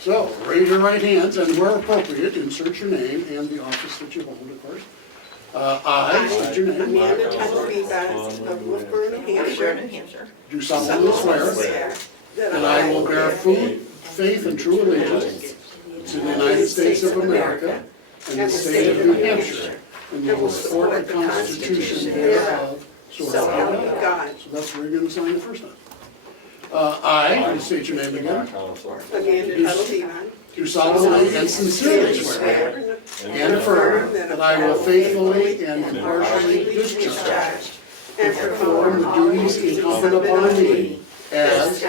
So, raise your right hands, and where appropriate, insert your name and the office that you hold, of course. I, state your name, Amanda Bevard of Wolfboro, New Hampshire. do solemnly swear that I will bear faith and true allegiance to the United States of America and the state of New Hampshire, and will support the Constitution thereof, so help me God. So that's where you're going to sign the first time. I, state your name again, Amanda Bevard. do solemnly and sincerely swear and affirm that I will faithfully and impartially discharge and perform the duties incumbent upon me as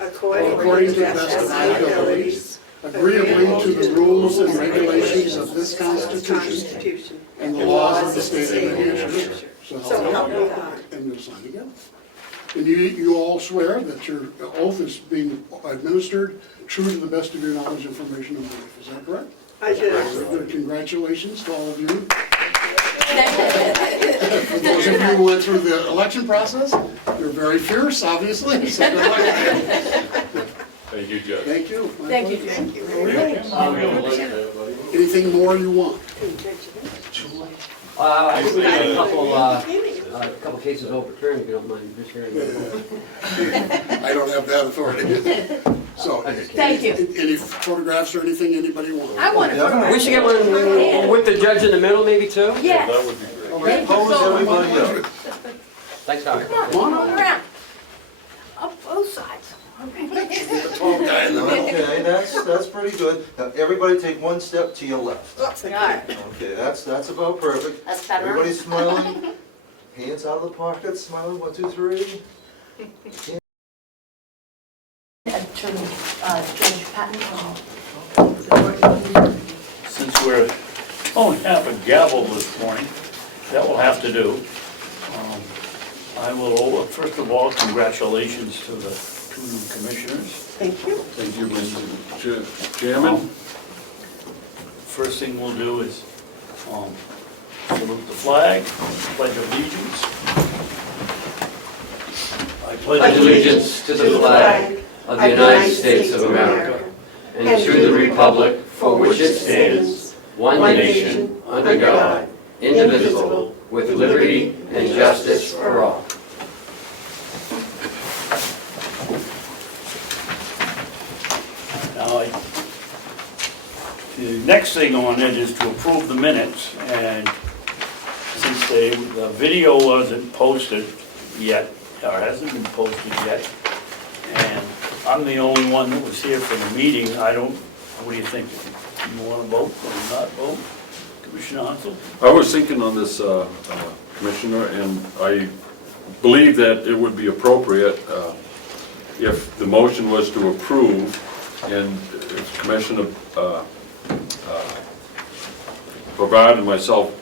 according to the best of my abilities, agreeably to the rules and regulations of this Constitution and the laws of the state of New Hampshire. So help me God. And you'll sign again. And you all swear that your oath is being administered true to the best of your knowledge, information, and belief. Is that correct? I do. Good. Congratulations to all of you. For those of you who went through the election process, you're very fierce, obviously. So good luck. Thank you, Judge. Thank you. Thank you. Thank you very much. Anything more you want? I just got a couple cases overturned, if you don't mind, Mr. I don't have that authority. So, Thank you. any photographs or anything anybody wants? I want a photograph. We should get one with the judge in the middle, maybe, too? That Yes. would be great. Thank you so much. Thanks, Howard. Come on around. Up both sides. The tall guy in the middle. Okay, that's pretty good. Now, everybody take one step to your left. Alright. Okay, that's about perfect. That's better. Everybody smiling, hands out of the pockets, smiling, 1, 2, 3. Judge Patton. Since we don't have a gavel this morning, that will have to do. I will, first of all, congratulations to the 2 new commissioners. Thank you. Thank you, Mr. Chairman. First thing we'll do is salute the flag, pledge allegiance. I Pledge allegiance to the flag of the United States of America and to the republic for which it stands, one nation, under God, indivisible, with liberty and justice for all. Now, the next thing on it is to approve the minutes, and since the video wasn't posted yet, or hasn't been posted yet, and I'm the only one that was here for the meeting, what do you think? You want to vote or not vote? Commissioner Hounsel? I was thinking on this, Commissioner, and I believe that it would be appropriate if the motion was to approve and if Commissioner Bevard and myself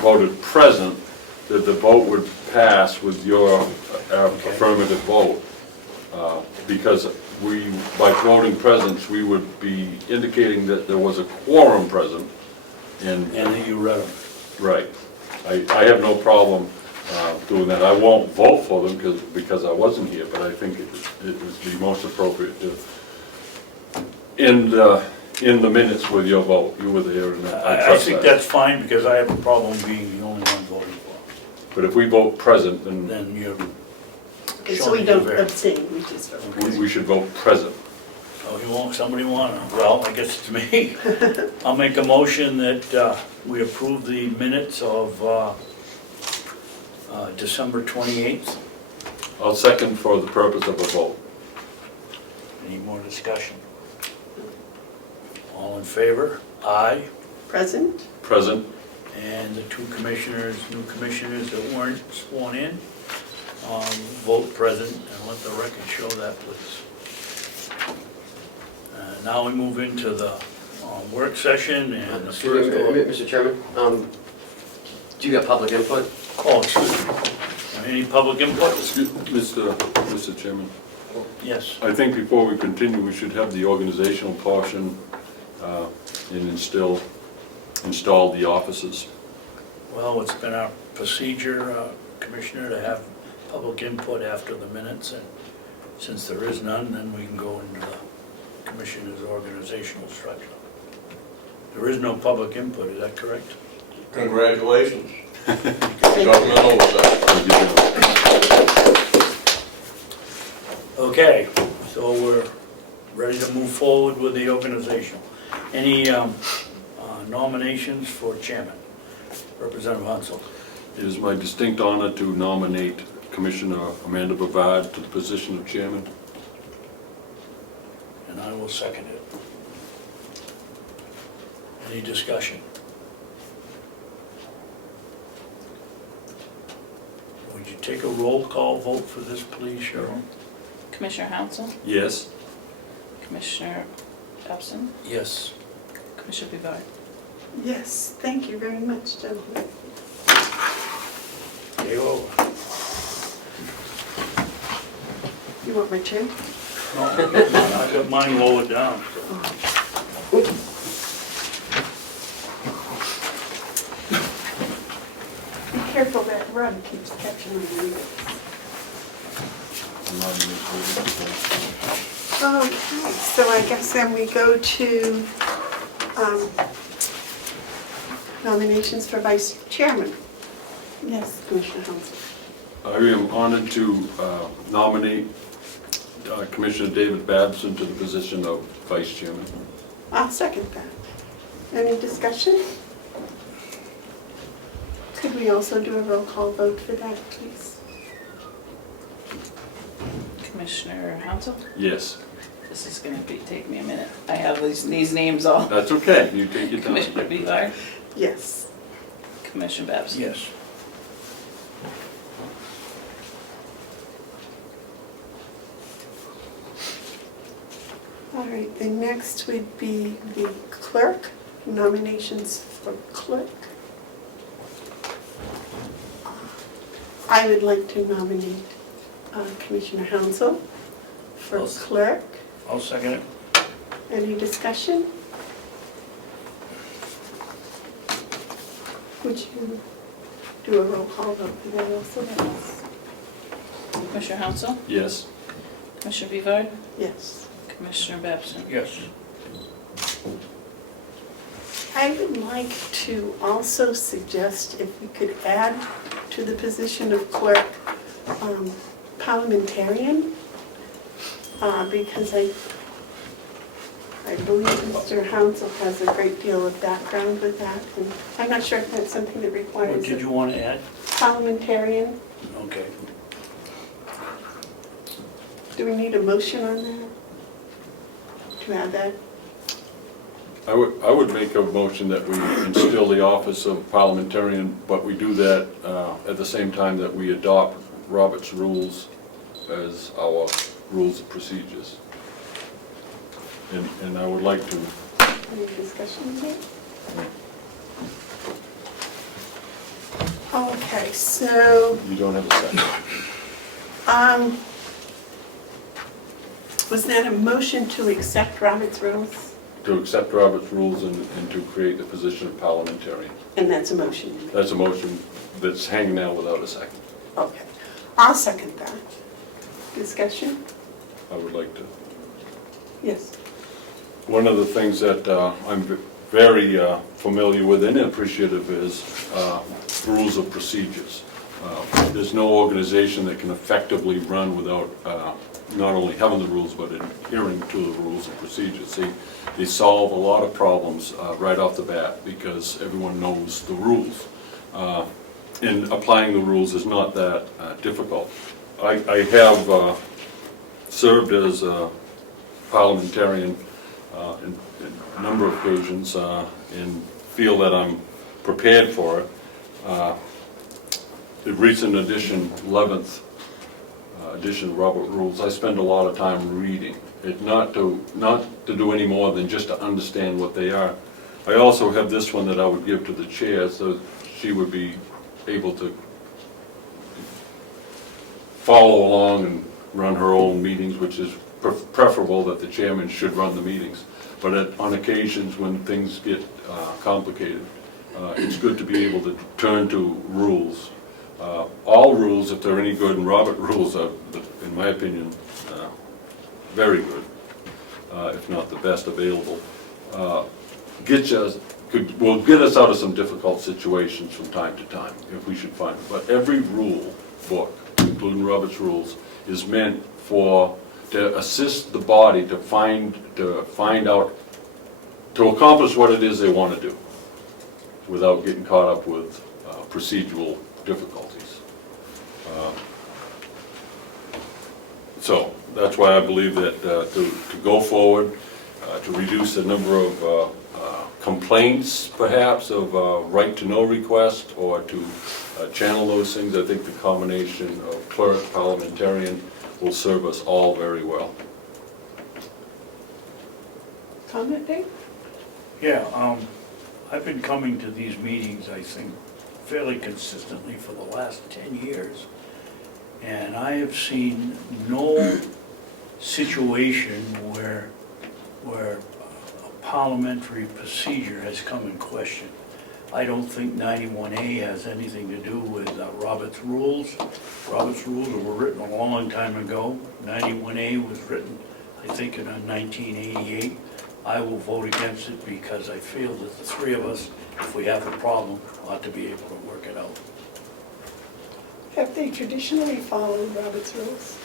voted present, that the vote would pass with your affirmative vote. Because by voting present, we would be indicating that there was a quorum present. And that you read them. Right. I have no problem doing that. I won't vote for them because I wasn't here, but I think it would be most appropriate to end in the minutes with your vote. You were there, and I I trust think that. that's fine, because I have a problem being the only one voting for. But if we vote present, then Then you're So we showing don't your very. abstain, we just vote. we should vote present. Oh, you want, somebody want to, well, I guess it's me. I'll make a motion that we approve the minutes of December 28th. I'll second for the purpose of a vote. Any more discussion? All in favor? Aye. Present? Present. And the 2 commissioners, new commissioners that weren't sworn in, vote present, and let the record show that, please. Now we move into the work session, and the first Mr. Chairman, do you got public input? oh, excuse me. Any public input? Excuse Mr. Chairman. Yes. I think before we continue, we should have the organizational portion and install the offices. Well, it's been our procedure, Commissioner, to have public input after the minutes, and since there is none, then we can go into the Commissioner's organizational structure. There is no public input, is that correct? Congratulations. Government oversight. Okay, so we're ready to move forward with the organization. Any nominations for chairman? Representative Hounsel. It is my distinct honor to nominate Commissioner Amanda Bevard to the position of chairman. And I will second it. Any discussion? Would you take a roll call vote for this, please, Cheryl? Commissioner Hounsel, Yes? Commissioner Babson, Yes. Commissioner Bevard. Yes, thank you very much, gentlemen. Game over. You want my chair? No, I got mine lowered down. So. Be careful, that rug keeps catching my windows. Okay, so I guess then we go to nominations for vice chairman. Yes, Commissioner Hounsel. I am honored to nominate Commissioner David Babson to the position of vice chairman. I'll second that. Any discussion? Could we also do a roll call vote for that, please? Commissioner Hounsel, Yes. this is gonna take me a minute. I have these names all. That's okay, you take your Commissioner time. Bevard, Yes. Commissioner Babson. Yes. All right, the next would be the clerk, nominations for clerk. I would like to nominate Commissioner Hounsel for I'll- clerk. I'll second it. Any discussion? Would you do a roll call vote for that also? Commissioner Hounsel, Yes? Commissioner Bevard, Yes. Commissioner Babson. Yes. I would like to also suggest if we could add to the position of clerk parliamentarian, because I believe Mr. Hounsel has a great deal of background with that, and I'm not sure if that's something that What requires did a you want to add? parliamentarian. Okay. Do we need a motion on that? To add that? I would make a motion that we instill the office of parliamentarian, but we do that at the same time that we adopt Robert's rules as our rules of procedures. And I would like to, Any discussion here? Okay, so, you don't have a second. was that a motion to accept Robert's rules? To accept Robert's rules and to create the position of parliamentarian. And that's a motion? That's a motion that's hanging out without a second. Okay, I'll second that. Discussion? I would like to. Yes. One of the things that I'm very familiar with and appreciative is rules of procedures. There's no organization that can effectively run without not only having the rules, but adhering to the rules and procedures. They solve a lot of problems right off the bat because everyone knows the rules. And applying the rules is not that difficult. I have served as a parliamentarian in a number of occasions and feel that I'm prepared for it. The recent edition, 11th edition of Robert Rules, I spend a lot of time reading it, not to do any more than just to understand what they are. I also have this one that I would give to the chair so she would be able to follow along and run her own meetings, which is preferable that the chairman should run the meetings. But on occasions when things get complicated, it's good to be able to turn to rules. All rules, if they're any good, and Robert rules are, in my opinion, very good. if not the best available, will get us out of some difficult situations from time to time, if we should find it. But every rule book, including Robert's Rules, is meant to assist the body to find out, to accomplish what it is they want to do, without getting caught up with procedural difficulties. So that's why I believe that to go forward, to reduce the number of complaints, perhaps, of right-to-know request, or to channel those things, I think the combination of clerk, parliamentarian will serve us all very well. Comment, Dave? Yeah, I've been coming to these meetings, I think, fairly consistently for the last 10 years. And I have seen no situation where a parliamentary procedure has come in question. I don't think 91A has anything to do with Robert's Rules. Robert's Rules were written a long time ago. 91A was written, I think, in 1988. I will vote against it because I feel that the three of us, if we have a problem, ought to be able to work it out. Have they traditionally followed Robert's Rules?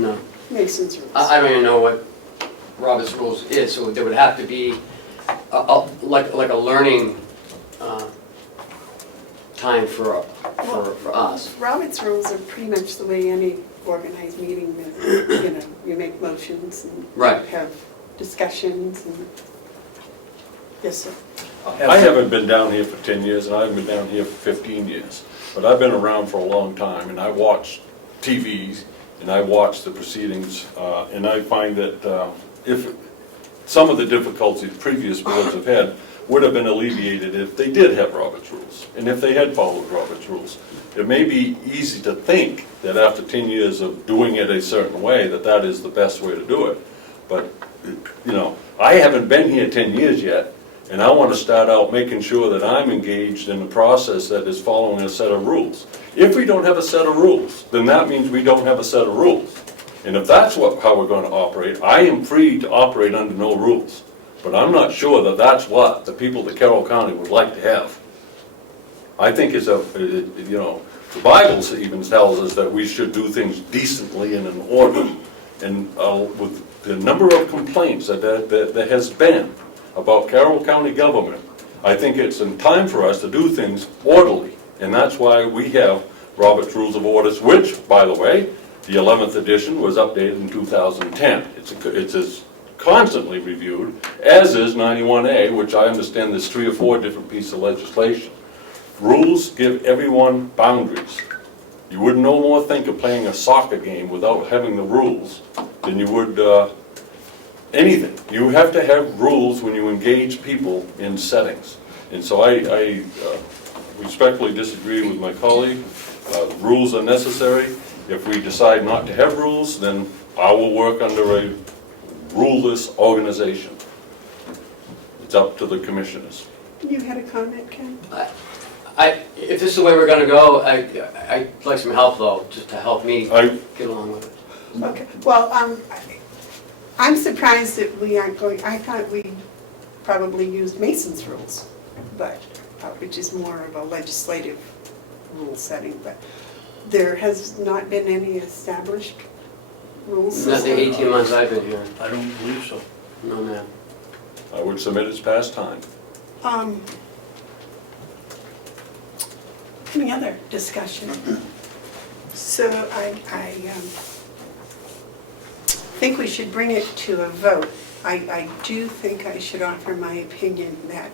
No. Mason's Rules? I don't even know what Robert's Rules is, so there would have to be like a learning time for us. Robert's Rules are pretty much the way any organized meeting is. You make motions and Right. have discussions and, yes, sir. I haven't been down here for 10 years, and I haven't been down here for 15 years. But I've been around for a long time, and I watch TVs, and I watch the proceedings, and I find that if some of the difficulties previous boards have had would have been alleviated if they did have Robert's Rules, and if they had followed Robert's Rules. It may be easy to think that after 10 years of doing it a certain way, that is the best way to do it. But, I haven't been here 10 years yet, and I want to start out making sure that I'm engaged in a process that is following a set of rules. If we don't have a set of rules, then that means we don't have a set of rules. And if that's how we're going to operate, I am free to operate under no rules. But I'm not sure that that's what the people of Carroll County would like to have. I think the Bible even tells us that we should do things decently and in order. And with the number of complaints that there has been about Carroll County government, I think it's in time for us to do things orderly. And that's why we have Robert's Rules of Orders, which, by the way, the 11th edition was updated in 2010. It's as constantly reviewed, as is 91A, which I understand there's 3 or 4 different pieces of legislation. Rules give everyone boundaries. You would no more think of playing a soccer game without having the rules than you would anything. You have to have rules when you engage people in settings. And so I respectfully disagree with my colleague. Rules are necessary. If we decide not to have rules, then I will work under a ruleless organization. It's up to the commissioners. You had a comment, Ken? If this is the way we're gonna go, I'd like some help though, just to help me get along with it. Okay, well, I'm surprised that we aren't going, I thought we probably used Mason's Rules, but, which is more of a legislative rule setting, but there has not been any established rules. Not the 18 months I've been here. I don't believe so. No, ma'am. I would submit it's past time. Any other discussion? So I think we should bring it to a vote. I do think I should offer my opinion that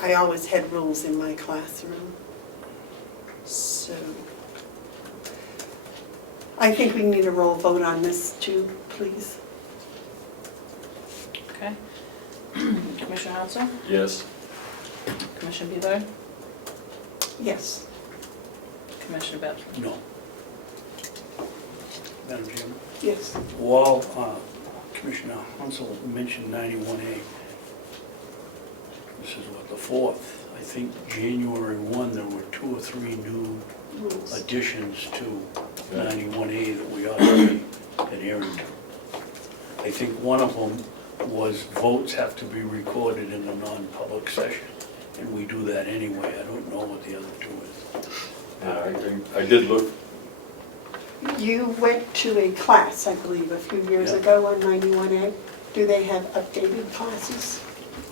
I always had rules in my classroom. So I think we need a roll vote on this too, please. Okay. Commissioner Hounsel? Yes. Commissioner Bevard? Yes. Commissioner Babson? No. Madam Chairman? Yes. While Commissioner Hounsel mentioned 91A, this is what, the 4th. I think January 1, there were 2 or 3 new Rules. additions to 91A that we ought to be adhering to. I think one of them was votes have to be recorded in a non-public session, and we do that anyway. I don't know what the other two is. I did look, You went to a class, I believe, a few years Yeah. ago on 91A. Do they have updated classes?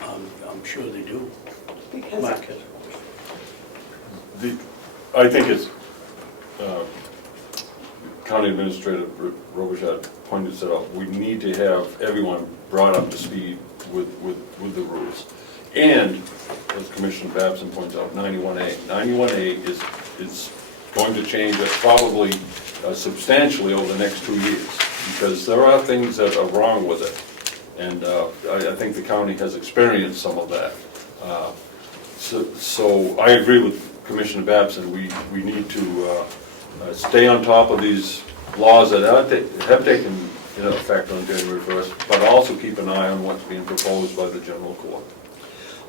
I'm sure they do. Because Mark has a question. I think it's, County Administrator Robichaud pointed this out, we need to have everyone brought up to speed with the rules. And, as Commissioner Babson points out, 91A. 91A is going to change it probably substantially over the next 2 years, because there are things that are wrong with it. And I think the county has experienced some of that. So I agree with Commissioner Babson, we need to stay on top of these laws that have taken effect on January 1st, but also keep an eye on what's being proposed by the general court.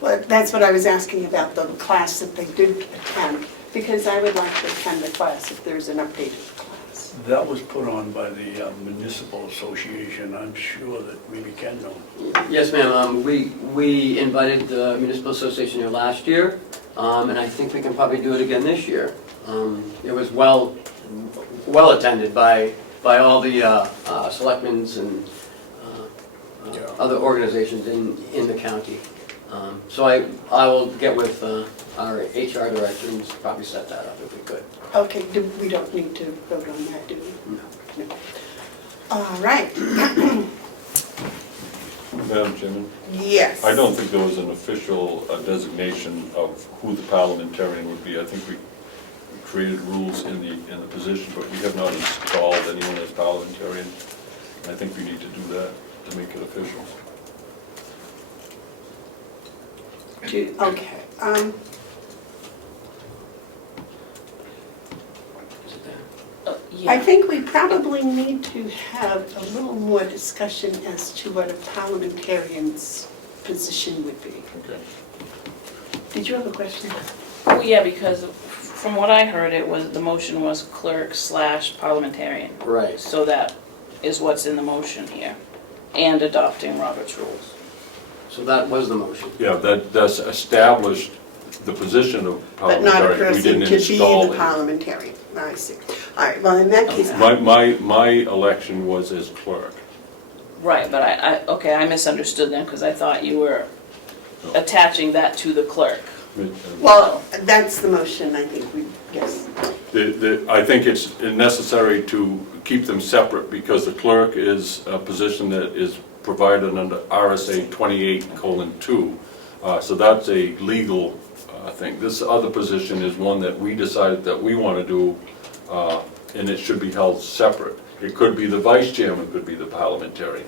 Well, that's what I was asking about, the class that they did attend, because I would like to attend the class if there's an updated class. That was put on by the Municipal Association. I'm sure that maybe Ken knows. Yes, ma'am. We invited the Municipal Association here last year, and I think we can probably do it again this year. It was well attended by all the selectmen's and other organizations in the county. So I will get with our HR director and probably set that up if we could. Okay, we don't need to vote on that, do we? No. All right. Madam Chairman? Yes. I don't think there was an official designation of who the parliamentarian would be. I think we created rules in the position, but we have not installed anyone as parliamentarian. And I think we need to do that to make it official. Okay. Is it there? Yeah. I think we probably need to have a little more discussion as to what a parliamentarian's position would be. Okay. Did you have a question? Well, yeah, because from what I heard, the motion was clerk / parliamentarian. Right. So that is what's in the motion here, and adopting Robert's rules. So that was the motion. Yeah, that's established the position of But not a parliamentarian. We person didn't to be install the it. parliamentarian. I see. All right, well, in that case, My election was as clerk. Right, but I misunderstood then, because I thought you were attaching that to the clerk. well, that's the motion, I think we, yes. I think it's necessary to keep them separate because the clerk is a position that is provided under RSA 28:2. So that's a legal thing. This other position is one that we decided that we want to do, and it should be held separate. It could be the vice chairman, could be the parliamentarian.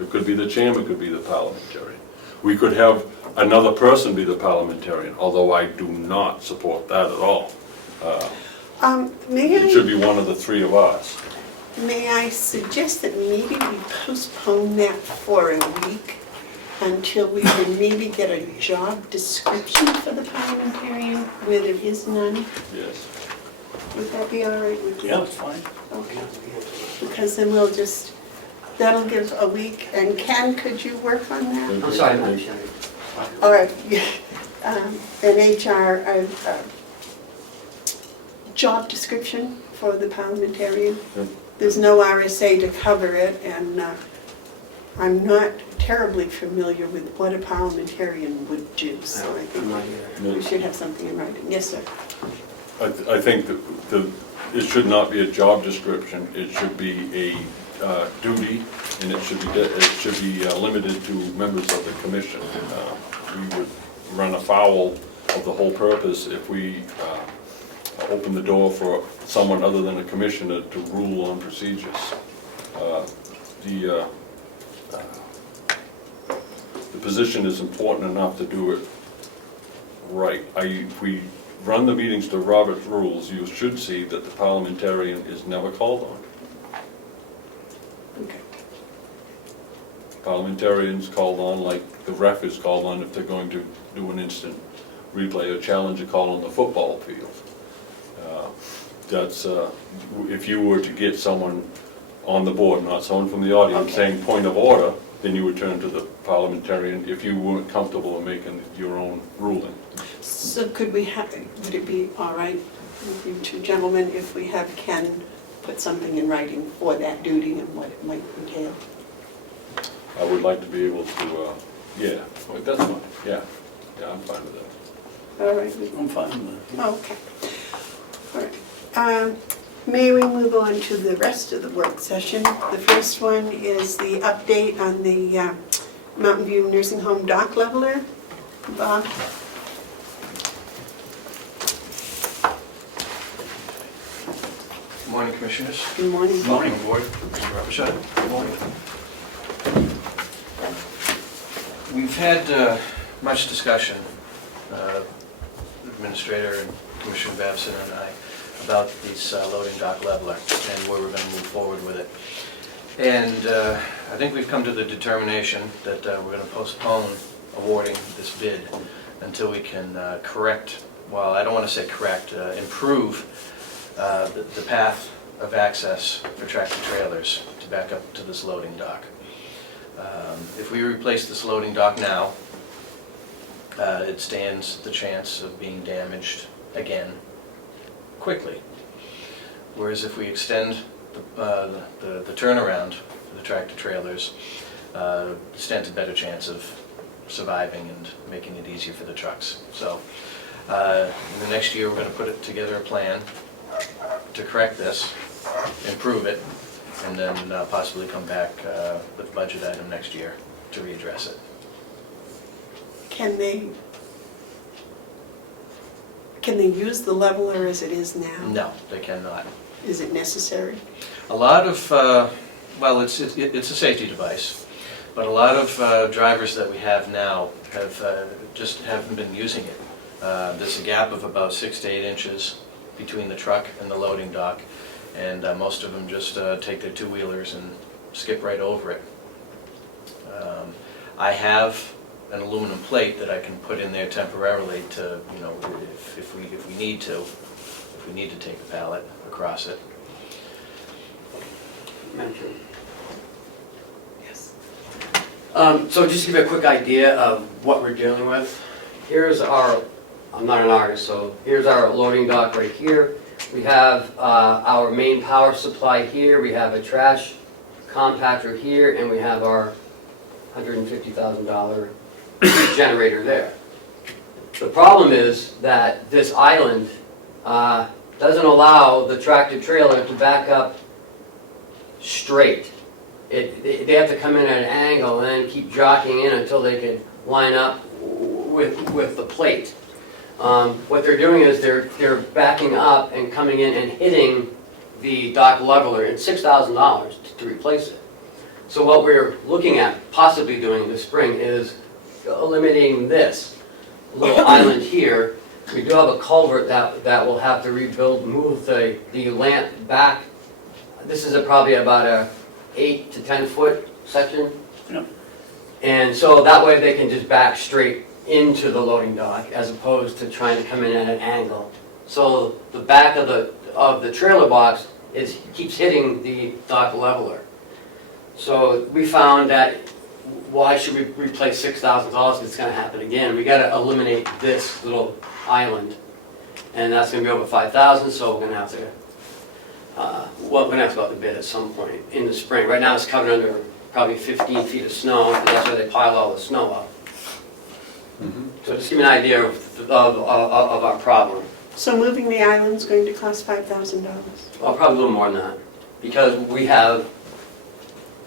It could be the chairman, could be the parliamentarian. We could have another person be the parliamentarian, although I do not support that at all. It should be one of the three of us. May I suggest that maybe we postpone that for a week until we can maybe get a job description for the parliamentarian where there is none? Yes. Would that be all right with you? Yeah, it's fine. Okay. Because then we'll just, that'll give a week. And Ken, could you work on that? I'm sorry, Madam Chairman. All right. An HR job description for the parliamentarian. Yep. There's no RSA to cover it, and I'm not terribly familiar with what a parliamentarian would do, so I I'm not think here. we should have something in writing. Yes, sir. I think that it should not be a job description. It should be a duty, and it should be limited to members of the commission. We would run afoul of the whole purpose if we open the door for someone other than a commissioner to rule on procedures. The position is important enough to do it right. If we run the meetings to Robert's rules, you should see that the parliamentarian is never called on. Okay. Parliamentarians called on like the ref is called on if they're going to do an instant replay or challenge a call on the football field. If you were to get someone on the board, not someone from the audience, Okay. saying point of order, then you would turn to the parliamentarian if you weren't comfortable in making your own ruling. So could we have, would it be all right with you two gentlemen if we have Ken put something in writing for that duty and what it might entail? I would like to be able to, yeah, well, that's fine, yeah, I'm fine with that. All right, I'm fine with it. okay. All right. May we move on to the rest of the work session? The first one is the update on the Mountain View Nursing Home dock leveler. Bob? Good morning, Commissioners. Good morning. Morning. Board, Mr. Representative. Good morning. We've had much discussion, Administrator and Commissioner Babson and I, about this loading dock leveler and where we're going to move forward with it. And I think we've come to the determination that we're going to postpone awarding this bid until we can correct, well, I don't want to say correct, improve the path of access for tractor trailers to back up to this loading dock. If we replace this loading dock now, it stands the chance of being damaged again quickly. Whereas if we extend the turnaround for the tractor trailers, it stands a better chance of surviving and making it easier for the trucks. So in the next year, we're going to put together a plan to correct this, improve it, and then possibly come back with a budget item next year to readdress it. Can they use the leveler as it is now? No, they cannot. Is it necessary? A lot of, well, it's a safety device, but a lot of drivers that we have now have just haven't been using it. There's a gap of about 6 to 8 inches between the truck and the loading dock, and most of them just take their two-wheelers and skip right over it. I have an aluminum plate that I can put in there temporarily to, you know, if we need to take the pallet across it. Yes. So just to give you a quick idea of what we're dealing with, here's our, I'm not an artist, so here's our loading dock right here. We have our main power supply here, we have a trash compactor here, and we have our $150,000 generator there. The problem is that this island doesn't allow the tractor trailer to back up straight. They have to come in at an angle and then keep jockeying in until they can line up with the plate. What they're doing is they're backing up and coming in and hitting the dock leveler, and $6,000 to replace it. So what we're looking at possibly doing this spring is eliminating this little island here. We do have a culvert that will have to rebuild, move the lamp back. This is probably about a 8 to 10 foot section. Yep. And so that way they can just back straight into the loading dock as opposed to trying to come in at an angle. So the back of the trailer box keeps hitting the dock leveler. So we found that why should we replace $6,000 if it's going to happen again? We got to eliminate this little island, and that's going to be over $5,000. So we're going to have to, we're going to have to go out to bid at some point in the spring. Right now it's covered under probably 15 feet of snow, because that's where they pile all the snow up. So just give me an idea of our problem. So moving the island's going to cost $5,000? Well, probably a little more than that, because we have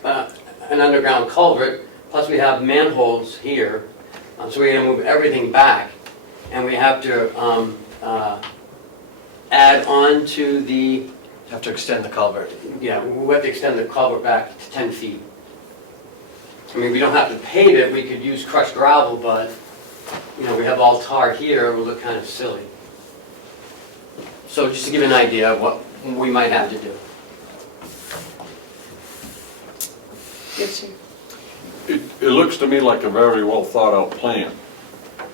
an underground culvert, plus we have manholes here, so we're going to move everything back, and we have to add on to the, Have to extend the culvert. yeah, we have to extend the culvert back to 10 feet. I mean, we don't have to pave it, we could use crushed gravel, but, you know, we have all tar here, it would look kind of silly. So just to give you an idea of what we might have to do. Yes, sir. It looks to me like a very well thought out plan,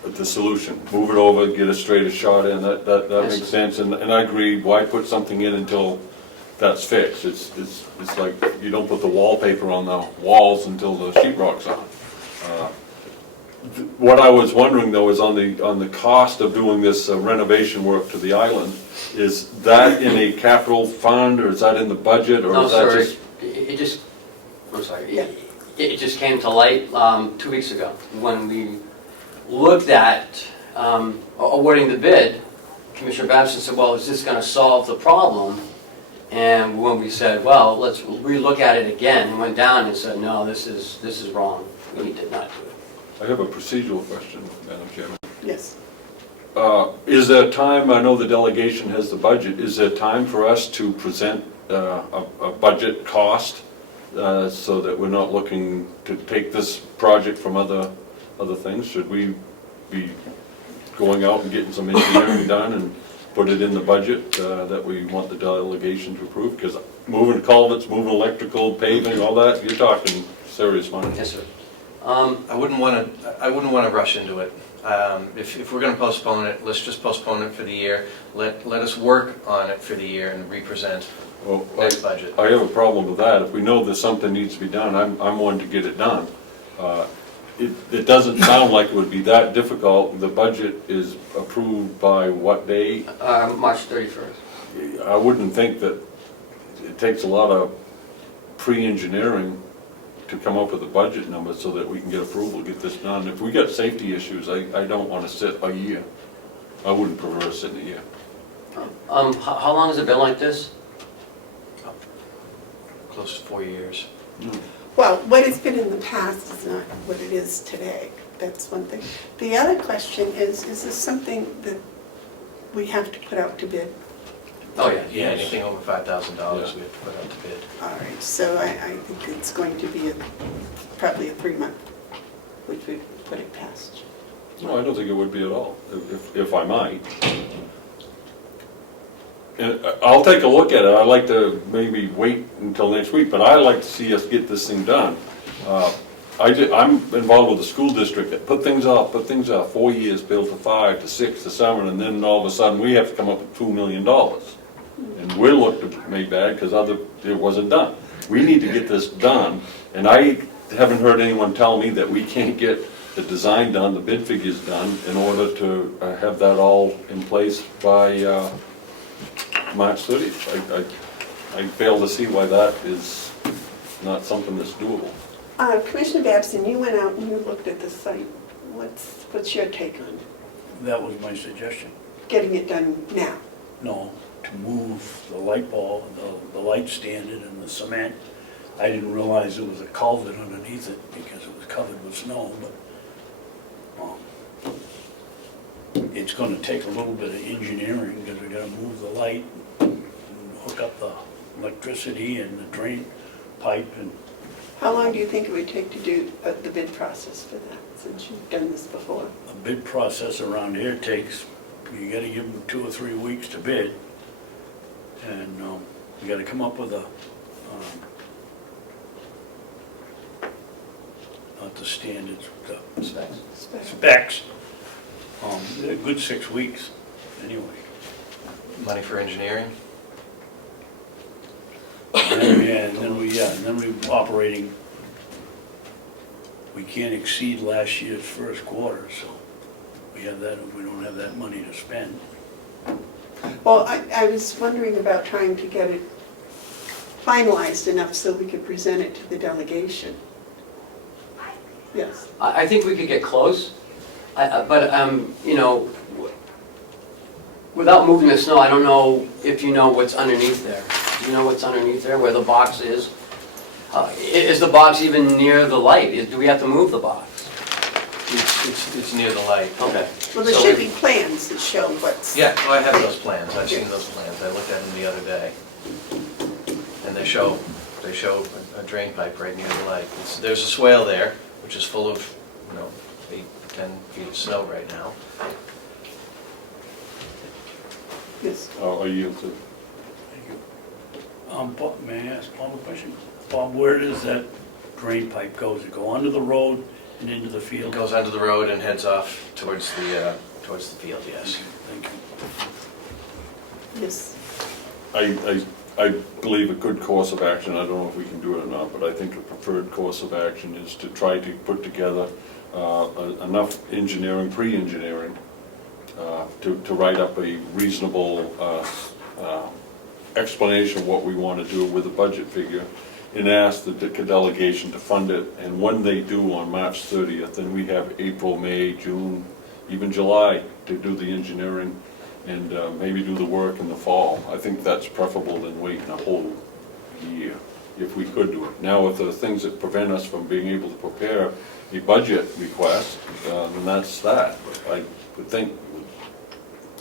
the solution. Move it over, get a straighter shot in, that Yes. makes sense, and I agree, why put something in until that's fixed. It's like you don't put the wallpaper on the walls until the sheetrock's on. What I was wondering though is on the cost of doing this renovation work to the island, is that in a capital fund, or is that in the budget, or No, is that sir, just? I'm sorry, Yeah. it just came to light 2 weeks ago, when we looked at awarding the bid. Commissioner Babson said, well, is this gonna solve the problem? And when we said, well, let's relook at it again, he went down and said, no, this is wrong, we did not do it. I have a procedural question, Madam Chairman. Yes. Is there time, I know the delegation has the budget, is there time for us to present a budget cost so that we're not looking to take this project from other things? Should we be going out and getting some engineering done and put it in the budget that we want the delegation to approve? Because moving culverts, moving electrical, paving, all that, you're talking serious money. Yes, sir. I wouldn't want to rush into it. If we're going to postpone it, let's just postpone it for the year. Let us work on it for the year and represent Well, next budget. I have a problem with that. If we know that something needs to be done, I'm one to get it done. It doesn't sound like it would be that difficult. The budget is approved by what day? March 31st. I wouldn't think that it takes a lot of pre-engineering to come up with a budget number so that we can get approval, get this done. If we got safety issues, I don't want to sit a year. I wouldn't prefer sitting a year. How long has it been like this? Close to 4 years. Well, what it's been in the past is not what it is today. That's one thing. The other question is this something that we have to put out to bid? Oh, yeah. Yeah, anything over $5,000 we have to put out to bid. All right, so I think it's going to be probably a 3-month, which would put it past. No, I don't think it would be at all, if I might. And I'll take a look at it. I'd like to maybe wait until next week, but I'd like to see us get this thing done. I'm involved with the school district that put things off 4 years, built to 5 to 6 to 7, and then all of a sudden we have to come up with $2 million. And we're looked at made bad because it wasn't done. We need to get this done, and I haven't heard anyone tell me that we can't get the design done, the bid figures done, in order to have that all in place by March 30th. I fail to see why that is not something that's doable. Commissioner Babson, you went out and you looked at the site. What's your take on it? That was my suggestion. Getting it done now? No, to move the light ball, the light standard and the cement. I didn't realize there was a culvert underneath it because it was covered with snow, but it's gonna take a little bit of engineering because we gotta move the light, and hook up the electricity and the drain pipe and How long do you think it would take to do the bid process for that, since you've done this before? a bid process around here takes, you gotta give them 2 or 3 weeks to bid. And you gotta come up with not the standards, the specs. A good 6 weeks, anyway. Money for engineering? And then we operating, we can't exceed last year's first quarter, so we don't have that money to spend. Well, I was wondering about trying to get it finalized enough so we could present it to the delegation. Yes. I think we could get close, but, you know, without moving the snow, I don't know if you know what's underneath there. Do you know what's underneath there, where the box is? Is the box even near the light? Do we have to move the box? It's near the light. Okay. Well, there So should we- be plans that show what's... Yeah, well, I have those plans, I've seen those plans, I looked at them the other day. And they show a drain pipe right near the light. There's a swale there, which is full of, 8, 10 feet of snow right now. Yes. I yield to. Thank you. Bob, may I ask Bob a question? Bob, where does that drain pipe go? Does it go under the road and into the It field? goes under the road and heads off towards the field, yes. Thank you. Yes. I believe a good course of action, I don't know if we can do it or not, but I think a preferred course of action is to try to put together enough engineering, pre-engineering, to write up a reasonable explanation of what we want to do with a budget figure, and ask the delegation to fund it, and when they do on March 30th, then we have April, May, June, even July to do the engineering, and maybe do the work in the fall. I think that's preferable than waiting a whole year, if we could do it. Now, if there are things that prevent us from being able to prepare a budget request, then that's that. But I would think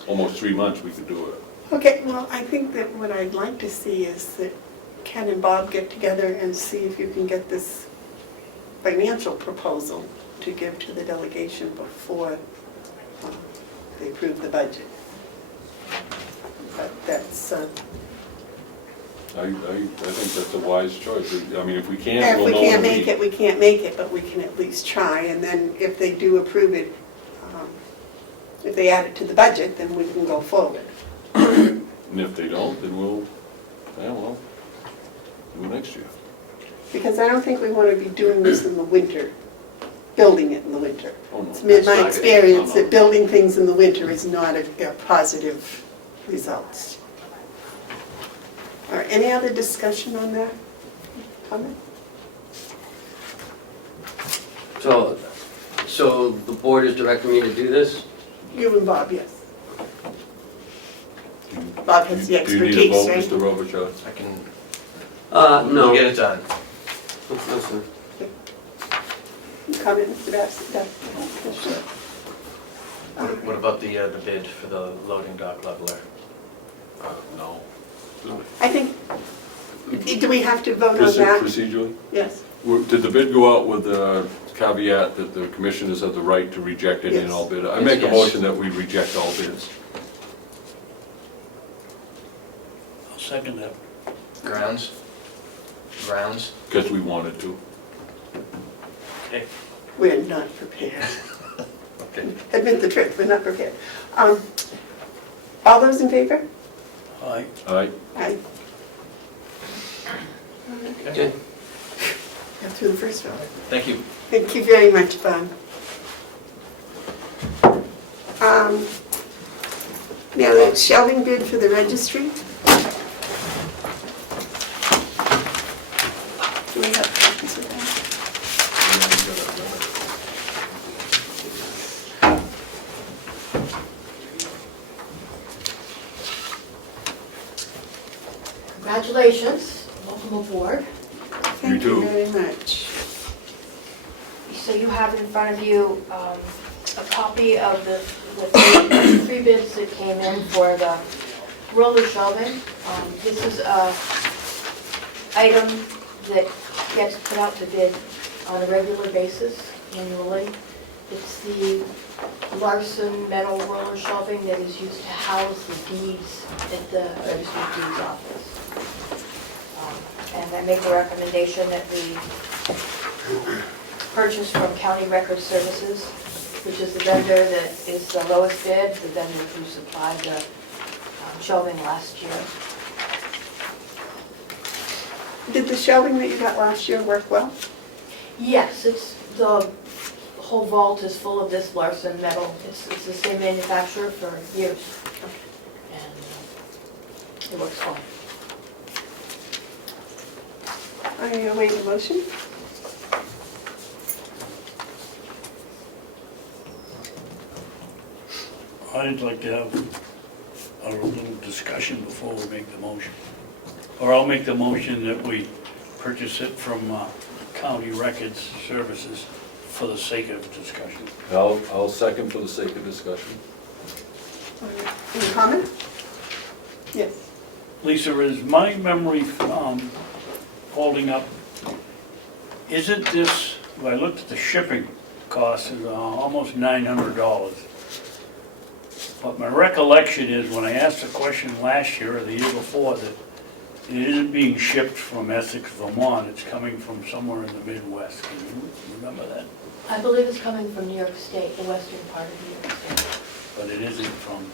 almost 3 months we could do it. Okay, well, I think that what I'd like to see is that Ken and Bob get together and see if you can get this financial proposal to give to the delegation before they approve the budget. But that's, I think that's a wise choice. I mean, if we can't, if we'll we know can't in a make week. it, we can't make it, but we can at least try, and then if they do approve it, if they add it to the budget, then we can go forward. And if they don't, then we'll, yeah, well, do it next year. Because I don't think we want to be doing this in the winter, building it in the winter. Oh, no. It's been That's my not good. experience No, no. that building things in the winter is not a positive results. All right, any other discussion on that? Comment? So the board is directing me to do this? You and Bob, yes. Bob has the Do you need a vote, expertise, Mr. right? Robichaud? I can, No. we'll get it done. No, sir. Comment, Mr. Babson? Sure. What about the bid for the loading dock leveler? No. I think, do we have to vote on that? Procedurally? Yes. Did the bid go out with the caveat that the commissioners have the right to reject any and all bid? I make a Yes. motion that we reject all bids. I'll second that. Grounds? Grounds? Because we wanted to. Okay. We're not prepared. Okay. Admit the truth, we're not prepared. All those in favor? Aye. Aye. Aye. Okay. Got through the first round. Thank you. Thank you very much, Bob. Now, the shelving bid for the registry. Do we have copies of that? Congratulations, welcome aboard. Thank too. you very much. So you have in front of you a copy of the three bids that came in for the roller shelving. This is a item that gets put out to bid on a regular basis annually. It's the Larson metal roller shelving that is used to house the deeds at the Registry of Deeds office. And I make a recommendation that we purchase from County Record Services, which is the vendor that is the lowest bid, the vendor who supplied the shelving last year. Did the shelving that you got last year work well? Yes, it's, the whole vault is full of this Larson metal. It's the same manufacturer for years. And it works fine. I await a motion. I'd like to have a little discussion before we make the motion. Or I'll make the motion that we purchase it from County Records Services for the sake of discussion. I'll second for the sake of discussion. Any comment? Yes. Lisa, is my memory holding up? Isn't this, when I looked at the shipping cost, is almost $900. But my recollection is when I asked the question last year or the year before that it isn't being shipped from Essex, Vermont, it's coming from somewhere in the Midwest. Can you remember that? I believe it's coming from New York State, the western part of New York State. But it isn't from,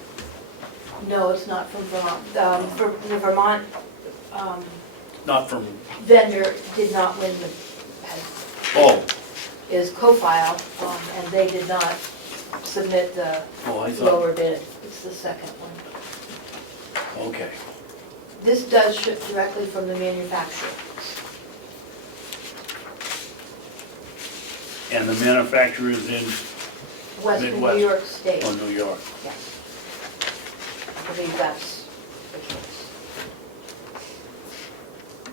No, it's not from Vermont. For the Vermont Not from, vendor did not win the, oh, is co-file, and they did not submit the oh, I thought, lower bid. It's the second one. okay. This does ship directly from the manufacturer. And the manufacturer is in, Western Midwest. New York State. oh, New York. Yes. I believe that's the case.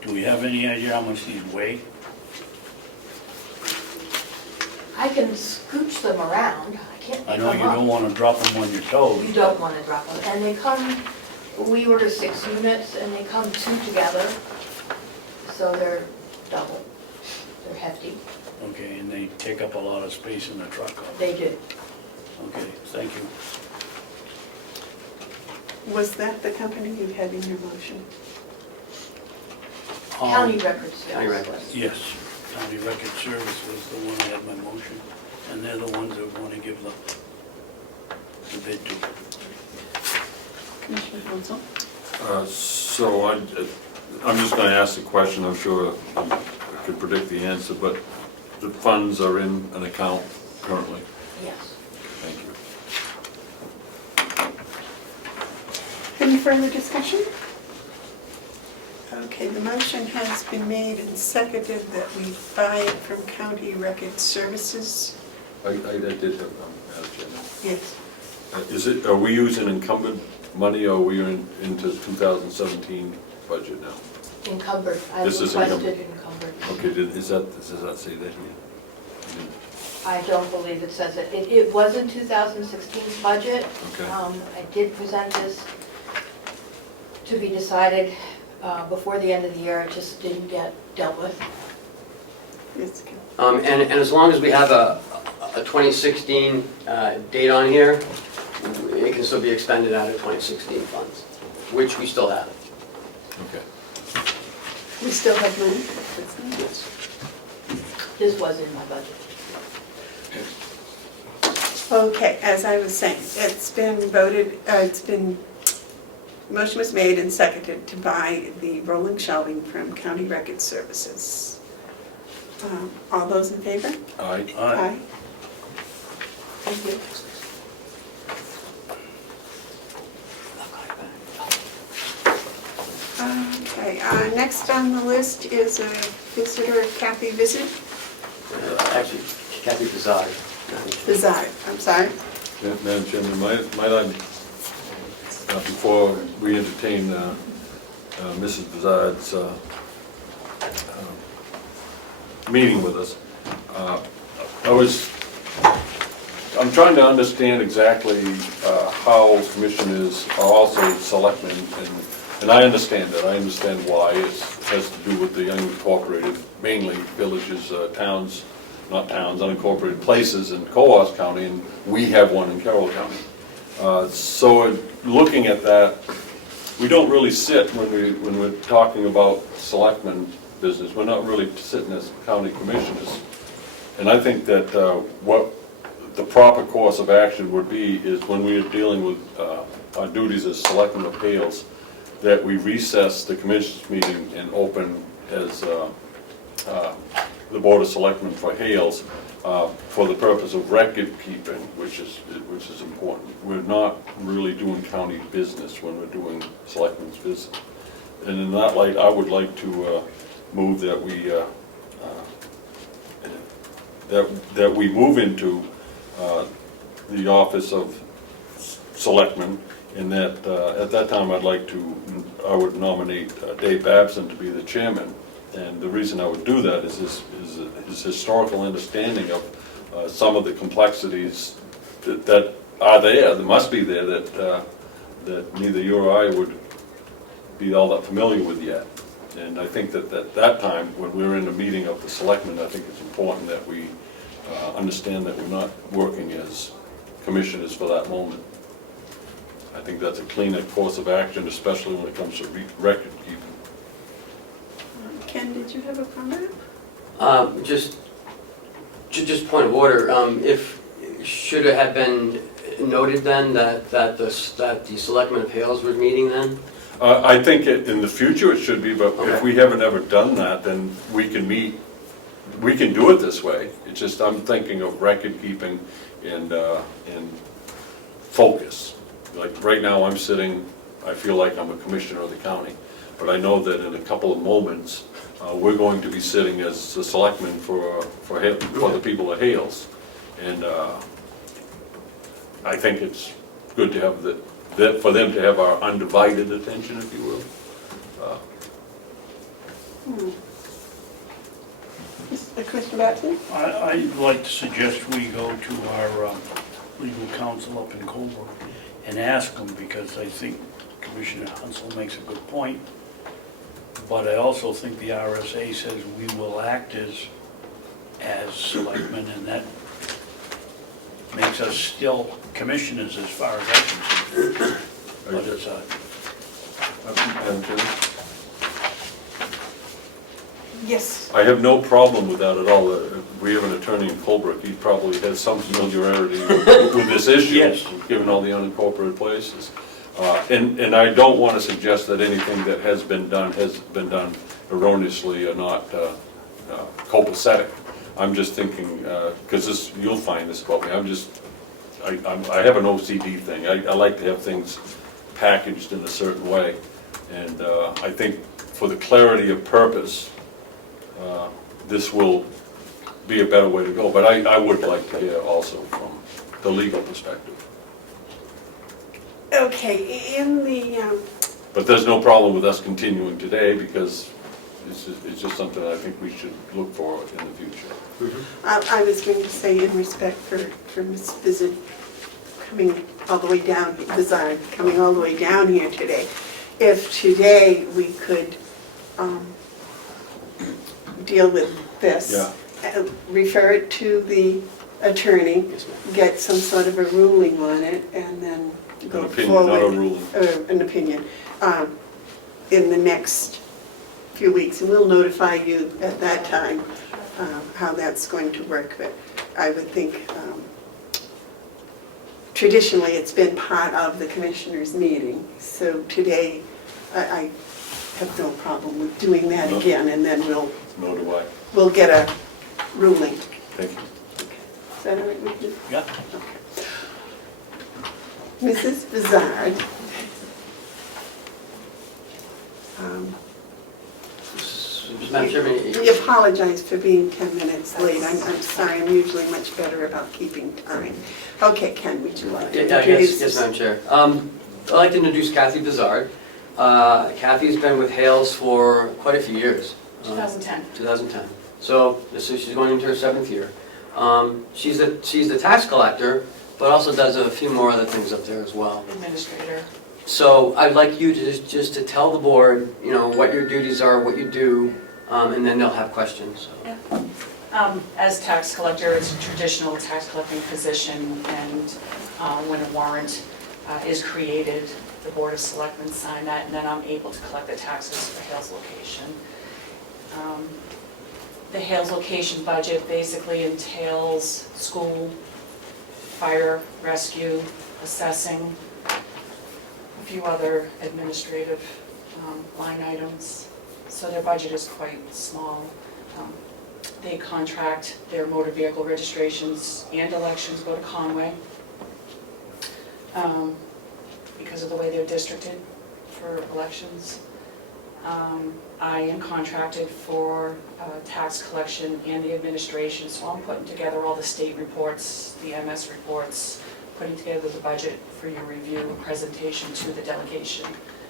Do we have any idea how much these weigh? I can scooch them around. I can't I pick know them you up. don't want to drop them on your toes. You don't want to drop them. And they come, we order 6 units and they come 2 together. So they're double. They're hefty. Okay, and they take up a lot of space in the truck. They do. Okay, thank you. Was that the company you had in your motion? County records. County records. Yes, County Record Service was the one that had my motion, and they're the ones that want to give the bid to. Commissioner Hounsel? So I'm just gonna ask the question, I'm sure I could predict the answer, but the funds are in an account currently? Yes. Thank you. Any further discussion? Okay, the motion has been made and seconded that we buy it from County Record Services. I did have, Madam Chairman. Yes. Are we using encumbered money, or are we into 2017 budget now? Encumbered. I This is requested encumbered. Okay, does that say that here? I don't believe it says it. It was in 2016's budget. Okay. I did present this to be decided before the end of the year. It just didn't get dealt with. Yes, okay. And as long as we have a 2016 date on here, it can still be expended out of 2016 funds, which we still have. Okay. We still have money? Yes. This was in my budget. Okay, as I was saying, it's been voted, motion was made and seconded to buy the rolling shelving from County Record Services. All those in favor? Aye. Aye. Thank you. Okay, next on the list is a visitor Kathy visit. Actually, Kathy Bevard. Bizarre, I'm sorry. Madam Chairman, might I, before we entertain Mrs. Bevard's meeting with us, I'm trying to understand exactly how commissioners are also selectmen, and I understand that. I understand why. It has to do with the unincorporated, mainly villages, towns, not towns, unincorporated places in Coos County, and we have one in Carroll County. So looking at that, we don't really sit when we're talking about selectmen business. We're not really sitting as county commissioners. And I think that what the proper course of action would be is when we are dealing with our duties as selectmen appeals, that we recess the commissioners meeting and open as the Board of Selectmen for Hales for the purpose of record keeping, which is important. We're not really doing county business when we're doing selectmen's business. And in that light, I would like to move that we move into the office of selectmen, and that at that time I would nominate Dave Babson to be the chairman. And the reason I would do that is his historical understanding of some of the complexities that are there, that must be there, that neither you or I would be all that familiar with yet. And I think that at that time, when we're in a meeting of the selectmen, I think it's important that we understand that we're not working as commissioners for that moment. I think that's a cleaner course of action, especially when it comes to record keeping. Ken, did you have a comment? Just point of order, should it have been noted then that the Selectmen of Hales was meeting then? I think in the future it should be, but if Okay. we haven't ever done that, then we can meet, we can do it this way. It's just, I'm thinking of record keeping and focus. Like, right now, I'm sitting, I feel like I'm a commissioner of the county, but I know that in a couple of moments, we're going to be sitting as the selectmen for the people of Hales. And I think it's good to have that for them to have our undivided attention, if you will. Commissioner Babson? I'd like to suggest we go to our legal counsel up in Comeau and ask them, because I think Commissioner Hounsel makes a good point. But I also think the RSA says we will act as selectmen, and that makes us still commissioners as far as I'm concerned. But it's Yes. I have no problem with that at all. We have an attorney in Colebrook, he probably has some familiarity with this issue, Yes. given all the unincorporated places. And I don't want to suggest that anything that has been done erroneously or not copacetic. I'm just thinking, because this, you'll find this about me, I have an OCD thing. I like to have things packaged in a certain way. And I think for the clarity of purpose, this will be a better way to go. But I would like to hear also from the legal perspective. Okay, in the, But there's no problem with us continuing today, because it's just something I think we should look for in the future. I was going to say, in respect for Ms. Visit coming all the way down, Bevard coming all the way down here today, if today we could deal with this, Yeah. refer it to the attorney, get some sort of a ruling on it, and then go An forward. opinion, not a ruling. An opinion, in the next few weeks, and we'll notify you at that time how that's going to work. But I would think traditionally it's been part of the commissioners' meeting, so today I have no problem with doing that No. again, and then Nor do I. we'll get a ruling. Thank you. Is that all right with you? Yeah. Mrs. Bevard. Madam Chairman, We apologize for being 10 minutes late. I'm sorry, I'm usually much better about keeping time. Okay, Ken, would you like to introduce? Yes, Madam Chair. I'd like to introduce Kathy Bevard. Kathy's been with Hales for quite a few years. 2010. 2010. So she's going into her 7th year. She's the tax collector, but also does a few more other things up there as well. Administrator. So I'd like you to just to tell the board, what your duties are, what you do, and then they'll have questions. So. As tax collector, it's a traditional tax collecting position, and when a warrant is created, the Board of Selectmen sign that, and then I'm able to collect the taxes for Hales location. The Hales location budget basically entails school, fire, rescue, assessing, a few other administrative line items. So their budget is quite small. They contract their motor vehicle registrations and elections go to Conway because of the way they're districted for elections. I am contracted for tax collection and the administration, so I'm putting together all the state reports, the MS reports, putting together the budget for your review and presentation to the delegation.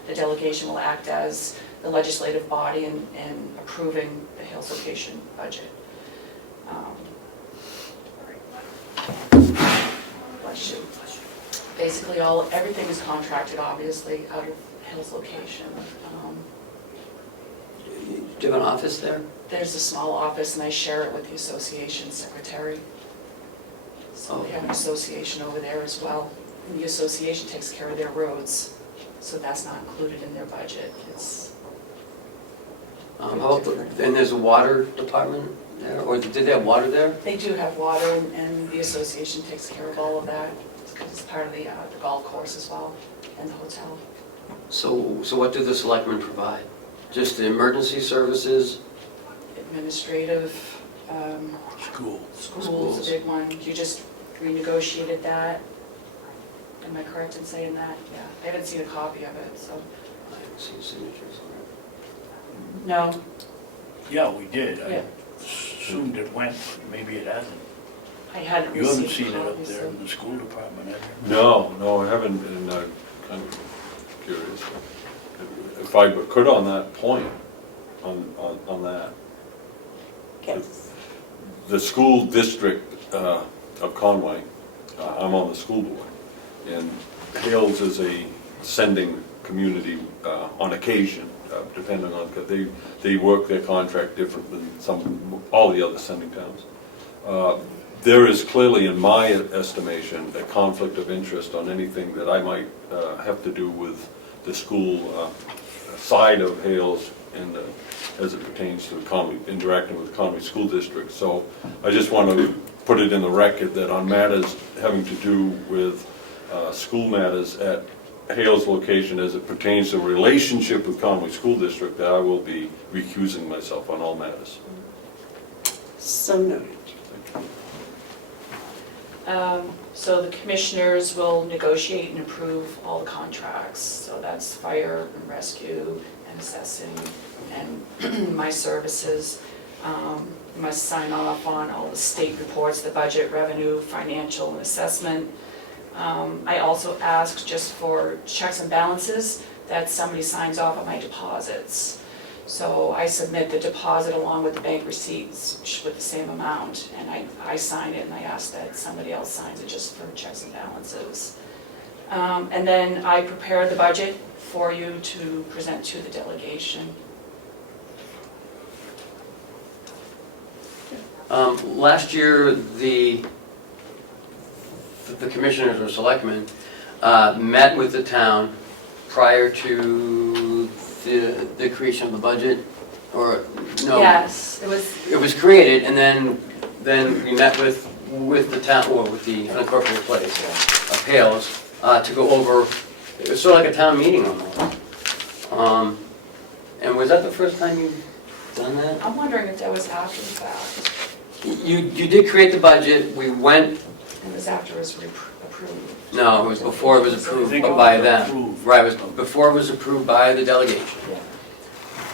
The delegation will act as the legislative body in approving the Hales location budget. Bless you. Basically, everything is contracted, obviously, out of Hales location. Do you have an office there? There's a small office, and I share it with the association secretary. So we have an association over there as well. And the association takes care of their roads, so that's not included in their budget. It's And there's a water department there, or did they have water there? They do have water, and the association takes care of all of that, because it's part of the golf course as well, and the hotel. So what do the selectmen provide? Just the emergency services? Administrative, school's a big one. You just renegotiated that. Am I correct in saying that? Yeah, I haven't seen a copy of it, so. I haven't seen signatures on it. No, Yeah, we did. Yeah. I assumed it went, but maybe it hasn't. I hadn't You haven't received seen it up copies, there so. in the school department, have you? No, I haven't, and I'm kind of curious. If I could on that point, on that, Yes. the school district of Conway, I'm on the school board, and Hales is a sending community on occasion, depending on, because they work their contract different than all the other sending towns. There is clearly, in my estimation, a conflict of interest on anything that I might have to do with the school side of Hales and as it pertains to interacting with the Conway School District. So I just want to put it in the record that on matters having to do with school matters at Hales location as it pertains to relationship with Conway School District, that I will be recusing myself on all matters. So noted. So the commissioners will negotiate and approve all the contracts. So that's fire and rescue and assessing and my services. Must sign off on all the state reports, the budget, revenue, financial, and assessment. I also ask just for checks and balances that somebody signs off on my deposits. So I submit the deposit along with the bank receipts with the same amount, and I sign it, and I ask that somebody else signs it just for checks and balances. And then I prepare the budget for you to present to the delegation. Last year, the commissioners or selectmen met with the town prior to the creation of the budget, or no? Yes, It was created, and then we met with the town, or with the unincorporated place of Hales, to go over, it was sort of like a town meeting almost. And was that the first time you've done that? I'm wondering if that was after the fact. You did create the budget, we went, It was after it was approved. no, it was before it was I approved think it by was them. approved. Right, it was before it was approved by the delegation. Yeah.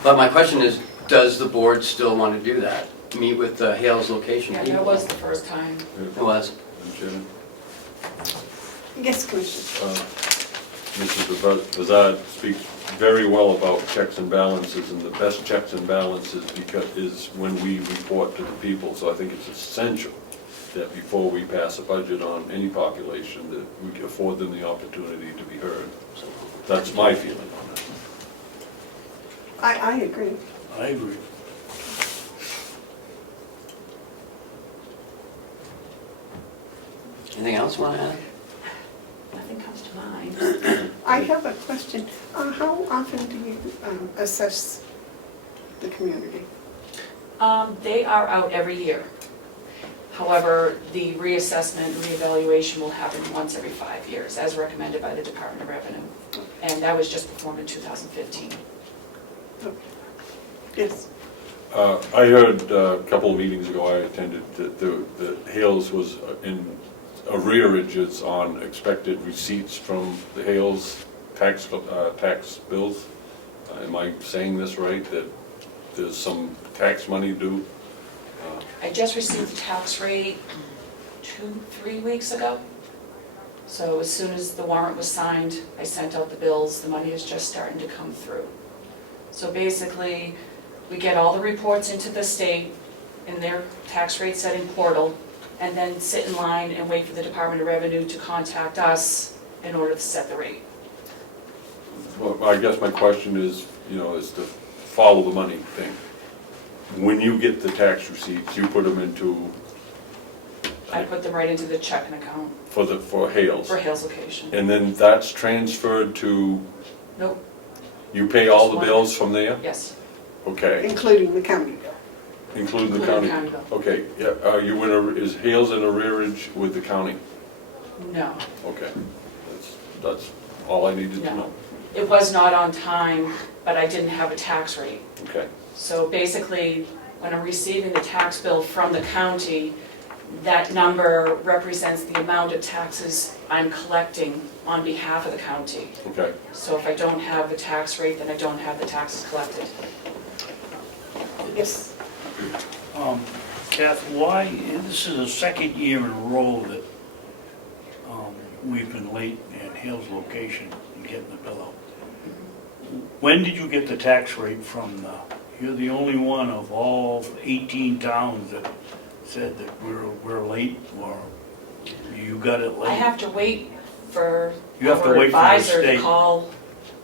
But my question is, does the board still want to do that? Meet with the Hales location Yeah, people? that was the first time. It was. Chairman? Yes, Commissioner. Mrs. Bevard speaks very well about checks and balances, and the best checks and balances is when we report to the people. So I think it's essential that before we pass a budget on any population, that we afford them the opportunity to be heard. So that's my feeling on that. I agree. I agree. Anything else you want to add? Nothing comes to mind. I have a question. How often do you assess the community? They are out every year. However, the reassessment, reevaluation will happen once every 5 years, as recommended by the Department of Revenue. And that was just performed in 2015. Yes. I heard a couple of meetings ago I attended that the Hales was in arrearages on expected receipts from the Hales tax bills. Am I saying this right, that there's some tax money due? I just received the tax rate 2-3 weeks ago. So as soon as the warrant was signed, I sent out the bills. The money is just starting to come through. So basically, we get all the reports into the state in their tax rate setting portal, and then sit in line and wait for the Department of Revenue to contact us in order to set the rate. Well, I guess my question is to follow the money thing. When you get the tax receipts, you put them into, I put them right into the checking account for Hales. for Hales location. And then that's transferred to, Nope, you pay all Just the one. bills from there? yes. Okay, Including the county bill. including the Including county? the county Okay, yeah, is Hales in arrearage with the county? No. Okay, that's all I needed to No. know. It was not on time, but I didn't have a tax rate. Okay, So basically, when I'm receiving the tax bill from the county, that number represents the amount of taxes I'm collecting on behalf of the county. okay. So if I don't have the tax rate, then I don't have the taxes collected. Yes, Kath, why, this is the second year in a row that we've been late at Hale's location in getting the bill out. When did you get the tax rate from you're the only one of all 18 towns that said that we're late, or you got it late? I have to wait for You have to our wait for the advisor to state. call.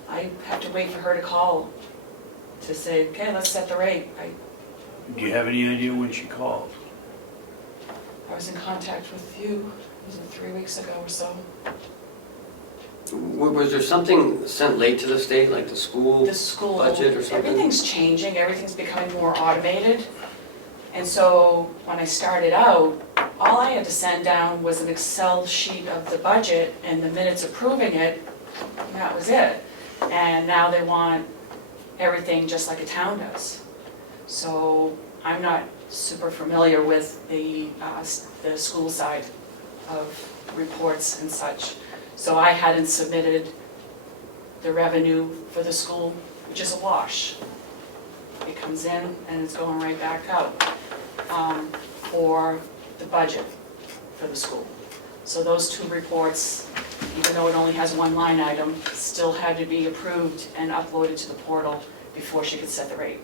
I have to wait for her to call to say, okay, let's set the rate. Do you have any idea when she called? I was in contact with you, was it 3 weeks ago or so? Was there something sent late to the state, like the school? The school, Budget or something? everything's changing, everything's becoming more automated. And so when I started out, all I had to send down was an Excel sheet of the budget and the minutes approving it, and that was it. And now they want everything just like a town does. So I'm not super familiar with the school side of reports and such. So I hadn't submitted the revenue for the school, which is a wash. It comes in and it's going right back out for the budget for the school. So those two reports, even though it only has one line item, still had to be approved and uploaded to the portal before she could set the rate.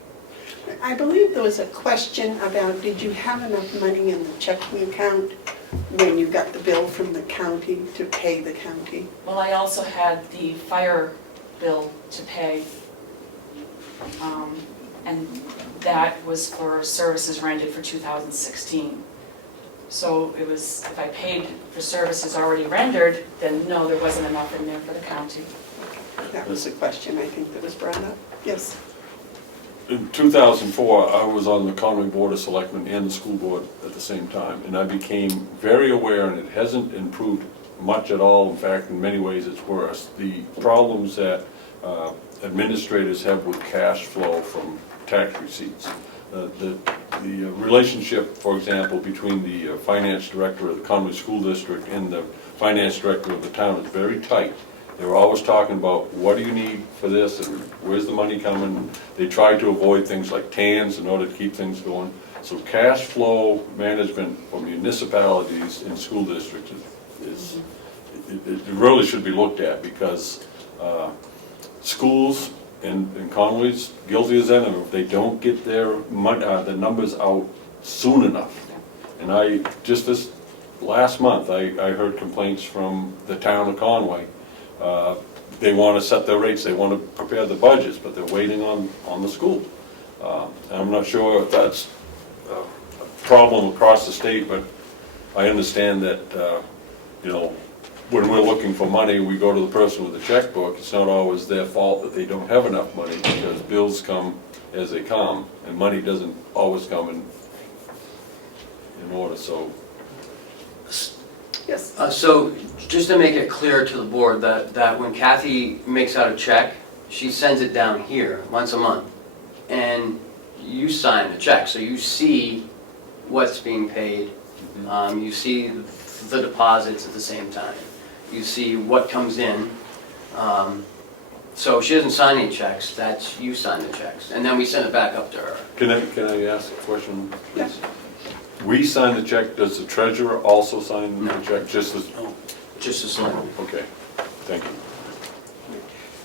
I believe there was a question about, did you have enough money in the checking account when you got the bill from the county to pay the county? Well, I also had the fire bill to pay, and that was for services rendered for 2016. So it was, if I paid for services already rendered, then no, there wasn't enough in there for the county. That was a question I think that was brought up. Yes. In 2004, I was on the County Board of Selectmen and the school board at the same time, and I became very aware, and it hasn't improved much at all. In fact, in many ways, it's worse. The problems that administrators have with cash flow from tax receipts. The relationship, for example, between the finance director of the County School District and the finance director of the town is very tight. They were always talking about, what do you need for this, and where's the money coming? They try to avoid things like TANs in order to keep things going. So cash flow management for municipalities and school districts it really should be looked at, because schools and Conway's guilty as anything if they don't get their the numbers out soon enough. And just this last month, I heard complaints from the town of Conway. They want to set their rates, they want to prepare the budgets, but they're waiting on the school. I'm not sure if that's a problem across the state, but I understand that, when we're looking for money, we go to the person with the checkbook. It's not always their fault that they don't have enough money, because bills come as they come, and money doesn't always come in order, so. Yes. So, just to make it clear to the board that when Kathy makes out a check, she sends it down here once a month, and you sign the check, so you see what's being paid. You see the deposits at the same time. You see what comes in. So she doesn't sign any checks, that's you sign the checks, and then we send it back up to her. Can I ask a question, please? We sign the check, does the treasurer also sign the check, just as? Just a sign. Okay, thank you.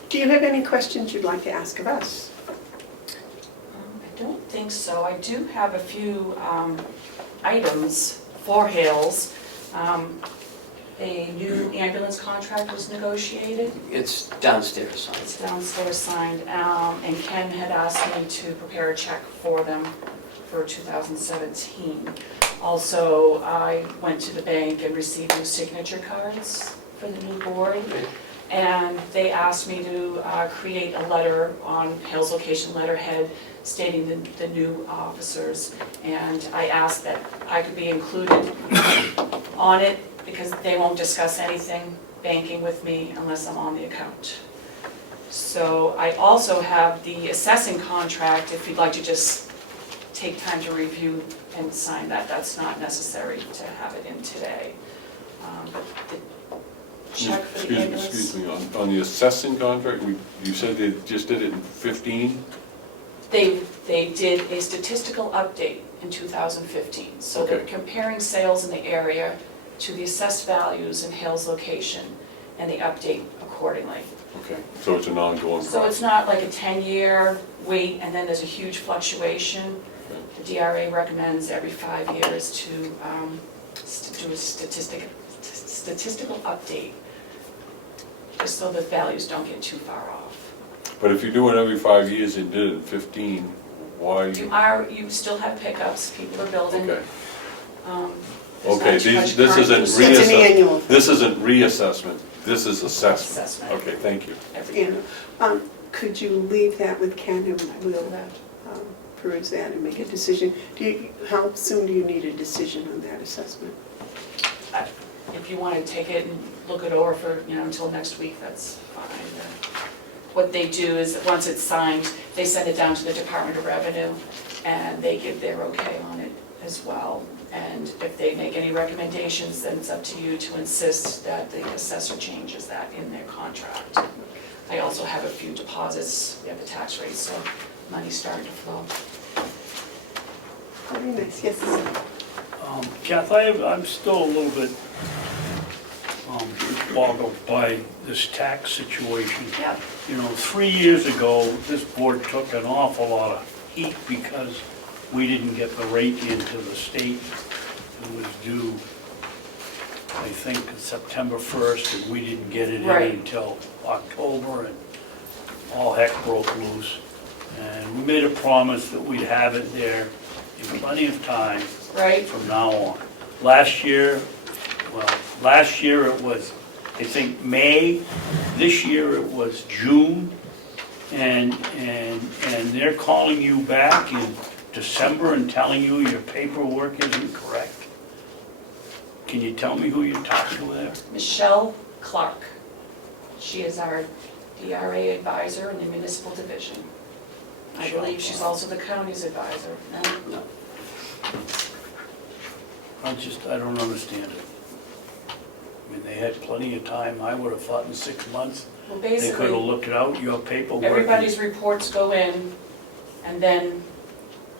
Do you have any questions you'd like to ask of us? I don't think so. I do have a few items for Hales. A new ambulance contract was negotiated. It's downstairs. It's downstairs signed, and Ken had asked me to prepare a check for them for 2017. Also, I went to the bank and received new signature cards for the new board, and they asked me to create a letter on Hale's location letterhead stating the new officers, and I asked that I could be included on it, because they won't discuss anything banking with me unless I'm on the account. So I also have the assessing contract, if you'd like to just take time to review and sign that, that's not necessary to have it in today. But the check for the ambulance. Excuse me, on the assessing contract, you said they just did it in 15? They did a statistical update in 2015. So they're Okay. comparing sales in the area to the assessed values in Hale's location, and they update accordingly. Okay, so it's an ongoing process? So it's not like a 10-year wait and then there's a huge fluctuation. The DRA recommends every 5 years to do a statistical update, just so the values don't get too far off. But if you do it every 5 years and did it in 15, why? You still have pickups, people are building. Okay. There's Okay, not too much this current isn't usage. It's an annual. This isn't reassessment, this is assessment. Assessment. Okay, thank you. Every year. Could you leave that with Ken and we'll peruse that and make a decision? How soon do you need a decision on that assessment? If you want to take it and look it over for, until next week, that's fine. What they do is, once it's signed, they send it down to the Department of Revenue, and they give their okay on it as well. And if they make any recommendations, then it's up to you to insist that the assessor changes that in their contract. I also have a few deposits, we have the tax rate, so money's starting to flow. Very nice, yes. Kath, I'm still a little bit boggled by this tax situation. Yeah. 3 years ago, this board took an awful lot of heat because we didn't get the rate into the state. It was due, I think, September 1st, and we didn't get it in Right. until October, and all heck broke loose. And we made a promise that we'd have it there in plenty of time Right? from now on. Last year it was, I think, May. This year it was June. And they're calling you back in December and telling you your paperwork isn't correct. Can you tell me who you're talking to there? Michelle Clark. She is our DRA advisor in the municipal division. I believe she's also the county's advisor. No? I don't understand it. I mean, they had plenty of time. I would have thought in 6 months, Well, they could have basically, looked out your paperwork. everybody's reports go in, and then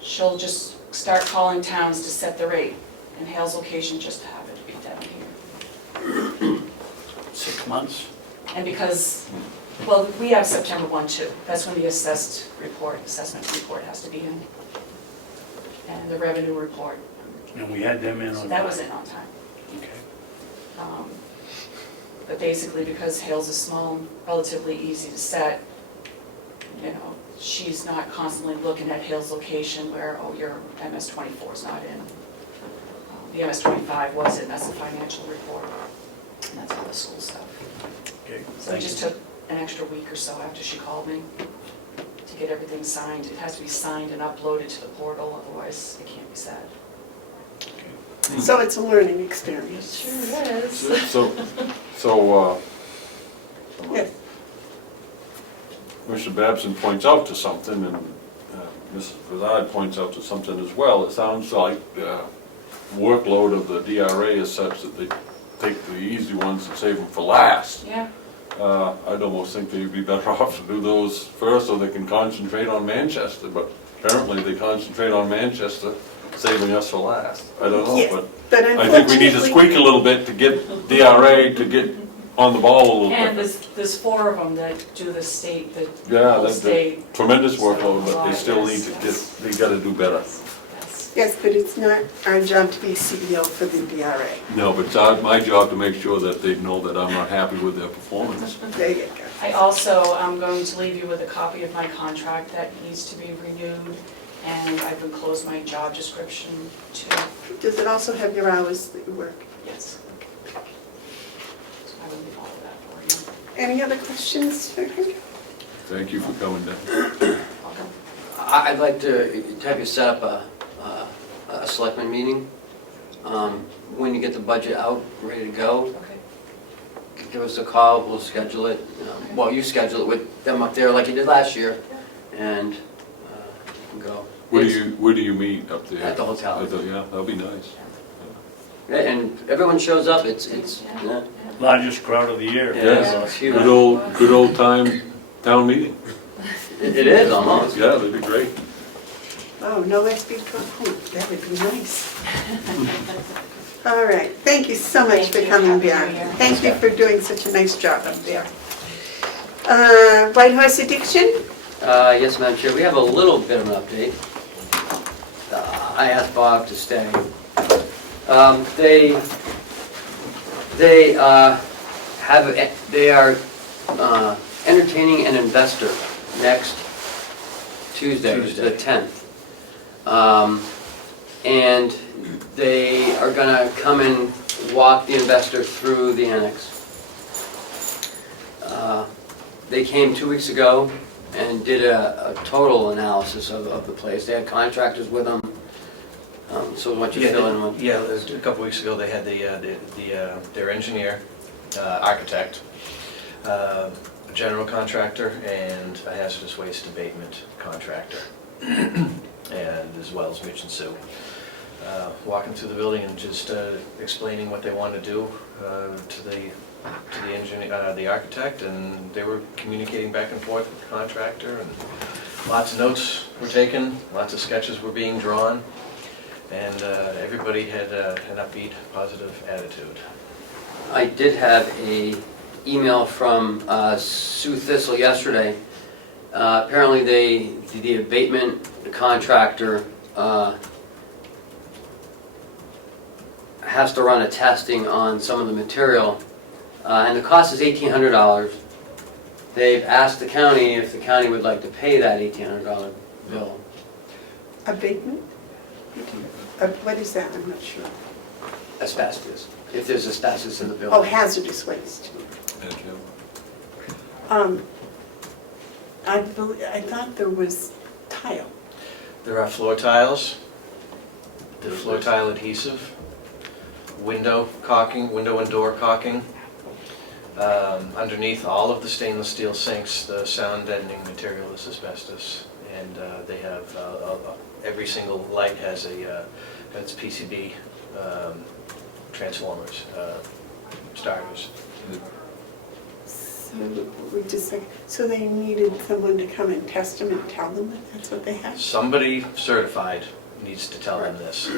she'll just start calling towns to set the rate. And Hale's location just happened to be down here. 6 months? And because, well, we have September 1 too. That's when the assessment report has to be in. And the revenue report. And we had them in So on that was in on time. Okay. But basically, because Hale's is small and relatively easy to set, she's not constantly looking at Hale's location where, oh, your MS-24 is not in. The MS-25 was in, that's the financial report, and that's all the school stuff. Okay, So it thank just you. took an extra week or so after she called me to get everything signed. It has to be signed and uploaded to the portal, otherwise it can't be set. So it's a learning experience. Sure is. So, Yes. Mr. Babson points out to something, and Mrs. Bevard points out to something as well. It sounds like workload of the DRA is such that they take the easy ones and save them for last. Yeah, I'd almost think they'd be better off to do those first so they can concentrate on Manchester, but apparently they concentrate on Manchester, saving us for last. I don't know, Yes, but I think we need to squeak a little bit to get DRA to get on the ball a little and bit. there's 4 of them that do the state, the Yeah, whole that's state. tremendous workload, but they Yes, still need to yes. they gotta do better. Yes. Yes, but it's not our job to be CEO for the DRA. No, but it's my job to make sure that they know that I'm not happy with their performance. There you go. I also am going to leave you with a copy of my contract that needs to be renewed, and I've enclosed my job description too. Does it also have your hours that you work? Yes. So I will leave all of that for you. Any other questions for him? Thank you for coming down. Welcome. I'd like to have you set up a selectman meeting. When you get the budget out, ready to go, Okay. give us a call, we'll schedule it. Well, you schedule it with them up there like you did last year, and you can go. Where do you meet up there? At the hotel. Yeah, that'll be nice. Yeah, and everyone shows up, it's, yeah. Largest crowd of the year. Yeah. It's huge. Good old time town meeting. It is almost. Yeah, that'd be great. Oh, no less big food, that would be nice. All right, thank you so much for coming down. Thank you for doing such a nice job up there. White Horse Addiction? Yes, Madam Chair, we have a little bit of an update. I asked Bob to stay. They are entertaining an investor next Tuesday, the 10th. And they are gonna come and walk the investor through the annex. They came 2 weeks ago and did a total analysis of the place. They had contractors with them. So what you fill in with? Yeah, a couple weeks ago, they had their engineer, architect, general contractor, and a hazardous waste abatement contractor, and as well as Mitch and Sue. Walking through the building and just explaining what they wanted to do to the engineer, the architect, and they were communicating back and forth with the contractor, and lots of notes were taken, lots of sketches were being drawn, and everybody had an upbeat, positive attitude. I did have a email from Sue Thistle yesterday. Apparently the abatement contractor has to run a testing on some of the material, and the cost is $1,800. They've asked the county if the county would like to pay that $1,800 bill. Abatement? What is that? I'm not sure. Asbestos, if there's asbestos in the Oh, building. hazardous waste. I thought there was tile. There are floor tiles, floor tile adhesive, window caulking, window and door caulking. Underneath all of the stainless steel sinks, the sound deadening material is asbestos, and they have every single light has its PCB transformers, starters. So they needed someone to come and test them and tell them that that's what they had? Somebody certified needs to tell them this.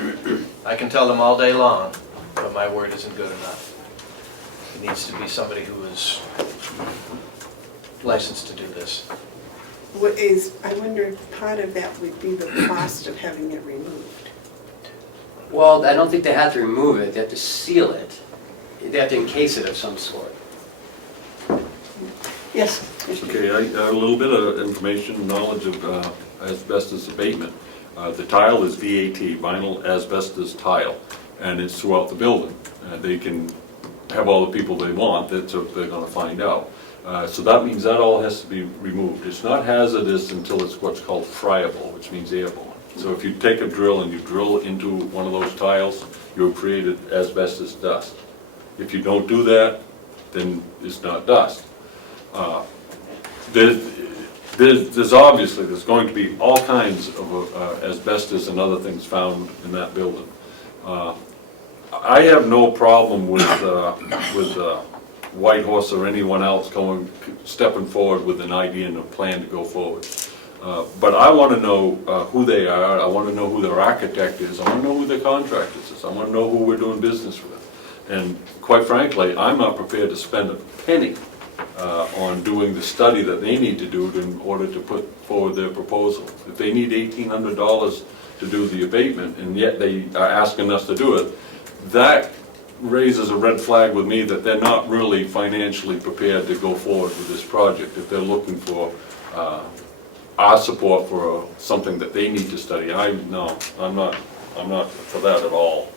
I can tell them all day long, but my word isn't good enough. It needs to be somebody who is licensed to do this. I wonder if part of that would be the cost of having it removed. Well, I don't think they have to remove it, they have to seal it. They have to encase it of some sort. Yes. Okay, a little bit of information, knowledge of asbestos abatement. The tile is VAT, vinyl asbestos tile, and it's throughout the building. They can have all the people they want, that's what they're going to find out. So that means that all has to be removed. It's not hazardous until it's what's called friable, which means airborne. So if you take a drill and you drill into one of those tiles, you'll create asbestos dust. If you don't do that, then it's not dust. There's going to be all kinds of asbestos and other things found in that building. I have no problem with White Horse or anyone else stepping forward with an idea and a plan to go forward. But I want to know who they are. I want to know who their architect is. I want to know who their contractors is. I want to know who we're doing business with. And quite frankly, I'm not prepared to spend a penny on doing the study that they need to do in order to put forward their proposal. If they need $1,800 to do the abatement, and yet they are asking us to do it, that raises a red flag with me that they're not really financially prepared to go forward with this project if they're looking for our support for something that they need to study. I'm not for that at all.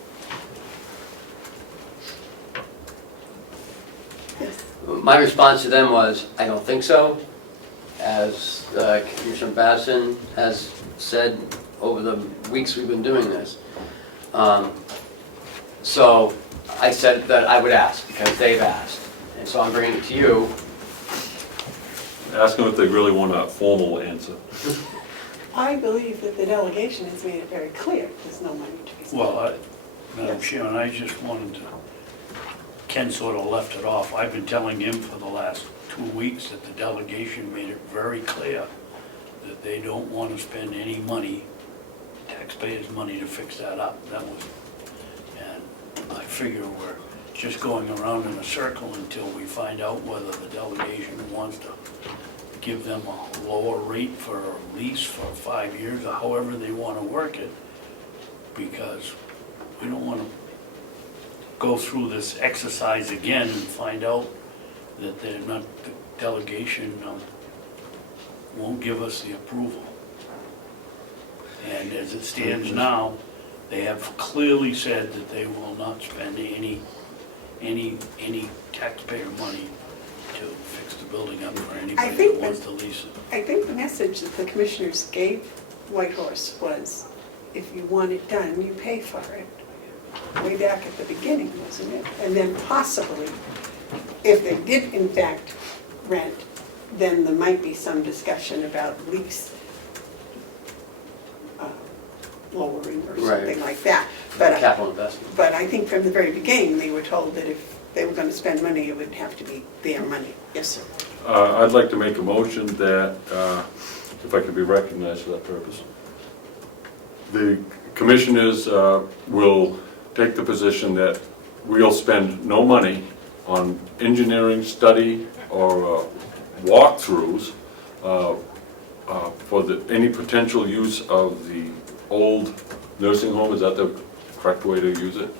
My response to them was, I don't think so. As Commissioner Babson has said over the weeks we've been doing this. So I said that I would ask because they've asked. And so I'm bringing it to you. Ask them if they really want a formal answer. I believe that the delegation has made it very clear there's no money to be spent. Well, Madam Chairman, I just wanted to, Ken sort of left it off. I've been telling him for the last 2 weeks that the delegation made it very clear that they don't want to spend any money, taxpayers' money, to fix that up. That was, and I figure we're just going around in a circle until we find out whether the delegation wants to give them a lower rate for a lease for 5 years, or however they want to work it, because we don't want to go through this exercise again and find out that they're not, the delegation won't give us the approval. And as it stands now, they have clearly said that they will not spend any taxpayer money to fix the building up for anybody think that wants that- to lease it. I think the message that the commissioners gave Whitehorse was, if you want it done, you pay for it. Way back at the beginning, wasn't it? And then possibly, if they did in fact rent, then there might be some discussion about lease lowering or Right. something like that. But Capital investment. But I think from the very beginning, they were told that if they were going to spend money, it would have to be their money. Yes, sir. I'd like to make a motion that, if I could be recognized for that purpose, the commissioners will take the position that we'll spend no money on engineering study or walkthroughs for any potential use of the old nursing home, is that the correct way to use it?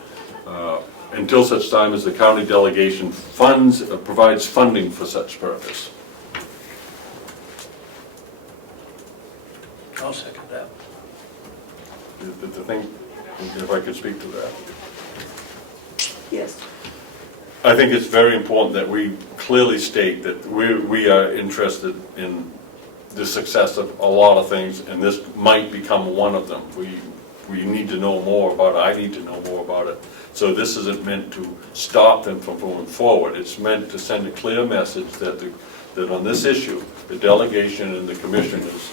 Until such time as the county delegation provides funding for such purpose. I'll second that. The thing, if I could speak to that. Yes. I think it's very important that we clearly state that we are interested in the success of a lot of things, and this might become one of them. We need to know more about it. I need to know more about it. So this isn't meant to stop them from moving forward. It's meant to send a clear message that on this issue, the delegation and the commissioners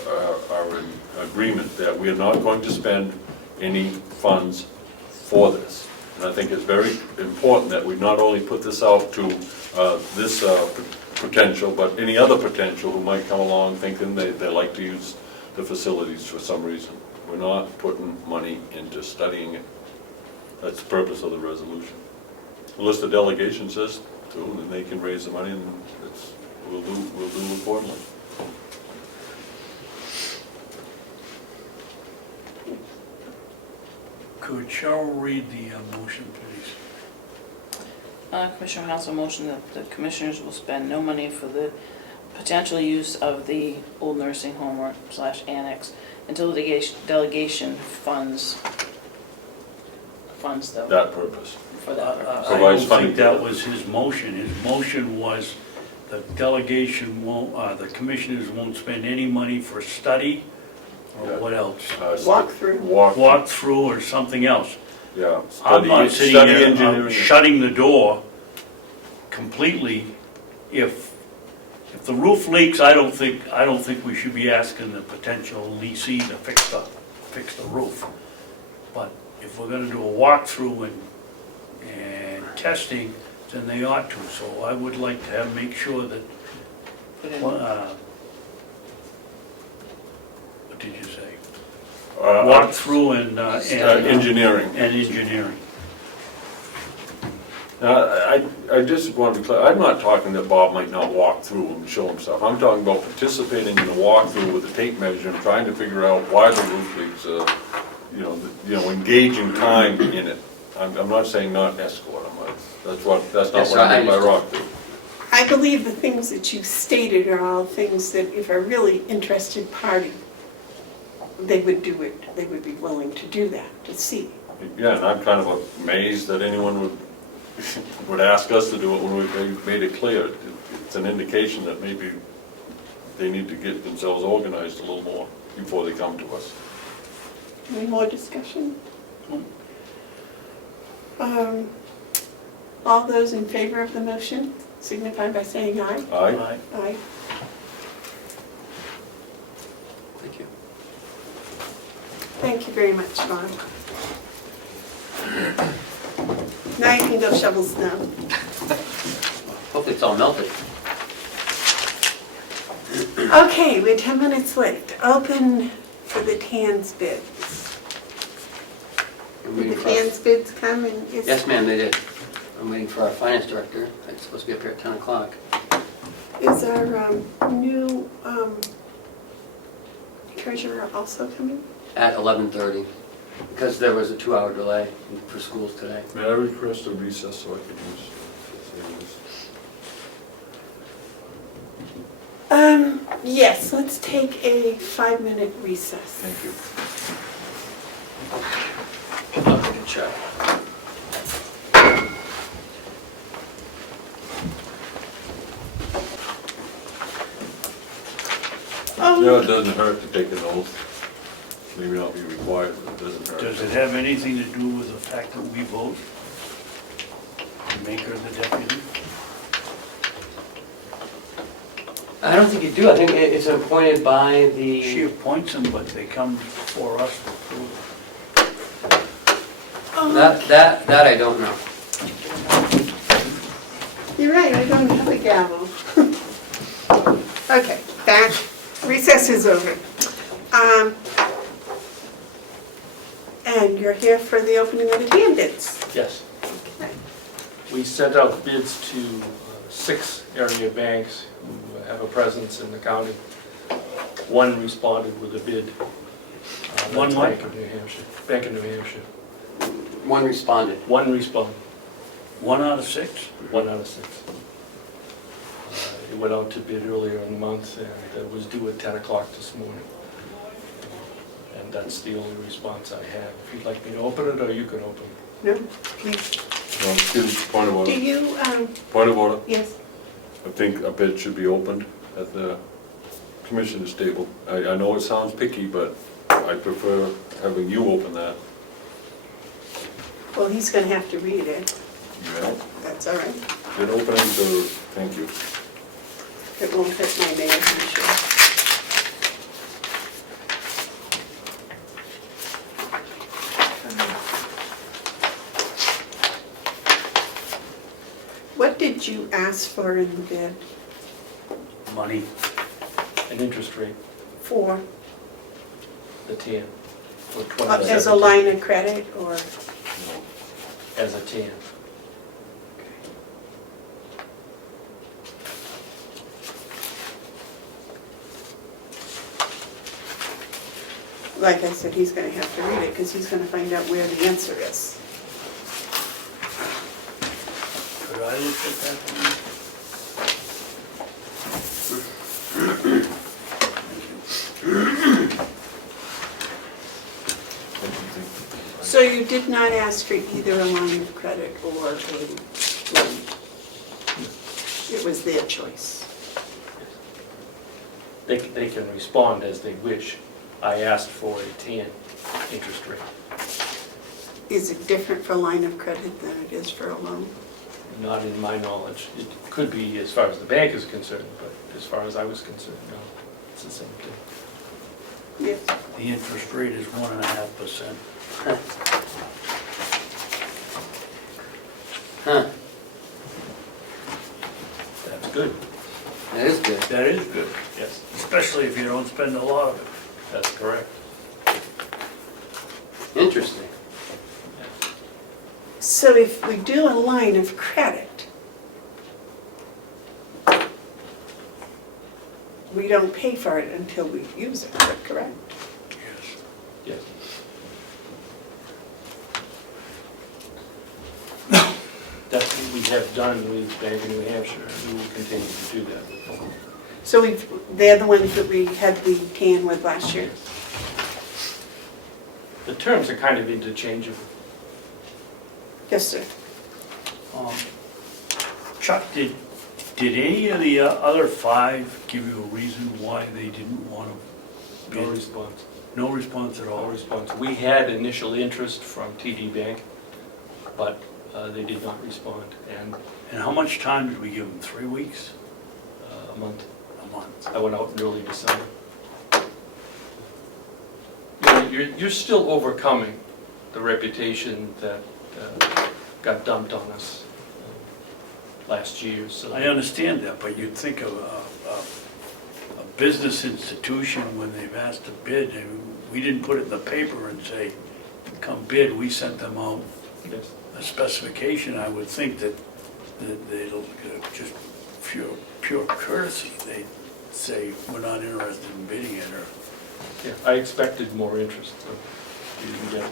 are in agreement that we are not going to spend any funds for this. And I think it's very important that we not only put this out to this potential, but any other potential who might come along thinking they like to use the facilities for some reason. We're not putting money into studying it. That's the purpose of the resolution. Unless the delegation says to, then they can raise the money, and we'll do accordingly. Could Cheryl read the motion, please? Commissioner Hounsel motion that the commissioners will spend no money for the potential use of the old nursing home or / annex until the delegation funds the, That purpose. for that purpose. I Provides don't funding think that to- was his motion. His motion was the delegation won't, the commissioners won't spend any money for study, or Yeah. what else? Walkthrough. Walkthrough or something else. Yeah. I'm not sitting Study there engineering. shutting the door completely. If the roof leaks, I don't think we should be asking the potential leasee to fix the roof. But if we're gonna do a walkthrough and testing, then they ought to. So I would like to make sure that, Put in- what did you say? Walkthrough and Engineering. engineering. I just want to be clear, I'm not talking that Bob might not walk through and show himself. I'm talking about participating in a walkthrough with a tape measure and trying to figure out why the roof leaks, engaging time in it. I'm not saying not escort them, that's not Yes, what I I mean by understand. walk through. I believe the things that you stated are all things that if a really interested party, they would do it, they would be willing to do that, to see. Yeah, and I'm kind of amazed that anyone would ask us to do it when we've made it clear. It's an indication that maybe they need to get themselves organized a little more before they come to us. Any more discussion? All those in favor of the motion signify by saying aye. Aye? Aye. Thank you. Thank you very much, Ron. Now you can go shovel snow. Hopefully it's all melted. Okay, we're 10 minutes late. Open for the TAN's bids. I'm Did waiting the for our- TAN's bids come and is? Yes, ma'am, they did. I'm waiting for our finance director. It's supposed to be up here at 10 o'clock. Is our new treasurer also coming? At 11:30, because there was a 2-hour delay for schools today. May I request a recess so I can use this? Yes, let's take a 5-minute recess. Thank you. I'll take a check. No, it doesn't hurt to take an oath. Maybe not be required, but it doesn't hurt. Does it have anything to do with the fact that we vote? To make her the deputy? I don't think you do. I think it's appointed by She the, appoints them, but they come before us to approve. that I don't know. You're right, I don't have a gavel. Okay, back, recess is over. And you're here for the opening of the TAN bids. Yes. Okay. We sent out bids to 6 area banks who have a presence in the county. One responded with a bid. One That's what? Bank of New Hampshire. Bank of New Hampshire. One responded. One responded, 1 out of 6? 1 out of 6. It went out to bid earlier in the month and it was due at 10 o'clock this morning. And that's the only response I have. If you'd like me to open it, or you can open it. No, please. No, excuse me, point of Do order. you, Point of order. yes, I think a bid should be opened at the commissioner's table. I know it sounds picky, but I prefer having you open that. well, he's gonna have to read it. Yeah. That's all right. Bid opening, so thank you. It won't hurt my nails, I'm sure. What did you ask for in the bid? Money. An interest rate, For, the 10, for 2017. as a line of credit or? No. As a 10. Like I said, he's gonna have to read it because he's gonna find out where the answer is. Could I look at that? What do you think? So you did not ask for either a line of credit or a loan? It was their choice. They can respond as they wish. I asked for a 10 interest rate. Is it different for a line of credit than it is for a loan? Not in my knowledge. It could be as far as the bank is concerned, but as far as I was concerned, no, it's the same thing. Yes. The interest rate is 1.5%. Huh, That's good. that is good. That is good, Yes, especially if you don't spend a lot of it. that's correct. Interesting. So if we do a line of credit, we don't pay for it until we use it, is that correct? Yes. Yes. That's what we have done with Bank of New Hampshire, and we will continue to do that with them. So they're the ones that we had the TAN with last year? The terms are kind of interchangeable. Yes, sir. Chuck, did any of the other 5 give you a reason why they didn't want to No bid? response. No response at No all? response. We had initial interest from TD Bank, but They did not respond, and And how much time did we give them, 3 weeks? a month. A month? I went out in early December. You're still overcoming the reputation that got dumped on us last year, so. I understand that, but you'd think of a business institution when they've asked to bid, and we didn't put it in the paper and say, come bid, we sent them out Yes. a specification. I would think that they'll just pure courtesy, they'd say, we're not interested in bidding it, or Yeah, I expected more interest, but we didn't get it.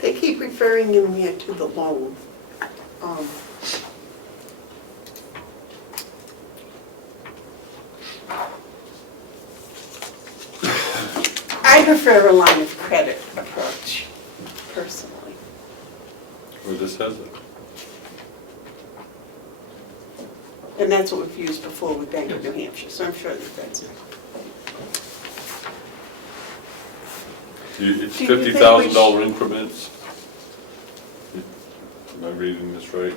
They keep referring in here to the loan. I prefer a line of credit approach, personally. Where this says it. And that's what we've used before with Bank of New Hampshire, so I'm sure that that's it. It's Do you think we $50,000 increments? Am I reading this right?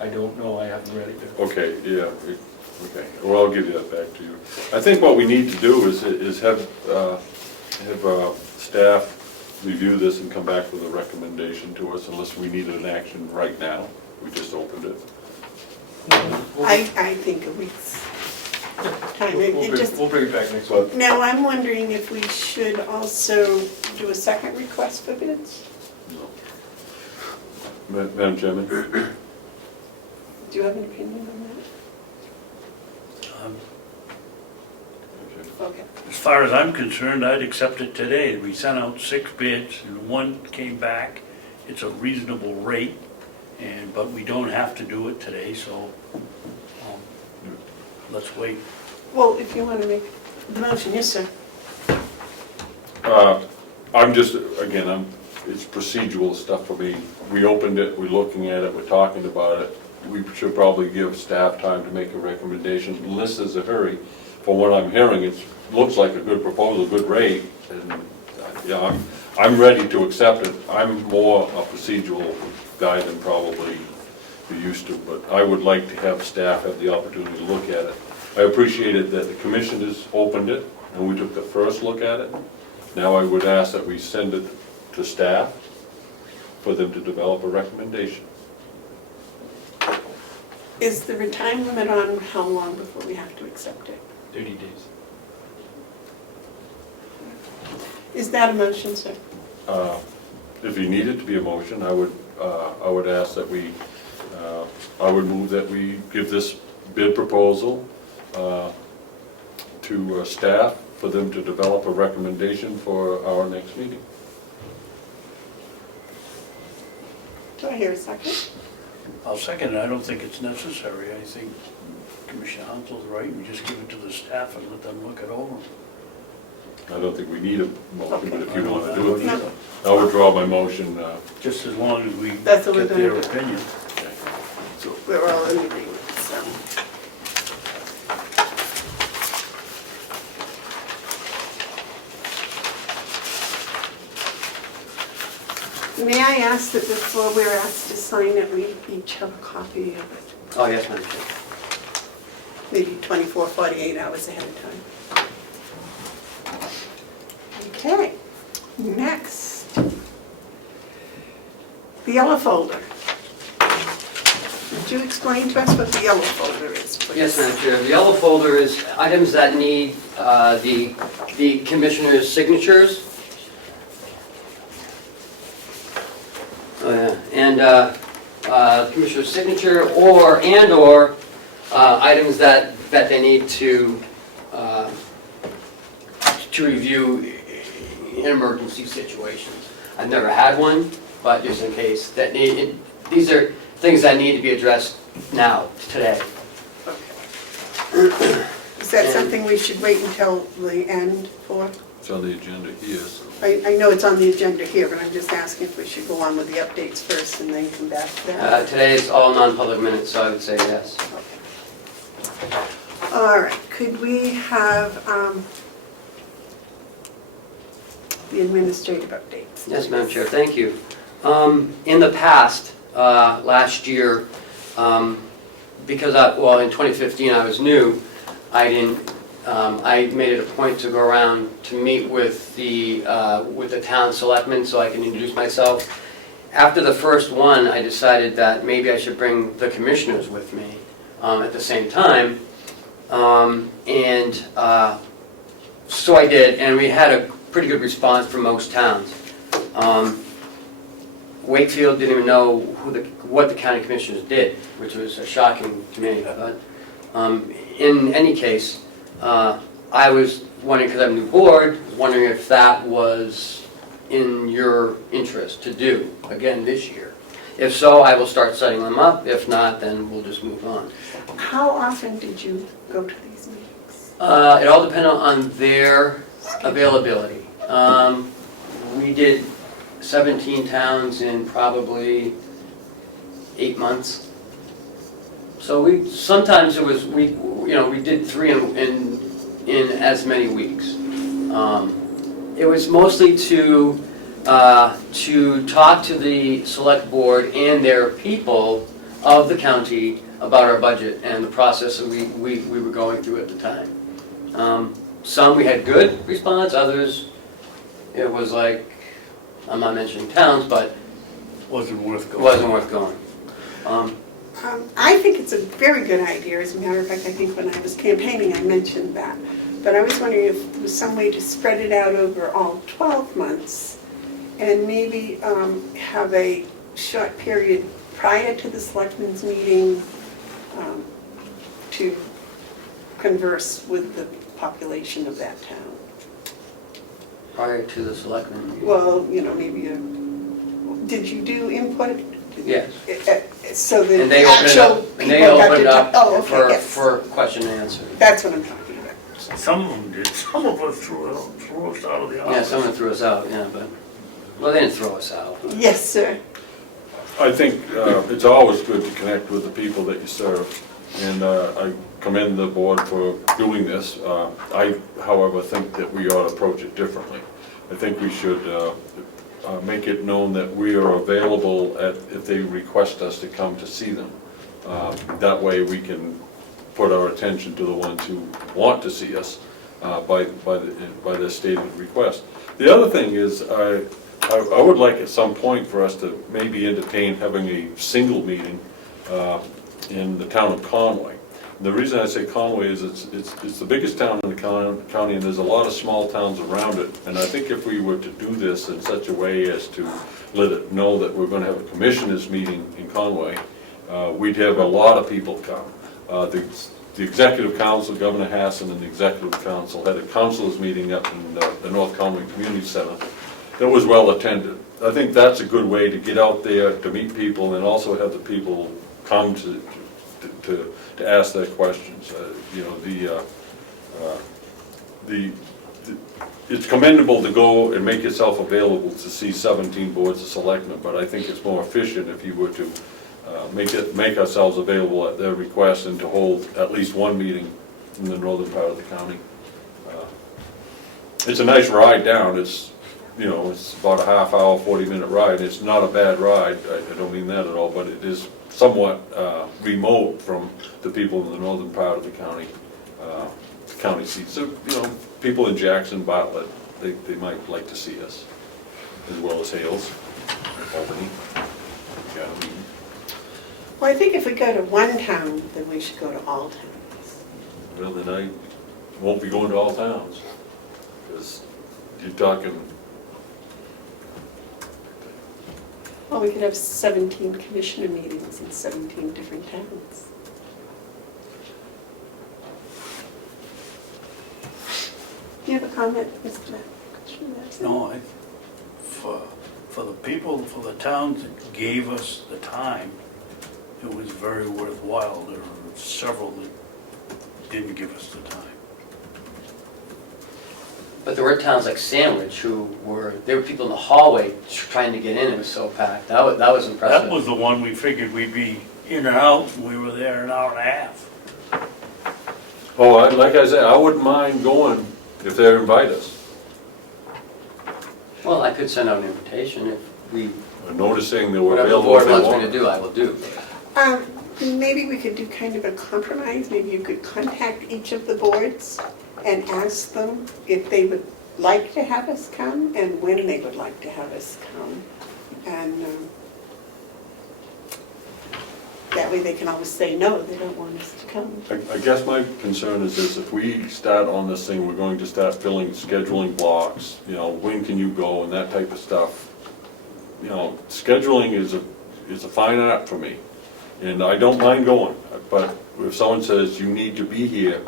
I don't know, I haven't read it yet. Okay, yeah, okay, well, I'll give that back to you. I think what we need to do is have staff review this and come back with a recommendation to us, unless we need an action right now. We just opened it. I think a week's time. We'll bring it back next month. But Now, I'm wondering if we should also do a second request for bids? Madam Chairman? Do you have an opinion on that? Okay. as far as I'm concerned, I'd accept it today. We sent out 6 bids, and 1 came back. It's a reasonable rate, but we don't have to do it today, so let's wait. Well, if you want to make the motion, yes, sir. I'm just, again, it's procedural stuff for me. We opened it, we're looking at it, we're talking about it. We should probably give staff time to make a recommendation, unless there's a hurry. From what I'm hearing, it looks like a good proposal, good rate, and, yeah, I'm ready to accept it. I'm more a procedural guy than probably you're used to, but I would like to have staff have the opportunity to look at it. I appreciated that the commissioners opened it, and we took the first look at it. Now I would ask that we send it to staff for them to develop a recommendation. Is there a time limit on how long before we have to accept it? 30 days. Is that a motion, sir? If you need it to be a motion, I would ask that I would move that we give this bid proposal to staff for them to develop a recommendation for our next meeting. Do I hear a second? I'll second it. I don't think it's necessary. I think Commissioner Haunsel's right. We just give it to the staff and let them look it over. I don't think we need a motion, but if you want to I do don't it, either. I'll withdraw my motion. Just as long as we That's what we're get their gonna do. opinion. So we're all in agreement, so. May I ask that before we're asked to sign it, we each have a copy of it? Oh, yes, Madam Chair. Maybe 24, 48 hours ahead of time. Okay, next. The yellow folder. Would you explain to us what the yellow folder is, please? Yes, Madam Chair. The yellow folder is items that need the commissioner's signatures. Commissioner's signature or items that they need to review in emergency situations. I've never had one, but just in case, these are things that need to be addressed now, today. Is that something we should wait until the end for? It's on the agenda here, so. I know it's on the agenda here, but I'm just asking if we should go on with the updates first and then come back to that. Today is all non-public minutes, so I would say yes. Okay. All right, could we have the administrative updates? Yes, Madam Chair, thank you. In the past, last year, because in 2015 I was new, I made it a point to go around to meet with the town selectmen so I can introduce myself. After the first one, I decided that maybe I should bring the commissioners with me at the same time. So I did, and we had a pretty good response from most towns. Wakefield didn't even know what the county commissioners did, which was shocking to me. But in any case, I was wondering, because I'm a new board, wondering if that was in your interest to do again this year. If so, I will start setting them up. If not, then we'll just move on. How often did you go to these meetings? It all depended on their availability. We did 17 towns in probably 8 months. So we did 3 in as many weeks. It was mostly to talk to the select board and their people of the county about our budget and the process that we were going through at the time. Some we had good response, others it was like, I'm not mentioning towns, but Wasn't worth going. wasn't worth going. I think it's a very good idea. As a matter of fact, I think when I was campaigning, I mentioned that. But I was wondering if there was some way to spread it out over all 12 months and maybe have a short period prior to the selectmen's meeting to converse with the population of that town. Prior to the selectmen. Well, maybe did you do input? Yes. So the And they opened it actual up, people got to talk. Oh, okay, for, yes. for question and answer. That's what I'm talking about. Some of them did, some of us threw us out of the office. Yeah, someone threw us out, yeah, but, well, they didn't throw us out. Yes, sir. I think it's always good to connect with the people that you serve, and I commend the board for doing this. I, however, think that we ought to approach it differently. I think we should make it known that we are available if they request us to come to see them. That way we can put our attention to the ones who want to see us by their stated request. The other thing is, I would like at some point for us to maybe entertain having a single meeting in the town of Conway. The reason I say Conway is it's the biggest town in the county, and there's a lot of small towns around it. And I think if we were to do this in such a way as to let it know that we're going to have a commissioners meeting in Conway, we'd have a lot of people come. The executive council, Governor Hassan, and the executive council had a councilors meeting up in the North Conway Community Center that was well attended. I think that's a good way to get out there to meet people and also have the people come to ask their questions. It's commendable to go and make yourself available to see 17 boards of selectmen, but I think it's more efficient if you were to make ourselves available at their request and to hold at least one meeting in the northern part of the county. It's a nice ride down. It's about a half hour, 40-minute ride. It's not a bad ride. I don't mean that at all, but it is somewhat remote from the people in the northern part of the county seat. So, people in Jackson, Bartlett, they might like to see us, as well as Hales, Albany. Yeah, Well, I think if we go to one town, then we should go to all towns. well, then I won't be going to all towns, because you're talking, Well, we could have 17 commissioner meetings in 17 different towns. Do you have a comment, Mr. Babson? No, for the people, for the towns that gave us the time, it was very worthwhile. There were several that didn't give us the time. But there were towns like Sandwich there were people in the hallway trying to get in, it was so packed. That was impressive. That was the one we figured we'd be in and out, and we were there an hour and a half. like I said, I wouldn't mind going if they invite us. Well, I could send out an invitation if we, Noticing they were whatever the available board if they wants me want. to do, I will do. Maybe we could do kind of a compromise, maybe you could contact each of the boards and ask them if they would like to have us come and when they would like to have us come. And that way they can always say, no, they don't want us to come. I guess my concern is this, if we start on this thing, we're going to start filling, scheduling blocks, you know, when can you go and that type of stuff. You know, scheduling is a fine art for me, and I don't mind going, but if someone says you need to be here,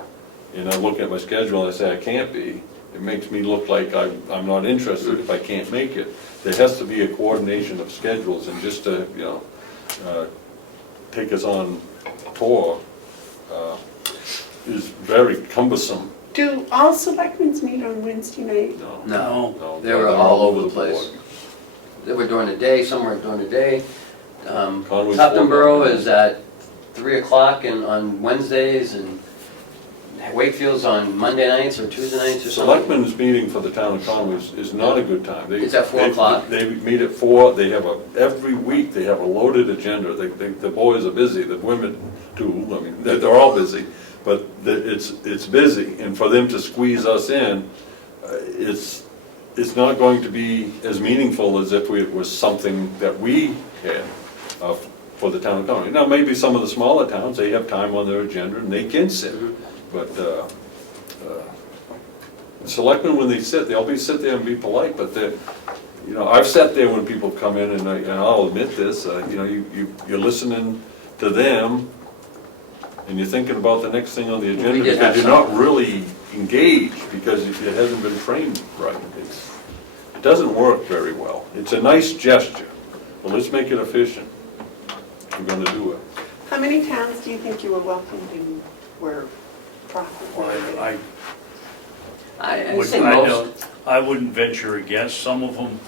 and I look at my schedule and I say I can't be, it makes me look like I'm not interested if I can't make it. There has to be a coordination of schedules, and just to, you know, take us on tour is very cumbersome. Do all selectmen meet on Wednesday night? No, they were all over the place. They were during the day, some were during the day. Conway's Tufton Borough four. is at 3 o'clock on Wednesdays, and Wakefield's on Monday nights or Tuesday nights or something. Selectmen's meeting for the town of Conway is not a good time. It's at 4 o'clock. They meet at 4, they have every week they have a loaded agenda. The boys are busy, the women too, I mean, they're all busy. But it's busy, and for them to squeeze us in, it's not going to be as meaningful as if it was something that we had for the town of Conway. Now, maybe some of the smaller towns, they have time on their agenda and they can sit, but selectmen, when they sit, they'll sit there and be polite, but you know, I've sat there when people come in, and I'll admit this, you know, you're listening to them, and you're thinking about the next thing on the agenda, because you're not really engaged, because it hasn't been framed right. It doesn't work very well. It's a nice gesture, but let's make it efficient. We're gonna do it. How many towns do you think you were welcomed and were profitable? I say most. I wouldn't venture a guess. Some of them,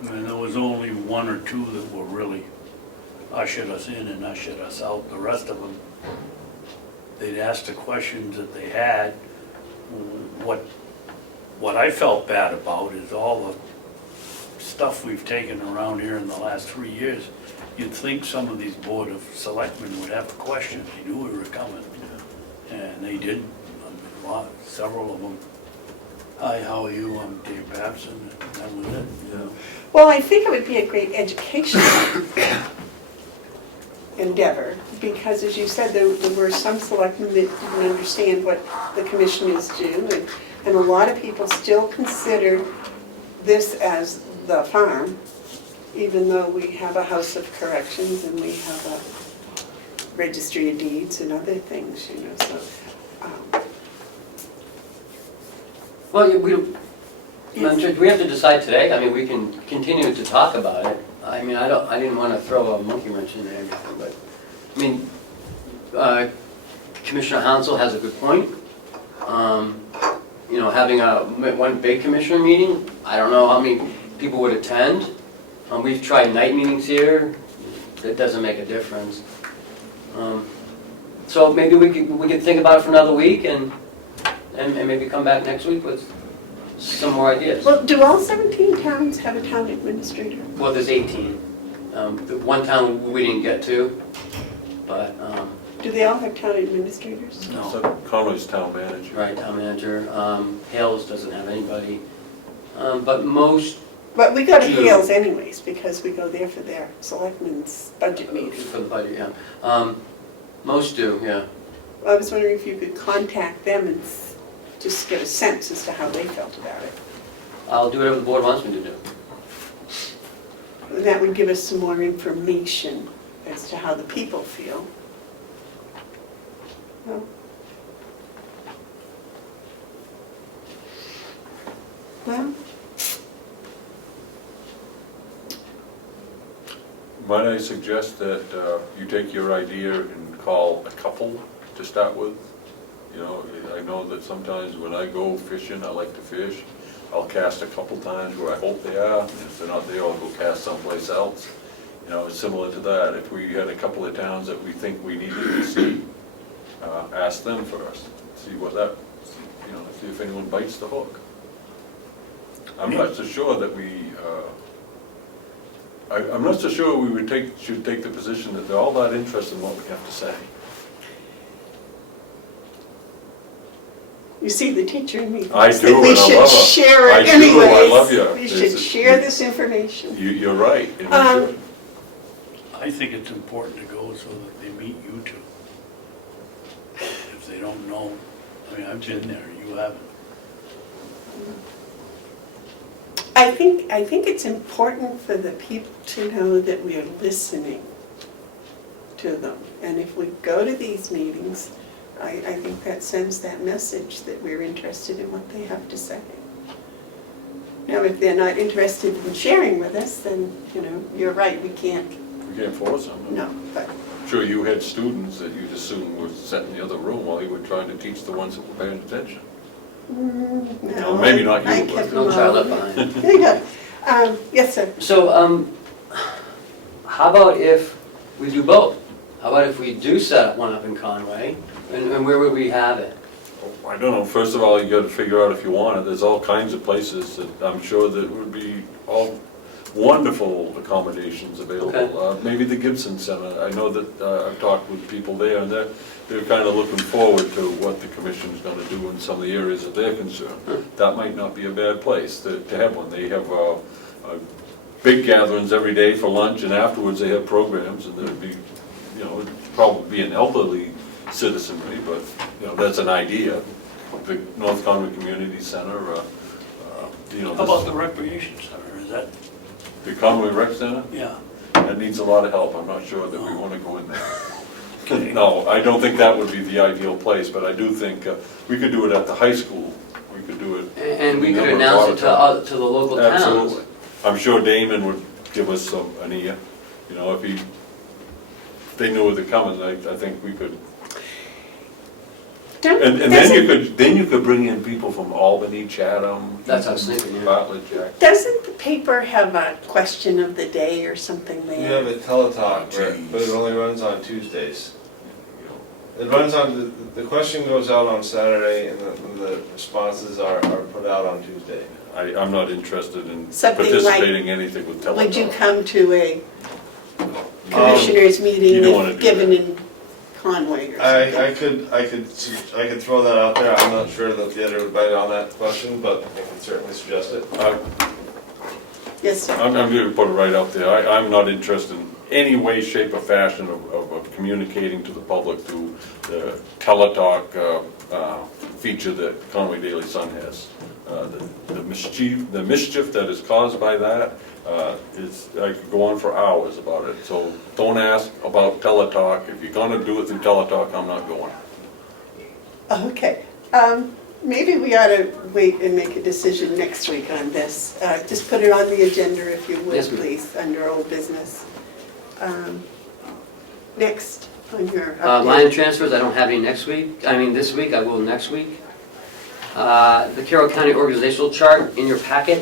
I mean, there was only 1 or 2 that were really ushered us in and ushered us out. The rest of them, they'd ask the questions that they had. What I felt bad about is all the stuff we've taken around here in the last 3 years. You'd think some of these Board of Selectmen would have a question. They knew we were coming, and they didn't. I mean, several of them, hi, how are you? I'm Dave Babson, and that was it. You know? Well, I think it would be a great educational endeavor, because as you said, there were some selectmen that didn't understand what the commissioners do, and a lot of people still consider this as the farm, even though we have a House of Corrections and we have a Registry of Deeds and other things, you know, so. Well, we have to decide today. I mean, we can continue to talk about it. I mean, I didn't want to throw a monkey wrench in there, but, I mean, Commissioner Hounsel has a good point. You know, having one big commissioner meeting, I don't know how many people would attend. We've tried night meetings here. It doesn't make a difference. So maybe we could think about it for another week and maybe come back next week with some more ideas. Well, do all 17 towns have a town administrator? Well, there's 18. The one town we didn't get to, but, Do they all have town administrators? no. So Conway's town manager. Right, town manager. Hales doesn't have anybody. But most, But we go to Do- Hales anyways, because we go there for their selectmen's budget meeting. for the budget, yeah. Most do, yeah. I was wondering if you could contact them and just get a sense as to how they felt about it. I'll do whatever the board wants me to do. And that would give us some more information as to how the people feel. No? Well, Might I suggest that you take your idea and call a couple to start with? You know, I know that sometimes when I go fishing, I like to fish. I'll cast a couple times where I hope they are. If they're not there, I'll go cast someplace else. You know, it's similar to that. If we had a couple of towns that we think we needed to see, ask them first. See what that, you know, see if anyone bites the hook. I'm not so sure that we I'm not so sure we should take the position that they're all that interested in what we have to say. You see, the teacher in me I thinks do, that we and I should love it. share I it do, anyways. I love you. We It's should a- share this information. You're right, and Um, we should. I think it's important to go so that they meet you two. If they don't know, I mean, I've been there, you haven't. I think it's important for the people to know that we are listening to them. And if we go to these meetings, I think that sends that message that we're interested in what they have to say. Now, if they're not interested in sharing with us, then, you're right, we can't, We can't force them. no, but, I'm sure you had students that you'd assume were sat in the other room while you were trying to teach the ones that were paying attention. no. maybe not you, I but- kept No them child all. left behind. There you go. Yes, sir. So, how about if we do both? How about if we do set one up in Conway, and where would we have it? I don't know, first of all, you gotta figure out if you want it, there's all kinds of places that I'm sure that would be all wonderful accommodations available. Okay. Maybe the Gibson Center, I know that I've talked with people there, and they're kind of looking forward to what the commission's gonna do in some of the areas that they're concerned. That might not be a bad place to have one. They have big gatherings every day for lunch, and afterwards they have programs, and there'd be, it'd probably be an elderly citizenry, but, that's an idea. The North Conway Community Center, How about the recreation center, is that, the Conway Rec Center, yeah, that needs a lot of help. I'm not sure that we want to go in there. okay. No, I don't think that would be the ideal place, but I do think we could do it at the high school. We could do it. And we in a could number of announce it water to the local towns. Absolutely. I'm sure Damon would give us an ear, if they knew they're coming, I think we could. And then you could bring in people from Albany, Chatham. That's what I was thinking, yeah. Bartlett, Jack. Doesn't the paper have a question of the day or something You there? have a teletalk, Jeez. but it only runs on Tuesdays. It runs on, the question goes out on Saturday and the responses are put out on Tuesday. I'm not interested in Something like- participating in anything with teletalk. Would you come to a commissioners you meeting don't wanna if do given that. in Conway or something? I could throw that out there. I'm not sure that the editor would bite on that question, but I can certainly suggest it. Yes, sir. I'm going to put it right out there. I'm not interested in any way, shape, or fashion of communicating to the public through the teletalk feature that Conway Daily Sun has. The mischief that is caused by that I could go on for hours about it. So don't ask about teletalk. If you're going to do it through teletalk, I'm not going. Okay. Maybe we ought to wait and make a decision next week on this. Just put it on the agenda if you would, Yes, ma'am. please, under old business. Next on your Line update. transfers, I don't have any this week, I will next week. The Carroll County organizational chart in your packet.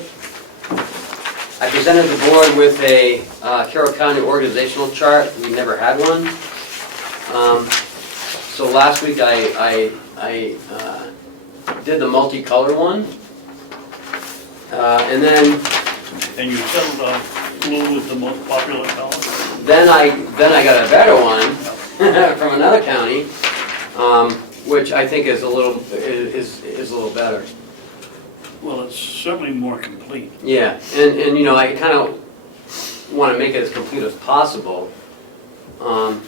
I presented the board with a Carroll County organizational chart, we never had one. So last week I did the multicolor one. And then And you settled on blue as the most popular color? Then I got a better one from another county, which I think is a little better. Well, it's certainly more complete. Yeah, and I kind of want to make it as complete as possible. So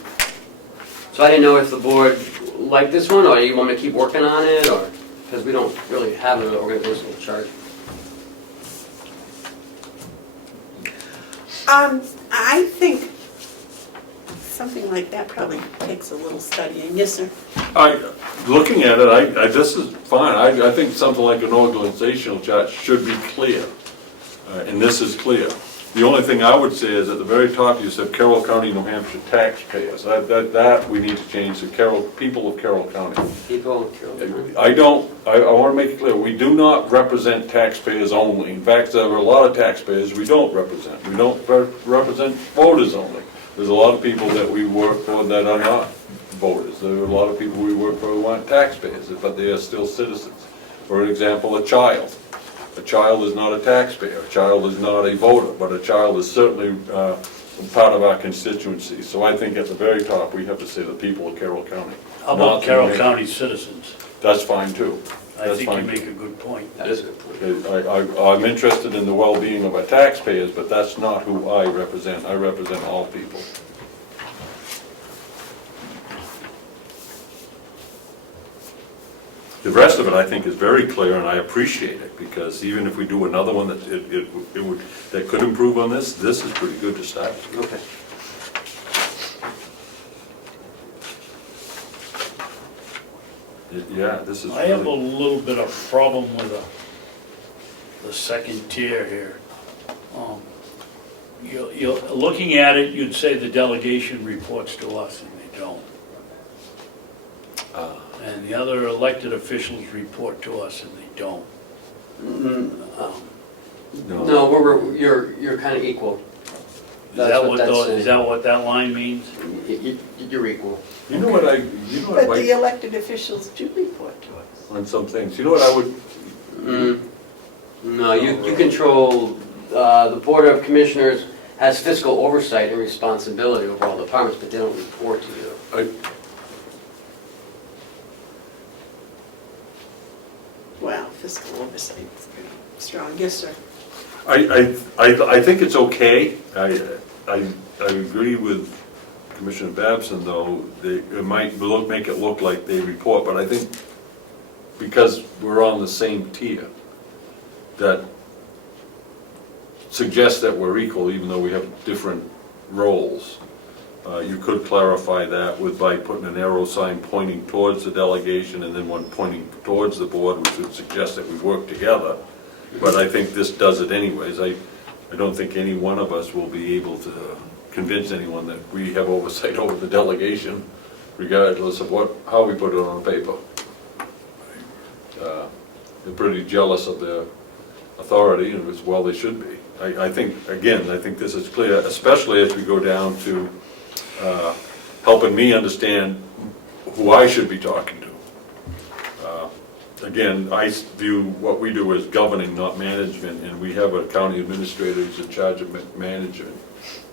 I didn't know if the board liked this one, or you want me to keep working on it, or because we don't really have an organizational chart. I think something like that probably takes a little studying. Yes, sir. Looking at it, this is fine. I think something like an organizational chart should be clear, and this is clear. The only thing I would say is at the very top you said Carroll County, New Hampshire taxpayers. That we need to change to people of Carroll County. People in Carroll County. I want to make it clear, we do not represent taxpayers only. In fact, there are a lot of taxpayers we don't represent. We don't represent voters only. There's a lot of people that we work for that are not voters. There are a lot of people we work for who aren't taxpayers, but they are still citizens. For example, a child. a child is not a taxpayer, a child is not a voter, but a child is certainly part of our constituency. So I think at the very top, we have to say the people of Carroll County. How Not about the Carroll mayor. County citizens? That's fine too. I That's think you fine. make a good point. That is a good point. I'm interested in the well-being of our taxpayers, but that's not who I represent. I represent all people. The rest of it, I think, is very clear, and I appreciate it, because even if we do another one that could improve on this, this is pretty good to start. Okay. Yeah, this is I have a really, little bit of problem with the second tier here. You're looking at it, you'd say the delegation reports to us, and they don't. And the other elected officials report to us, and they don't. No, you're kind of equal. Is That's that what what, that's is that what that line means? You're equal. you know what I But might, the elected officials do report to us. on some things, you know what I would, No, you control, the Board of Commissioners has fiscal oversight and responsibility over all departments, but they don't report to you. Wow, fiscal oversight is pretty strong. Yes, sir. I think it's okay. I agree with Commissioner Babson, though. It might make it look like they report, but I think because we're on the same tier, that suggests that we're equal, even though we have different roles. You could clarify that by putting an arrow sign pointing towards the delegation and then one pointing towards the board, which would suggest that we work together. But I think this does it anyways. I don't think any one of us will be able to convince anyone that we have oversight over the delegation, regardless of how we put it on paper. They're pretty jealous of their authority, and as well they should be. I think this is clear, especially as we go down to helping me understand who I should be talking to. Again, I view what we do as governing, not management, and we have a county administrator who's in charge of management.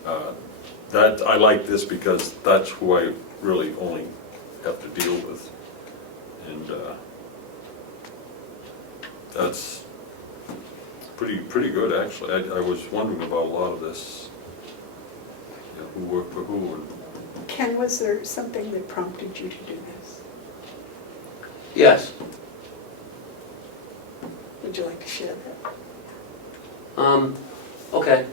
I like this because that's who I really only have to deal with. And that's pretty good, actually. I was wondering about a lot of this, who worked for who. And Ken, was there something that prompted you to do this? Yes. Would you like to share that? Okay.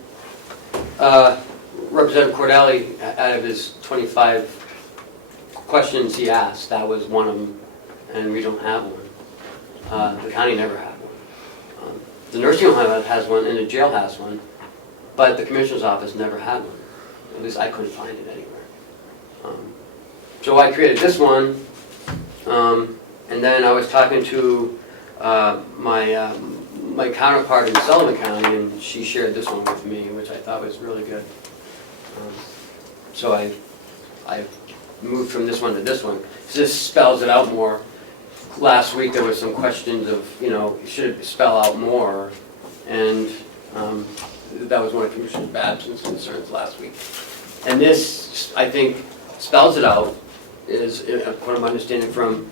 Representative Cordelli, out of his 25 questions he asked, that was one of them, and we don't have one. The county never had one. The nursing home has one, and the jail has one, but the commissioner's office never had one. At least I couldn't find it anywhere. So I created this one, and then I was talking to my counterpart in Sullivan County, and she shared this one with me, which I thought was really good. So I moved from this one to this one, because this spells it out more. Last week there was some questions of, should it spell out more? And that was one of Commissioner Babson's concerns last week. And this, I think, spells it out, is what I'm understanding from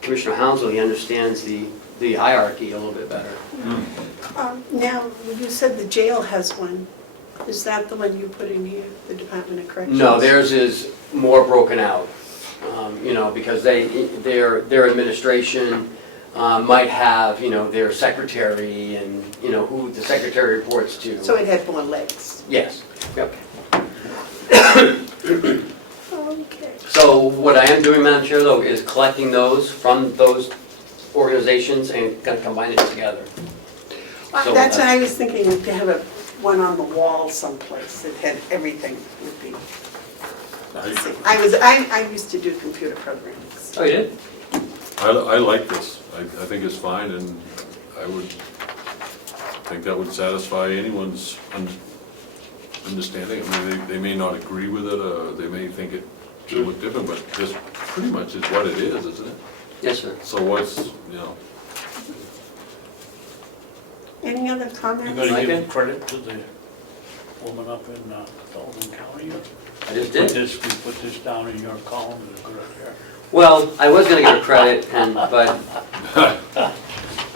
Commissioner Hounsel. He understands the hierarchy a little bit better. Now, you said the jail has one. Is that the one you put in here, the Department of Corrections? No, theirs is more broken out, because their administration might have, their secretary and, who the secretary reports to. So it had more legs. Yes, yep. Okay. So what I am doing, Madam Chair, though, is collecting those from those organizations and kind of combining it together. So That's what I was thinking, to have one on the wall someplace that had everything would be. I used to do computer programming. Oh, you did? I like this. I think it's fine, and I would think that would satisfy anyone's understanding. I mean, they may not agree with it, or they may think it should look different, but this pretty much is what it is, isn't it? Yes, sir. So what's, Any other You comments? gonna give credit to the woman up in Sullivan County? Or I just we did. put this down in your column as a good idea? Well, I was gonna give her credit, but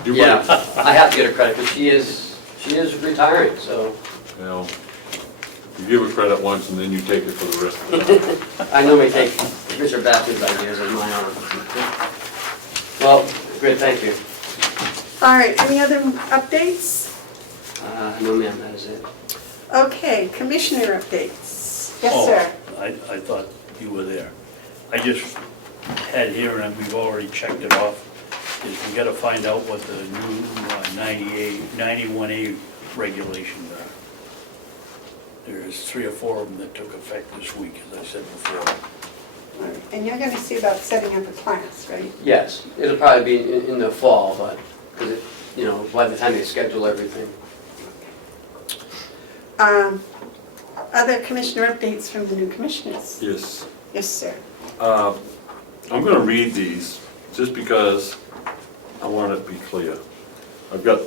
yeah, I have to get her credit because she is retiring, so. Well, you give her credit once and then you take it for the rest of the time. I normally take Mr. Babson's ideas as my own. Well, great, thank you. All right, any other updates? No ma'am, that is it. Okay, commissioner updates. Yes, Oh, sir. I thought you were there. I just had here, and we've already checked it off, is we gotta find out what the new 91A regulations are. There's 3 or 4 of them that took effect this week, as I said before. All right, and you're gonna see about setting up a class, right? Yes, it'll probably be in the fall, but, because it, by the time they schedule everything. Other commissioner updates from the new commissioners? Yes. Yes, sir. I'm going to read these just because I want it to be clear. I've got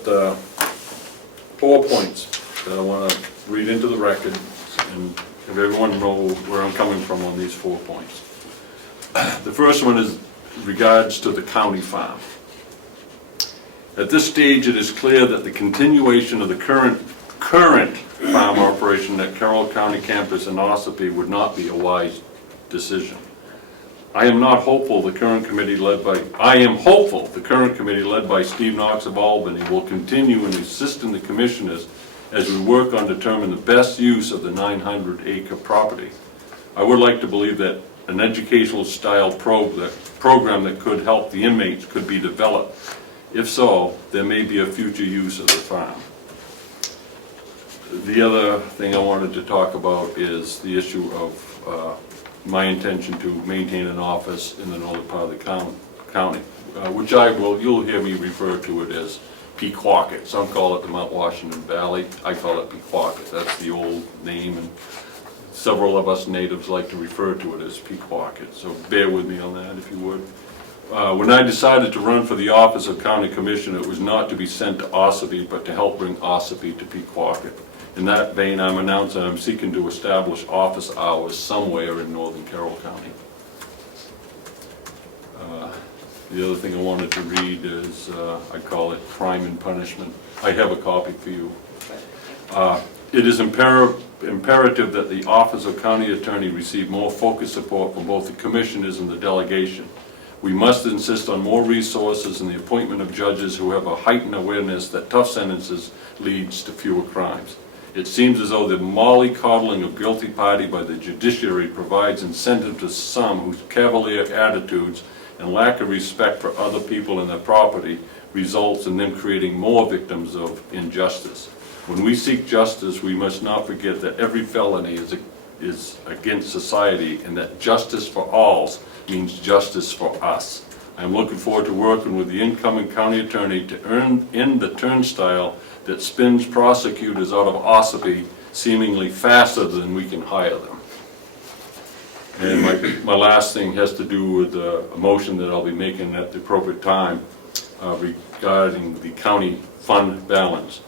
4 points that I want to read into the record and have everyone know where I'm coming from on these 4 points. The first one is regards to the county farm. At this stage, it is clear that the continuation of the current farm operation at Carroll County campus in Ossipee would not be a wise decision. I am hopeful the current committee led by Steve Knox of Albany will continue in assisting the commissioners as we work on determining the best use of the 900-acre property. I would like to believe that an educational style program that could help the inmates could be developed. If so, there may be a future use of the farm. The other thing I wanted to talk about is the issue of my intention to maintain an office in the northern part of the county, which you'll hear me refer to it as Pequawket. Some call it the Mount Washington Valley. I call it Pequawket. That's the old name, and several of us natives like to refer to it as Pequawket. So bear with me on that, if you would. When I decided to run for the office of County Commissioner, it was not to be sent to Ossipee, but to help bring Ossipee to Pequawket. In that vein, I'm announcing I'm seeking to establish office hours somewhere in northern Carroll County. The other thing I wanted to read is, I call it crime and punishment. I have a copy for you. It is imperative that the Office of County Attorney receive more focused support from both the commissioners and the delegation. We must insist on more resources in the appointment of judges who have a heightened awareness that tough sentences leads to fewer crimes. It seems as though the mollycoddling of guilty party by the judiciary provides incentive to some whose cavalier attitudes and lack of respect for other people and their property results in them creating more victims of injustice. When we seek justice, we must not forget that every felony is against society, and that justice for all means justice for us. I'm looking forward to working with the incoming county attorney to end the turnstile that spins prosecutors out of Ossipee seemingly faster than we can hire them. And my last thing has to do with a motion that I'll be making at the appropriate time regarding the county fund balance.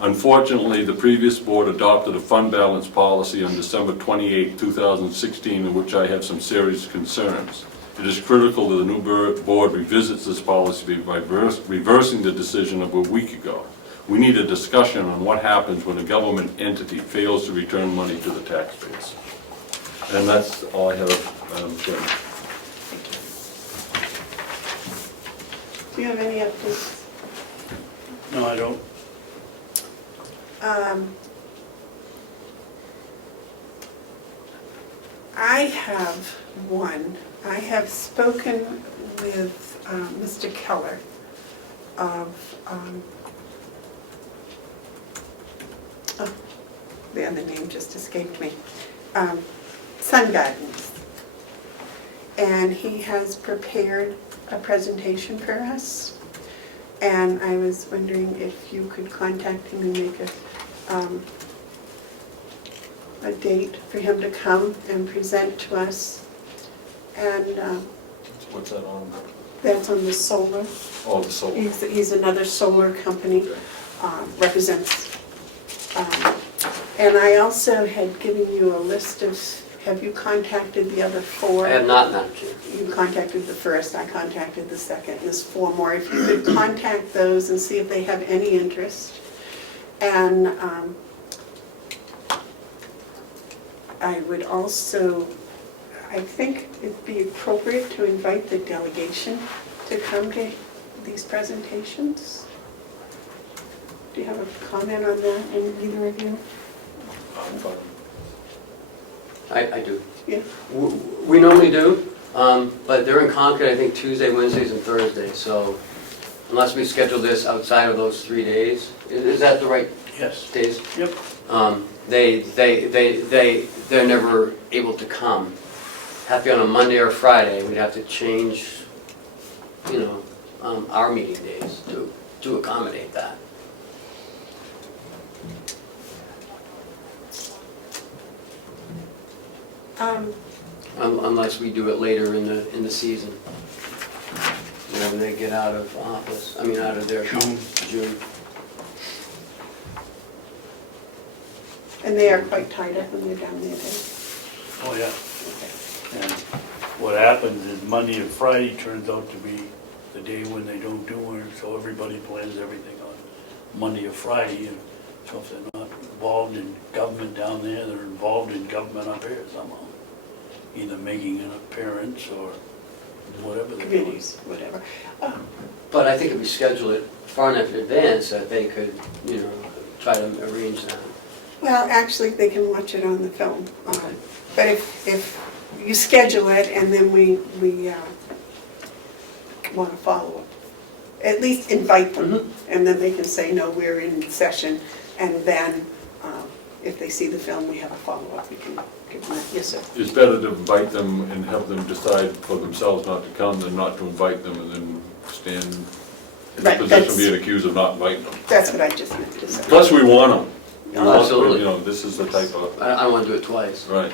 Unfortunately, the previous board adopted a fund balance policy on December 28, 2016, in which I have some serious concerns. It is critical that the new board revisits this policy by reversing the decision of a week ago. We need a discussion on what happens when a government entity fails to return money to the taxpayers. And that's all I have, Madam Chairman. Do you have any updates? No, I don't. I have one. I have spoken with Mr. Keller of, the other name just escaped me, Sun Gardens. And he has prepared a presentation for us. And I was wondering if you could contact him and make a date for him to come and present to us. And What's that on? that's on the solar. Oh, the solar. He's another solar company. represents. And I also had given you a list of, have you contacted the other four? I have not, Madam Chair. You contacted the first, I contacted the second, there's four more. If you could contact those and see if they have any interest. And I would also, I think it'd be appropriate to invite the delegation to come to these presentations. Do you have a comment on that, either of you? I do. Yeah. We normally do, but they're in Concord, I think, Tuesday, Wednesdays, and Thursdays, so unless we schedule this outside of those 3 days, is that the right Yes. days? Yep. They're never able to come. Have to be on a Monday or Friday, we'd have to change, our meeting days to accommodate that. Unless we do it later in the season. When they get out of office, out of their June. And they are quite tied up when they're down there, then? Oh, yeah. And what happens is Monday and Friday turns out to be the day when they don't do it, so everybody plans everything on Monday or Friday. And so if they're not involved in government down there, they're involved in government up here somehow. Either making an appearance or whatever they're doing. Committees, whatever. But I think if we schedule it far enough in advance that they could, try to arrange that. Well, actually, they can watch it on the film. Okay. But if you schedule it and then we want to follow up, at least invite them. And then they can say, no, we're in session. And then if they see the film, we have a follow-up. We can give them that. Yes, sir. It's better to invite them and have them decide for themselves not to come than not to invite them and then stand in the Right, position that's- of being accused of not inviting them. That's what I just meant to say. Plus, we want them. Oh, absolutely. This is the type of, I don't want to do it twice. right.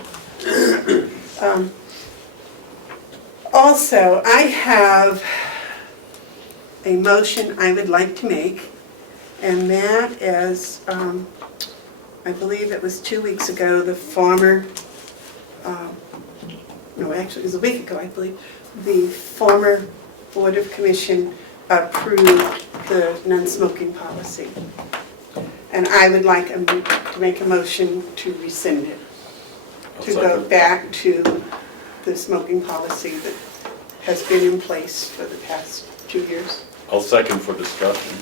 Also, I have a motion I would like to make, and that is, I believe it was 2 weeks ago, the former, no, actually, it was a week ago, I believe, the former Board of Commission approved the non-smoking policy. And I would like to make a motion to rescind it, to go back to the smoking policy that has been in place for the past 2 years. I'll second for discussion.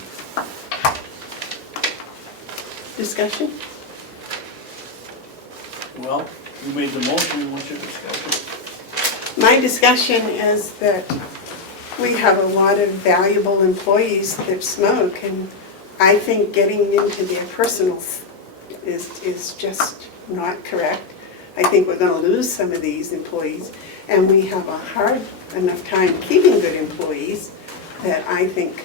Discussion? Well, you made the motion, what's your discussion? My discussion is that we have a lot of valuable employees that smoke, and I think getting into their personals is just not correct. I think we're going to lose some of these employees, and we have a hard enough time keeping good employees that I think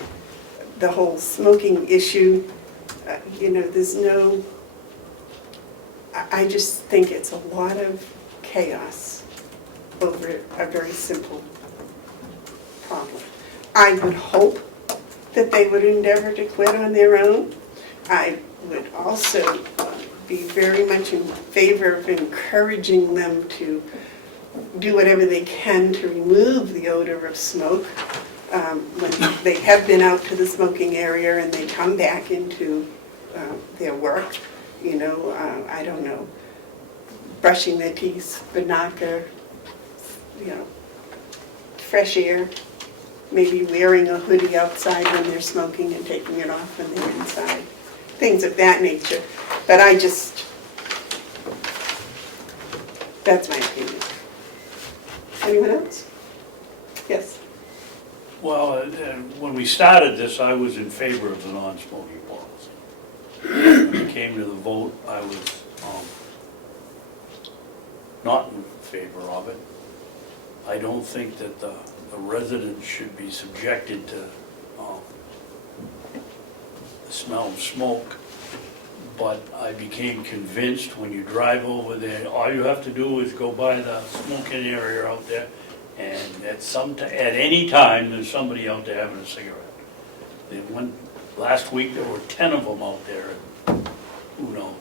the whole smoking issue, there's no, I just think it's a lot of chaos over a very simple problem. I would hope that they would endeavor to quit on their own. I would also be very much in favor of encouraging them to do whatever they can to remove the odor of smoke. When they have been out to the smoking area and they come back into their work, I don't know, brushing their teeth, Banaka, fresh air, maybe wearing a hoodie outside when they're smoking and taking it off when they're inside, things of that nature. But that's my opinion. Anyone else? Yes. Well, when we started this, I was in favor of the non-smoking policy. When it came to the vote, I was not in favor of it. I don't think that the residents should be subjected to the smell of smoke. But I became convinced when you drive over there, all you have to do is go by the smoking area out there, and at any time, there's somebody out there having a cigarette. Then Last week, there were 10 of them out there, and who knows?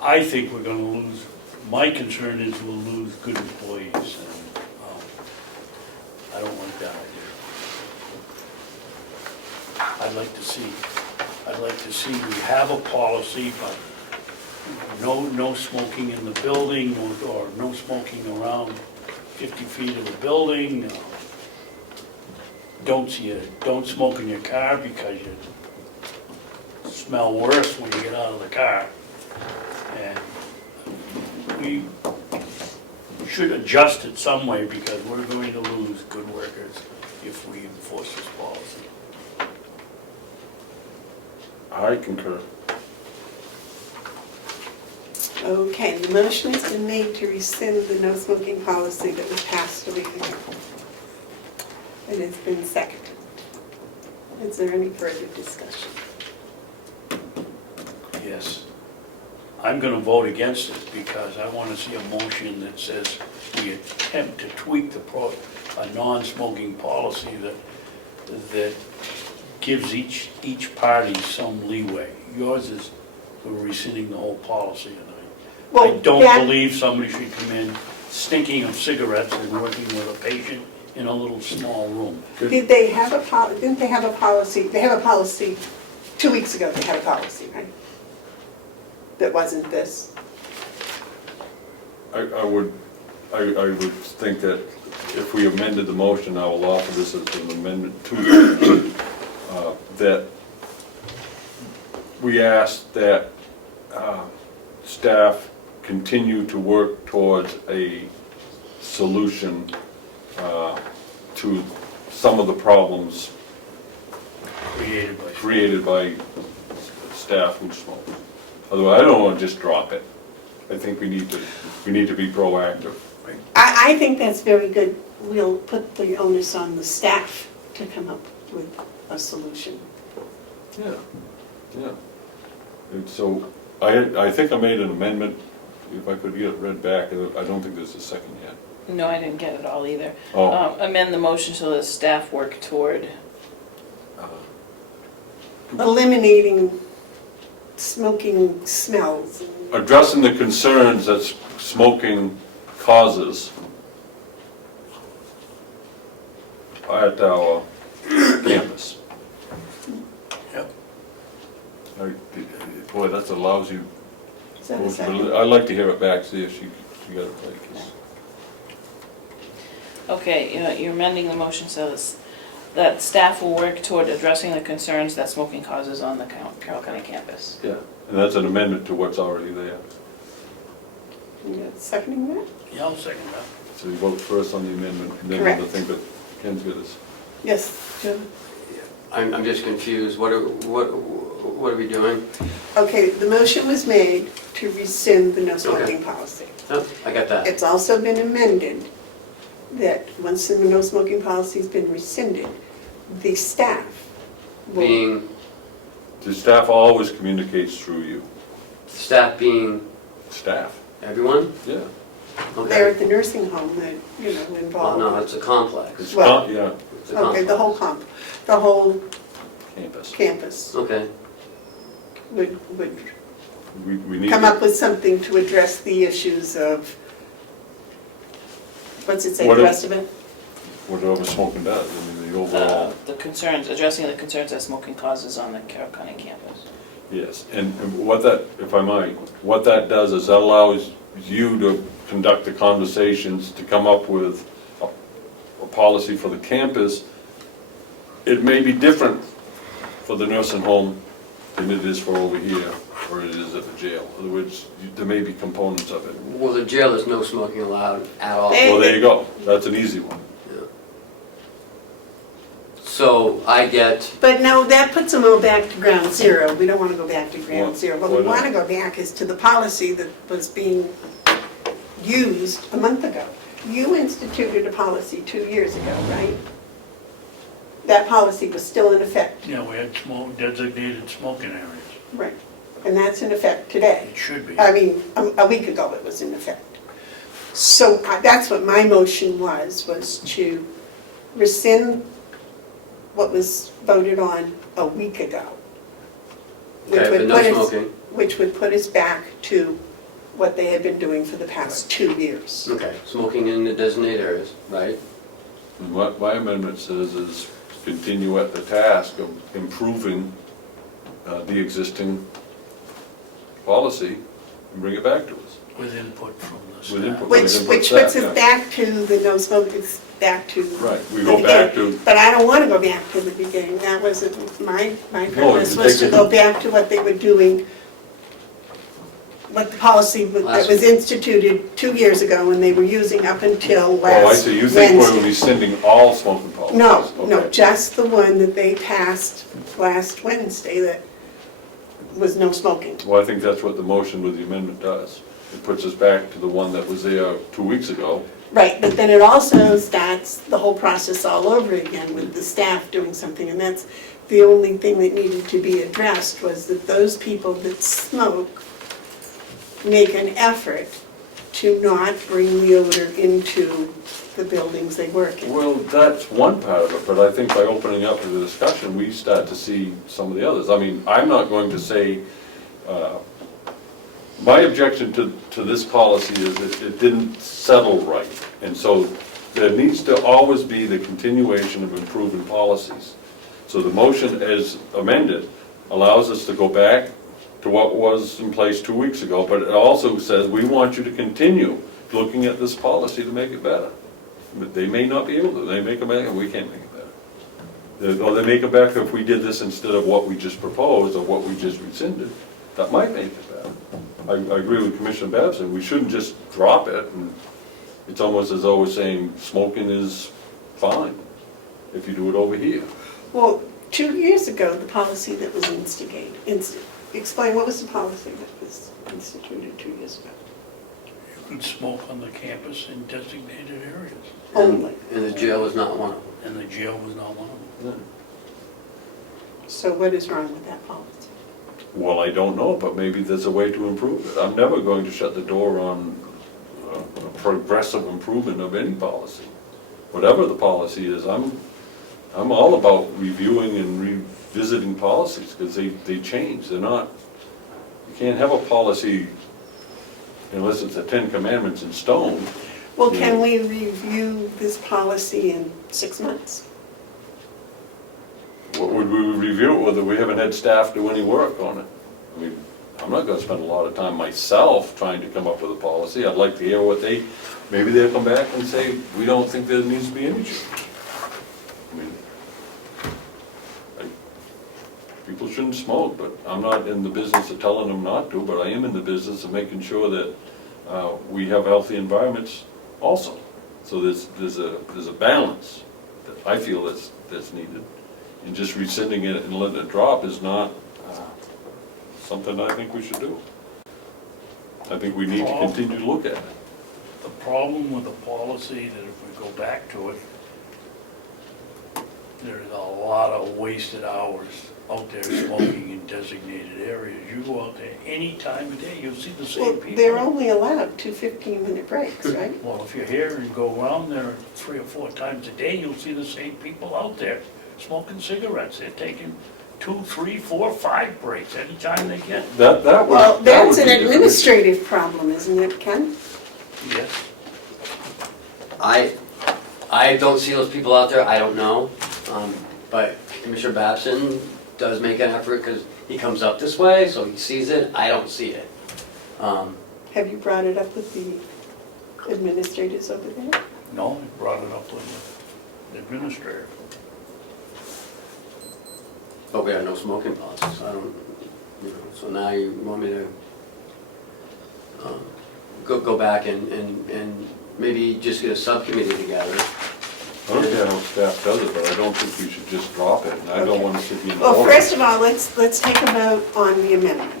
I think we're gonna lose, my concern is we'll lose good employees, and I don't like that idea. I'd like to see we have a policy, but no smoking in the building, or no smoking around 50 feet of the building. Don't smoke in your car because you smell worse when you get out of the car. And we should adjust it some way, because we're going to lose good workers if we enforce this policy. I concur. Okay, the motion has been made to rescind the no smoking policy that was passed a week ago. And it's been seconded. Is there any further discussion? Yes. I'm gonna vote against it because I wanna see a motion that says we attempt to tweak a non-smoking policy that gives each party some leeway. Yours is we're rescinding the whole policy, and I don't believe somebody should come in stinking of cigarettes and working with a patient in a little small room. Didn't they have a policy, they have a policy, 2 weeks ago they had a policy, right? That wasn't this? I would think that if we amended the motion, I will offer this as an amendment to that we ask that staff continue to work towards a solution to some of the problems created by staff who smoke. Otherwise, I don't want to just drop it. I think we need to be proactive. I think that's very good. We'll put the onus on the staff to come up with a solution. Yeah, yeah. And so I think I made an amendment. If I could get it read back, I don't think there's a second yet. No, I didn't get it all either. Oh. Amend the motion so that staff work toward Eliminating smoking smells. Addressing the concerns that smoking causes at our campus. Yep. Boy, that's a lousy. Is that a second? I'd like to hear it back, see if she got it right. Okay, you're amending the motion so that staff will work toward addressing the concerns that smoking causes on the Carroll County campus. Yeah, and that's an amendment to what's already there. You seconding that? Yeah, I'll second that. So you vote first on the amendment, and then Correct. the thing that Ken's got is. Yes, Joe? I'm just confused. What are we doing? Okay, the motion was made to rescind the no smoking policy. Oh, I got that. It's also been amended that once the no smoking policy's been rescinded, the staff will... Being, The staff always communicates through you. staff being Staff, everyone? yeah. They're Okay. at the nursing home that, Well, involved. no, it's a complex. It's Well- yeah, It's a Okay, the complex. whole campus. campus Okay. would We need come to- up with something to address the issues of, what's it say, What the if- rest of it? whatever smoking does, I mean, the overall. Addressing the concerns that smoking causes on the Carroll County campus. Yes, and what that, if I might, what that does is that allows you to conduct the conversations, to come up with a policy for the campus. It may be different for the nursing home than it is for over here, or it is at the jail. In other words, there may be components of it. Well, the jail is no smoking allowed at all. Eh. Well, there you go, that's an easy one. So I get, But no, that puts them all back to ground zero. We don't want to go back to ground Why- zero. What why we not? want to go back is to the policy that was being used a month ago. You instituted a policy 2 years ago, right? That policy was still in effect. Yeah, we had designated smoking areas. Right. And that's in effect today. It should be. I mean, a week ago it was in effect. So that's what my motion was to rescind what was voted on a week ago. Which Okay, would but no put us- smoking. Which would put us back to what they had been doing for the past 2 years. Okay, smoking in the designated areas, right? And what my amendment says is continue at the task of improving the existing policy and bring it back to us. With input from the With staff. input. Which What's puts that? us Yeah. back to the no smoking, it's back to. Right, we the go back beginning. to, But I don't want to go back to the beginning, that wasn't, my purpose you was take to it- go back to what they were doing, what the policy that was instituted 2 years ago and they were using up until oh, I last see, you think we're Wednesday. rescinding all smoking policies? No, no, Okay. just the one that they passed last Wednesday that was no smoking. Well, I think that's what the motion with the amendment does. It puts us back to the one that was there 2 weeks ago. Right, but then it also starts the whole process all over again with the staff doing something, and that's the only thing that needed to be addressed was that those people that smoke make an effort to not bring the odor into the buildings they work in. Well, that's one part of it, but I think by opening up to the discussion, we start to see some of the others. I mean, I'm not going to say, my objection to this policy is that it didn't settle right. And so there needs to always be the continuation of improving policies. So the motion as amended allows us to go back to what was in place 2 weeks ago, but it also says, we want you to continue looking at this policy to make it better. But they may not be able to, they make it better, and we can't make it better. Or they make it better if we did this instead of what we just proposed, or what we just rescinded, that might make it better. I agree with Commissioner Babson, we shouldn't just drop it, and it's almost as though we're saying smoking is fine if you do it over here. Well, 2 years ago, the policy that was explain, what was the policy that was instituted 2 years ago? You could smoke on the campus in designated areas, Only. And the jail is not one of them. and the jail was not one of them. So what is wrong with that policy? Well, I don't know, but maybe there's a way to improve it. I'm never going to shut the door on a progressive improvement of any policy. Whatever the policy is, I'm all about reviewing and revisiting policies, because they change, they're not, you can't have a policy unless it's the 10 Commandments in stone. Well, can we review this policy in 6 months? What would we review it whether we haven't had staff do any work on it? I mean, I'm not gonna spend a lot of time myself trying to come up with a policy. I'd like to hear what maybe they'll come back and say, we don't think there needs to be any change. I mean, people shouldn't smoke, but I'm not in the business of telling them not to, but I am in the business of making sure that we have healthy environments also. So there's a balance that I feel that's needed. And just rescinding it and letting it drop is not something I think we should do. I think we need to continue to look at it. The problem with the policy, that if we go back to it, there's a lot of wasted hours out there smoking in designated areas. You go out there any time of day, you'll see the Well, same people. they're only allowed 2 15-minute breaks, right? Well, if you're here and go around there 3 or 4 times a day, you'll see the same people out there smoking cigarettes. They're taking 2, 3, 4, 5 breaks anytime they get. That would. Well, that would that's an be different. administrative problem, isn't it, Ken? Yes. I don't see those people out there, I don't know. But Commissioner Babson does make an effort because he comes up this way, so he sees it. I don't see it. Have you brought it up with the administrators over there? No, I brought it up with the administrator. But we have no smoking policies, so I don't, so now you want me to go back and maybe just get a subcommittee together. I don't care how staff does it, but I don't think we should just drop it, and I don't Okay. want to sit here and. Well, vote. first of all, let's take a vote on the amendment.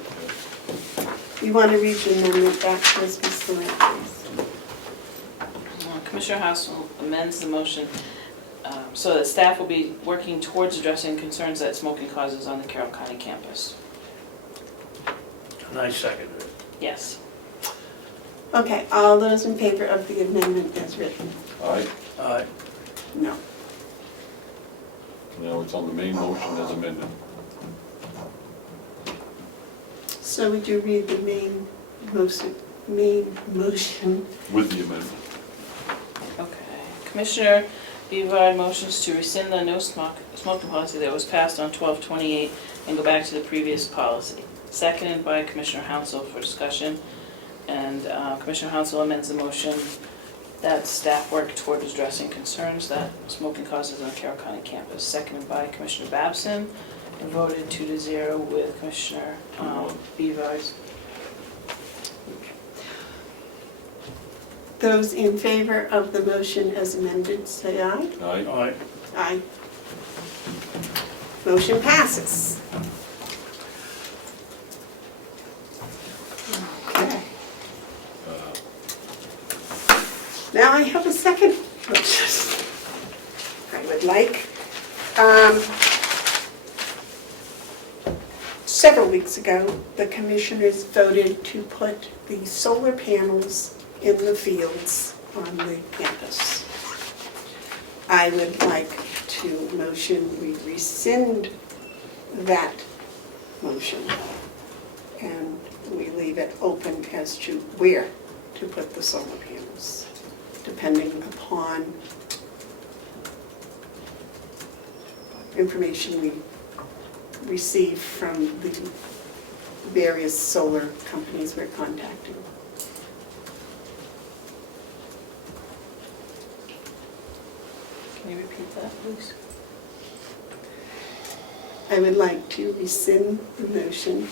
You want to read the amendment back to us, Ms. Durant, please? Commissioner Hounsel amends the motion so that staff will be working towards addressing concerns that smoking causes on the Carroll County campus. And I seconded it. Yes. Okay, all those in favor of the amendment as written? Aye. Aye. No. Now it's on the main motion as amended. So would you read the main motion With the amendment. Okay. Commissioner Bevard motions to rescind the no smoking policy that was passed on 12/28 and go back to the previous policy. Seconded by Commissioner Hounsel for discussion. And Commissioner Hounsel amends the motion that staff work toward addressing concerns that smoking causes on the Carroll County campus. Seconded by Commissioner Babson and voted 2-0 with Commissioner Bevard. Those in favor of the motion as amended, say aye. Aye. Aye. Aye. Motion passes. Okay. Now I have a second motion. I would like, several weeks ago, the commissioners voted to put the solar panels in the fields on the campus. I would like to motion we rescind that motion and we leave it open as to where to put the solar panels, depending upon information we receive from the various solar companies we're contacting. Can you repeat that, please? I would like to rescind the motion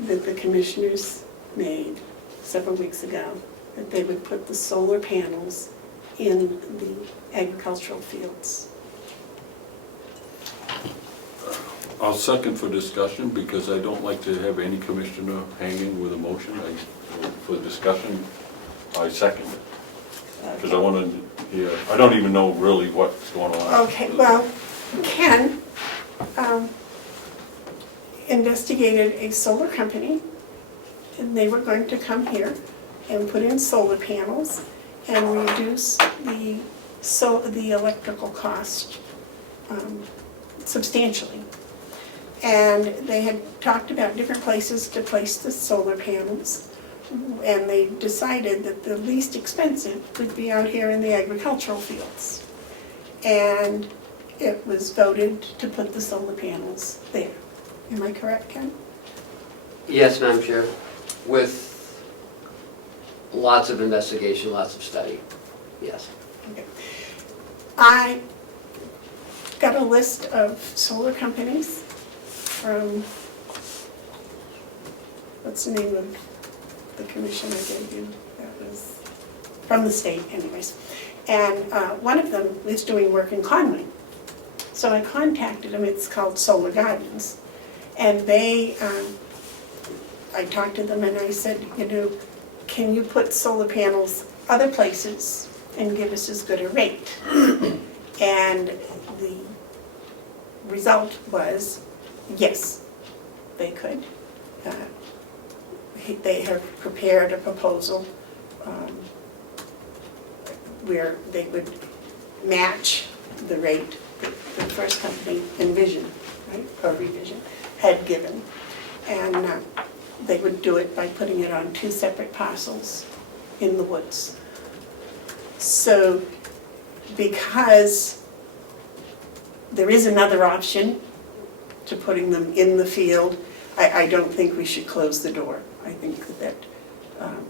that the commissioners made several weeks ago, that they would put the solar panels in the agricultural fields. I'll second for discussion because I don't like to have any commissioner hanging with a motion. For discussion, I second it. Because I want to hear, I don't even know really what's going on. Okay, well, Ken investigated a solar company, and they were going to come here and put in solar panels and reduce the electrical cost substantially. And they had talked about different places to place the solar panels, and they decided that the least expensive would be out here in the agricultural fields. And it was voted to put the solar panels there. Am I correct, Ken? Yes, Madam Chair, with lots of investigation, lots of study, yes. Okay. I got a list of solar companies from, what's the name of the commission I gave you? That was from the state anyways. And one of them is doing work in Conway. So I contacted them, it's called Solar Gardens. And they, I talked to them and I said, you know, can you put solar panels other places and give us as good a rate? And the result was, yes, they could. They have prepared a proposal where they would match the rate that the first company, Envision, right, or Revision, had given. And they would do it by putting it on 2 separate parcels in the woods. So because there is another option to putting them in the field, I don't think we should close the door. I think that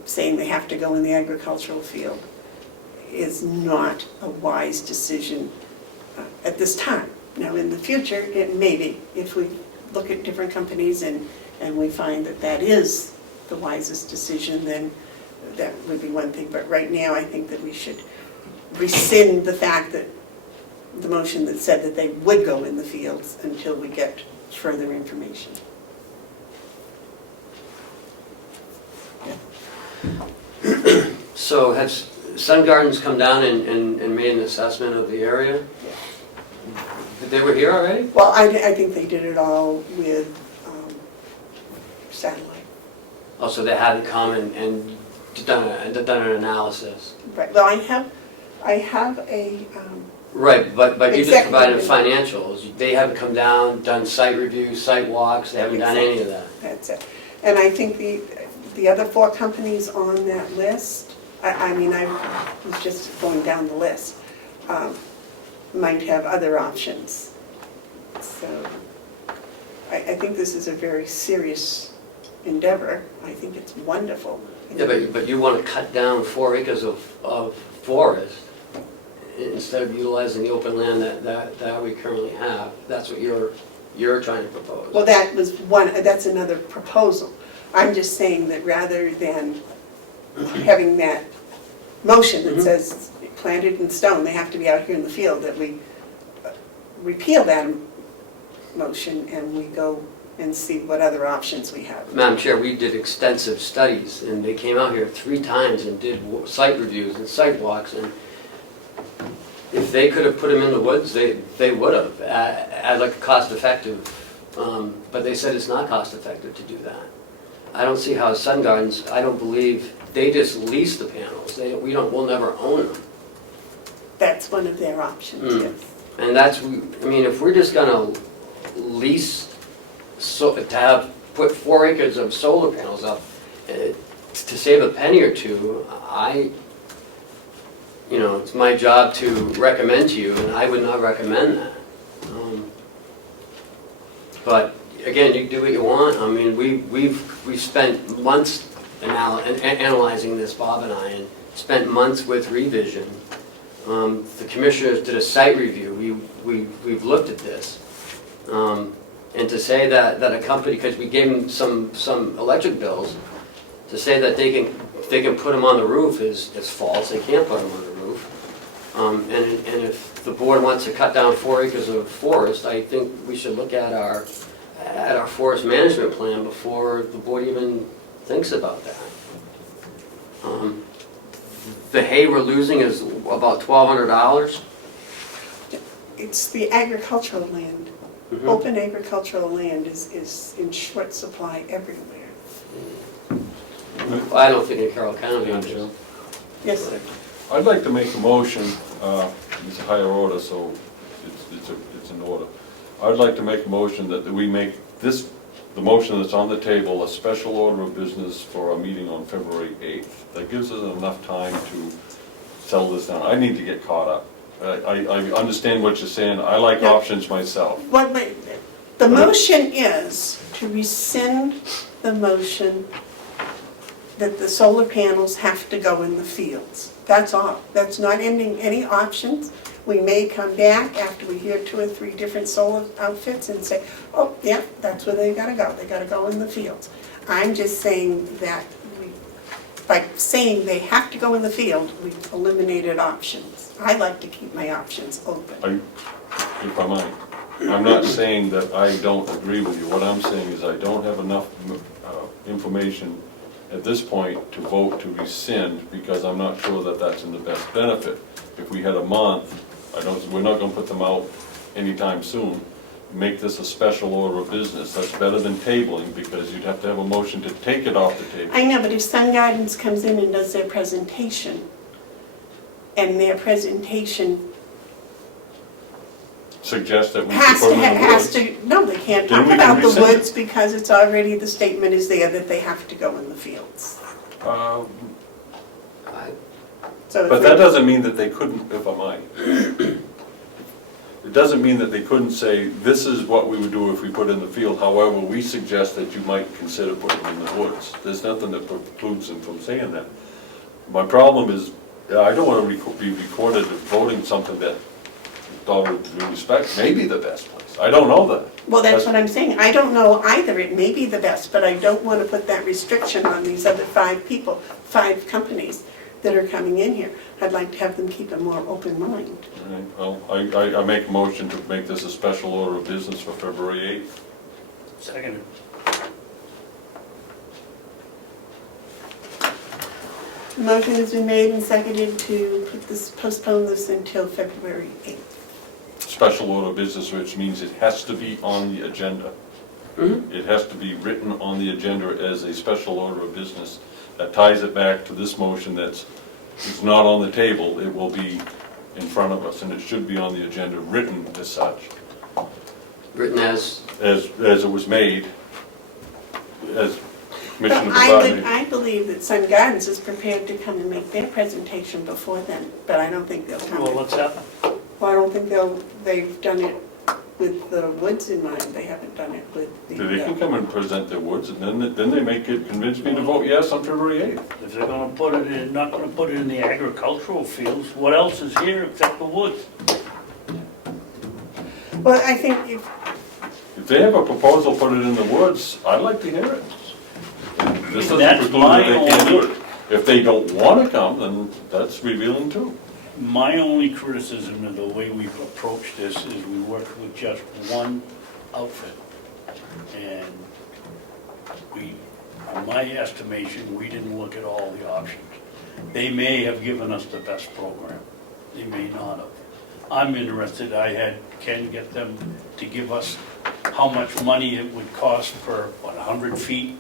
saying they have to go in the agricultural field is not a wise decision at this time. Now in the future, it may be, if we look at different companies and we find that that is the wisest decision, then that would be one thing. But right now, I think that we should rescind the fact that the motion that said that they would go in the fields until we get further information. So has Sun Gardens come down and made an assessment of the area? They were here already? Well, I think they did it all with satellite. Oh, so they hadn't come and done an analysis? Right, well, I have a Right, but you just Executive. provided financials. They haven't come down, done site reviews, site walks, they haven't done any of that. That's it. And I think the other 4 companies on that list, I mean, I was just going down the list, might have other options. So I think this is a very serious endeavor. I think it's wonderful. Yeah, but you want to cut down 4 acres of forest instead of utilizing the open land that we currently have. That's what you're trying to propose. Well, that's another proposal. I'm just saying that rather than having that motion that says planted in stone, they have to be out here in the field, that we repeal that motion and we go and see what other options we have. Madam Chair, we did extensive studies, and they came out here 3 times and did site reviews and site walks, and if they could have put them in the woods, they would have, at like a cost-effective, but they said it's not cost-effective to do that. I don't see how Sun Gardens, I don't believe, they just lease the panels. We'll never own them. That's one of their options, yes. And I mean, if we're just gonna lease, put 4 acres of solar panels up, to save a penny or two, it's my job to recommend to you, and I would not recommend that. But again, you do what you want. I mean, we've spent months analyzing this, Bob and I, and spent months with revision. The commissioners did a site review. We've looked at this. And to say that a company, because we gave them some electric bills, to say that they can put them on the roof is false. They can't put them on the roof. And if the board wants to cut down 4 acres of forest, I think we should look at our forest management plan before the board even thinks about that. The hay we're losing is about $1,200. It's the agricultural land. Mm-hmm. Open agricultural land is in short supply everywhere. I don't think in Carroll County. Yes, sir. I'd like to make a motion, it's a higher order, so it's in order. I'd like to make a motion that we make the motion that's on the table, a special order of business for our meeting on February 8th. That gives us enough time to settle this down. I need to get caught up. I understand what you're saying. I like options myself. Well, the motion is to rescind the motion that the solar panels have to go in the fields. That's all. That's not ending any options. We may come back after we hear 2 or 3 different solar outfits and say, oh, yeah, that's where they gotta go. They gotta go in the fields. I'm just saying that by saying they have to go in the field, we've eliminated options. I like to keep my options open. If I might, I'm not saying that I don't agree with you. What I'm saying is I don't have enough information at this point to vote to rescind, because I'm not sure that that's in the best benefit. If we had a month, we're not going to put them out anytime soon. Make this a special order of business. That's better than tabling, because you'd have to have a motion to take it off the table. I know, but if Sun Gardens comes in and does their presentation, and their presentation Suggest that we should put them in the woods. no, they can't Then talk we can about the rescind it. woods because it's already, the statement is there that they have to go in the fields. So if But they- that doesn't mean that they couldn't, if I might. It doesn't mean that they couldn't say, this is what we would do if we put it in the field. However, we suggest that you might consider putting them in the woods. There's nothing that precludes them from saying that. My problem is, I don't want to be recorded as voting something that, with all due respect, may be the best place. I don't know that. Well, that's what I'm saying. I don't know either. It may be the best, but I don't want to put that restriction on these other 5 people, 5 companies that are coming in here. I'd like to have them keep a more open mind. All right, well, I make a motion to make this a special order of business for February 8th. Second. The motion has been made and seconded to postpone this until February 8th. Special order of business, which means it has to be on the agenda. Mm-hmm. It has to be written on the agenda as a special order of business. That ties it back to this motion that's not on the table. It will be in front of us, and it should be on the agenda, written as such, Written as, as it was made, as Commissioner But Bevard. I believe that Sun Gardens is prepared to come and make their presentation before then, but I don't think they'll come. Well, what's that? Well, I don't think they've done it with the woods in mind, they haven't done it with the. They can come and present their woods, and then they make it, convince me to vote yes on February 8th. If they're gonna put it in, not gonna put it in the agricultural fields, what else is here except the woods? Well, I think if, If they have a proposal, put it in the woods, I'd like to hear it. This doesn't That's preclude that they my can't do only- it. If they don't want to come, then that's revealing too. My only criticism of the way we've approached this is we worked with just one outfit. And we, in my estimation, we didn't look at all the options. They may have given us the best program, they may not have. I'm interested, I had Ken get them to give us how much money it would cost per, 100 feet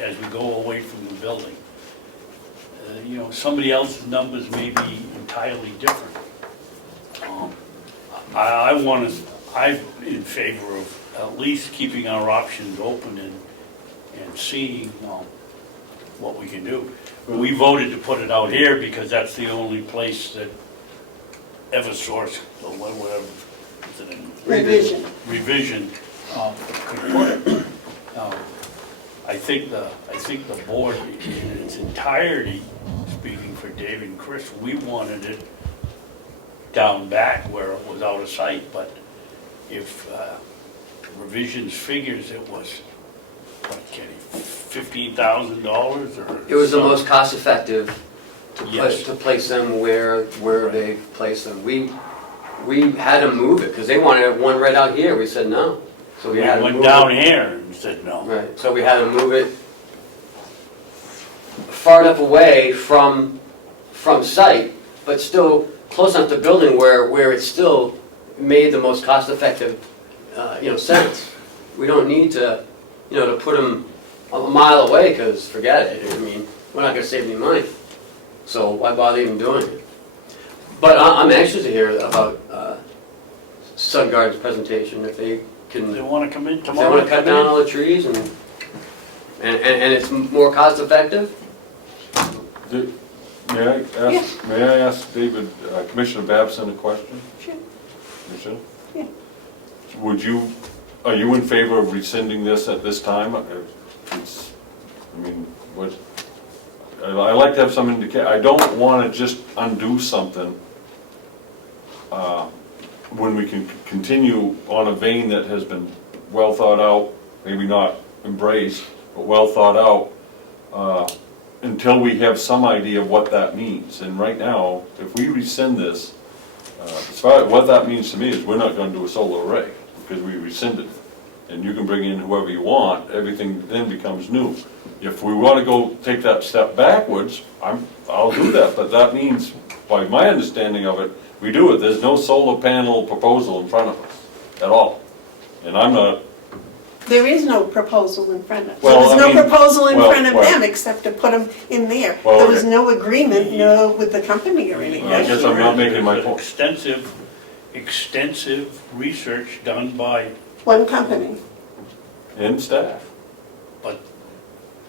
as we go away from the building. You know, somebody else's numbers may be entirely different. I'm in favor of at least keeping our options open and seeing what we can do. We voted to put it out here because that's the only place that Eversource, or whatever, what's it in? Revision could put it. I think the board in its entirety, speaking for Dave and Chris, we wanted it down back where it was out of sight, but if Revision's figures, it was, what, Kenny, $15,000 or? it was the most cost effective to Yes. to place them where they placed them. We had to move it, because they wanted one right out here, we said no. So we We had to went move down it. here and said no. Right, so we had to move it far enough away from site, but still close enough to building where it still made the most cost-effective, sense. We don't need to, to put them a mile away, because forget it, I mean, we're not gonna save any money. So why bother even doing it? But I'm anxious to hear about Sun Gardens' presentation, if they can. They want to come in If they tomorrow. want to cut down all the trees and it's more cost effective? May I ask David, Commissioner Babson a question? Sure. Commissioner? Yeah. Are you in favor of rescinding this at this time? I like to have some indication. I don't want to just undo something when we can continue on a vein that has been well thought out, maybe not embraced, but well thought out, until we have some idea of what that means. And right now, if we rescind this, as far as what that means to me is we're not going to do a solar array because we rescinded it. And you can bring in whoever you want, everything then becomes new. If we want to go take that step backwards, I'll do that, but that means, by my understanding of it, we do it. There's no solar panel proposal in front of us at all. And I'm not. There is no proposal in front of, Well, there was I no mean, proposal in well, front of well. them except to put them in there. Well, There was okay. no agreement, with the company or anything. I guess I'm not making my point. Extensive research done by, One company. And staff. but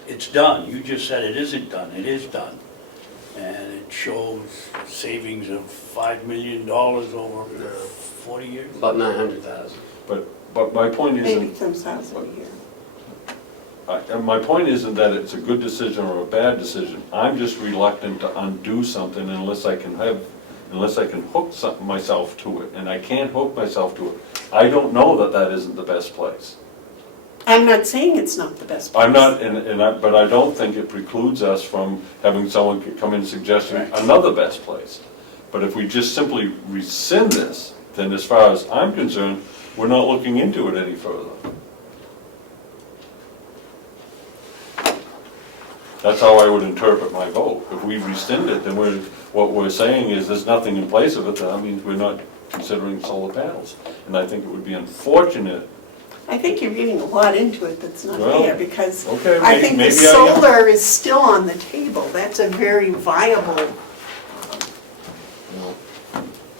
it's done. You just said it isn't done. It is done. And it shows savings of $5 million over 40 years. About 900,000. But my point Maybe isn't, 10,000 a year. and my point isn't that it's a good decision or a bad decision. I'm just reluctant to undo something unless I can hook myself to it, and I can't hook myself to it. I don't know that isn't the best place. I'm not saying it's not the best place. I'm not, but I don't think it precludes us from having someone come in suggesting Right. another best place. But if we just simply rescind this, then as far as I'm concerned, we're not looking into it any further. That's how I would interpret my vote. If we rescind it, then what we're saying is there's nothing in place of it, that means we're not considering solar panels. And I think it would be unfortunate. I think you're reading a lot into it that's not Well, there, because okay, I think the maybe I am. solar is still on the table. That's a very viable,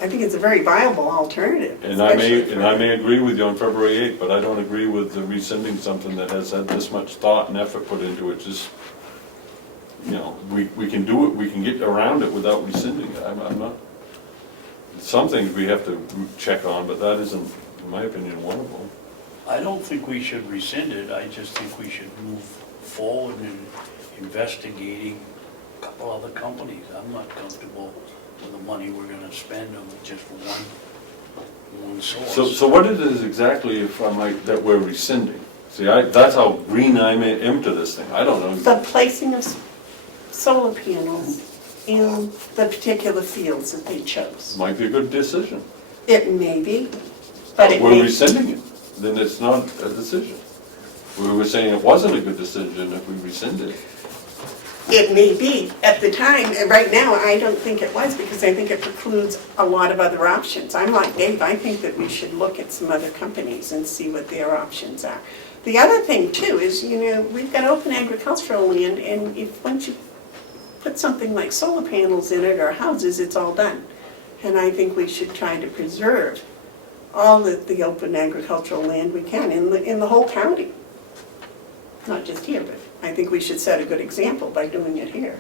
I think it's a very viable alternative. And I may, especially for- agree with you on February 8th, but I don't agree with the rescinding something that has had this much thought and effort put into it. Just, you know, we can do it, we can get around it without rescinding it. I'm not, some things we have to check on, but that isn't, in my opinion, one of them. I don't think we should rescind it, I just think we should move forward in investigating a couple other companies. I'm not comfortable with the money we're gonna spend on just one source. So what it is exactly, if I might, that we're rescinding? See, that's how green I am to this thing. I don't know. The placing of solar panels in the particular fields that they chose. Might be a good decision. It may be, but it We're may, rescinding it, then it's not a decision. We were saying it wasn't a good decision if we rescinded it. it may be at the time. And right now, I don't think it was, because I think it precludes a lot of other options. I'm like Dave, I think that we should look at some other companies and see what their options are. The other thing too is, you know, we've got open agricultural land, and if once you put something like solar panels in it or houses, it's all done. And I think we should try to preserve all the open agricultural land we can in the whole county. Not just here, but I think we should set a good example by doing it here.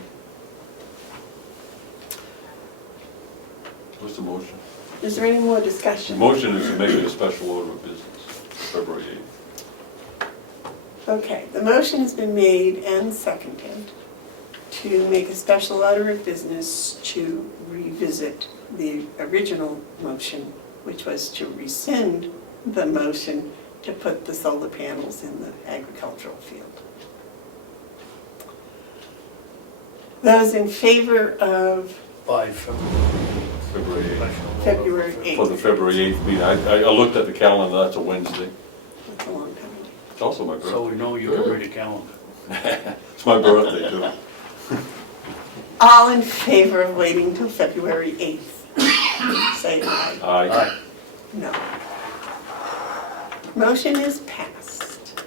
What's the motion? Is there any more The discussion? motion is to make it a special order of business, February 8th. Okay, the motion has been made and seconded to make a special order of business to revisit the original motion, which was to rescind the motion to put the solar panels in the agricultural field. Those in favor of By February 8th. February For the 8th? February 8th meeting. I looked at the calendar, that's a Wednesday. That's a long time. It's also my So birthday. we know you can read a calendar. It's my birthday too. All in favor of waiting till February 8th? Say aye. Aye. No. Motion is passed.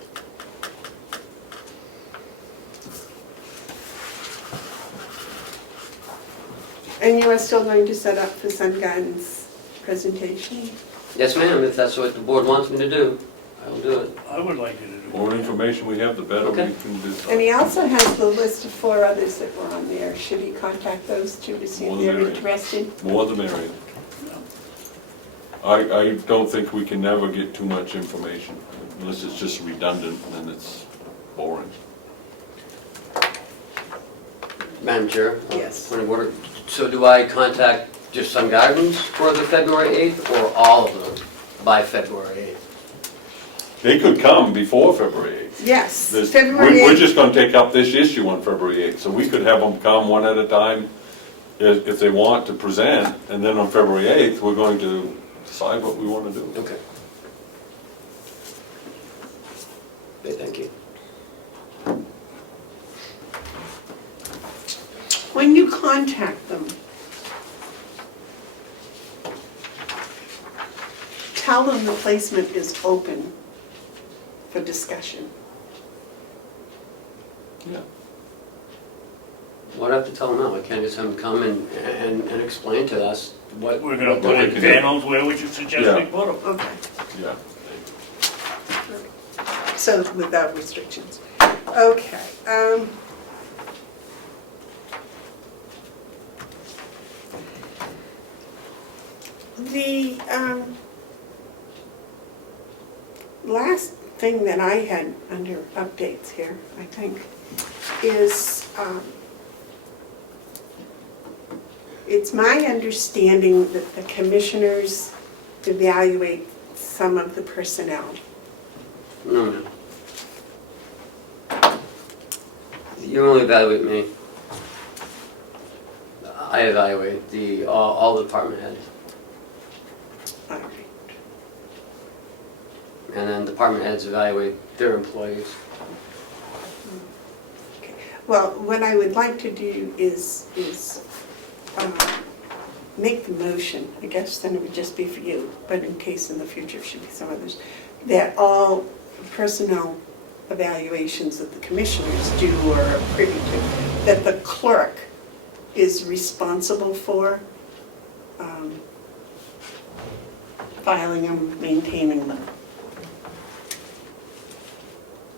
And you are still going to set up for Sun Gardens presentation? Yes, ma'am, if that's what the board wants me to do, I will do it. I would like you to do The more information we have, the better we Okay. can do. And he also has the list of 4 others that were on there. Should he contact those two to see More if the they're merrier. interested? More the merrier. I don't think we can never get too much information, unless it's just redundant, and then it's boring. Madam Chair? Yes. Point of order. So do I contact just Sun Gardens for the February 8th, or all of them by February 8th? They could come before February 8th. Yes, This- February We're 8th. just gonna take up this issue on February 8th, so we could have them come one at a time if they want to present, and then on February 8th, we're going to decide what we wanna do. Okay. Okay, thank you. When you contact them, tell them the placement is open for discussion. Yeah. What do I have to tell them now? I can't just have them come and explain to us what. We're gonna What put we in can do. panels, where would you suggest we Yeah. put them? Okay, Yeah. so without restrictions. Okay. The last thing that I had under updates here, I think, is it's my understanding that the commissioners evaluate some of the personnel. No. You only evaluate me. I evaluate all the department heads. All right. And then department heads evaluate their employees. Okay. Well, what I would like to do is make the motion, I guess then it would just be for you, but in case in the future it should be some others, that all personnel evaluations that the commissioners do or are privy to, that the clerk is responsible for filing them, maintaining them,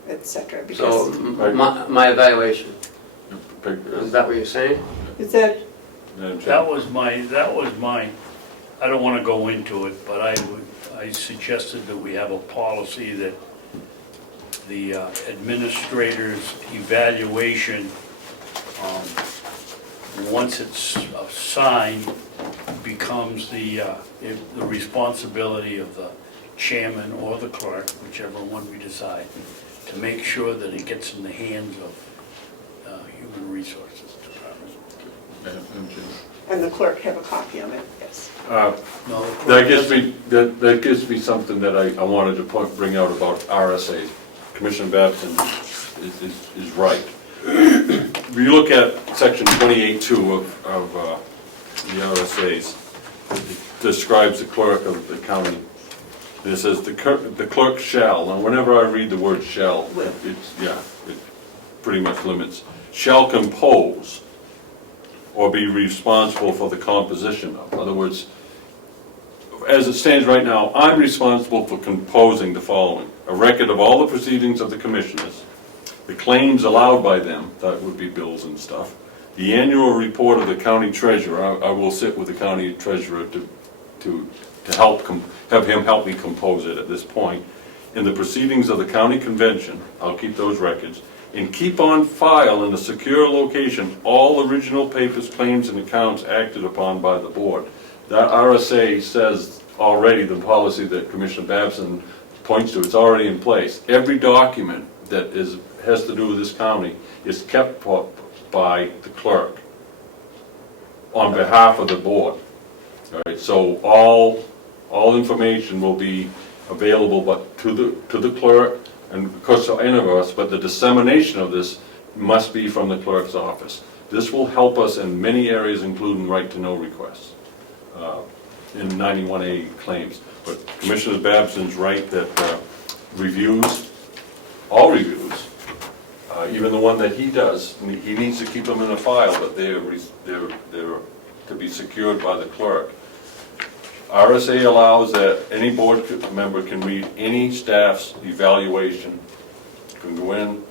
et cetera, So, because, my evaluation, is that what you're saying? is that, That was my, I don't want to go into it, but I suggested that we have a policy that the administrator's evaluation, once it's signed, becomes the responsibility of the chairman or the clerk, whichever one we decide, to make sure that it gets in the hands of Human Resources Department. and the clerk have a copy of it, yes. No, the clerk That gives me something that I wanted to bring out about RSA. Commissioner Babson is right. If you look at section 28.2 of the RSA's, it describes the clerk of the county. It says the clerk shall, and whenever I read the word shall, it pretty much limits, shall compose or be responsible for the composition of. In other words, as it stands right now, I'm responsible for composing the following: a record of all the proceedings of the commissioners, the claims allowed by them, that would be bills and stuff, the annual report of the county treasurer. I will sit with the county treasurer to have him help me compose it at this point. In the proceedings of the county convention, I'll keep those records, and keep on file in a secure location all original papers, claims, and accounts acted upon by the board. That RSA says already, the policy that Commissioner Babson points to, it's already in place. Every document that has to do with this county is kept by the clerk on behalf of the board. All right, so all information will be available but to the clerk and of course to any of us, but the dissemination of this must be from the clerk's office. This will help us in many areas, including right to know requests in 91A claims. But Commissioner Babson's right that reviews, all reviews, even the one that he does, he needs to keep them in a file, but they're to be secured by the clerk. RSA allows that any board member can read any staff's evaluation, can go in,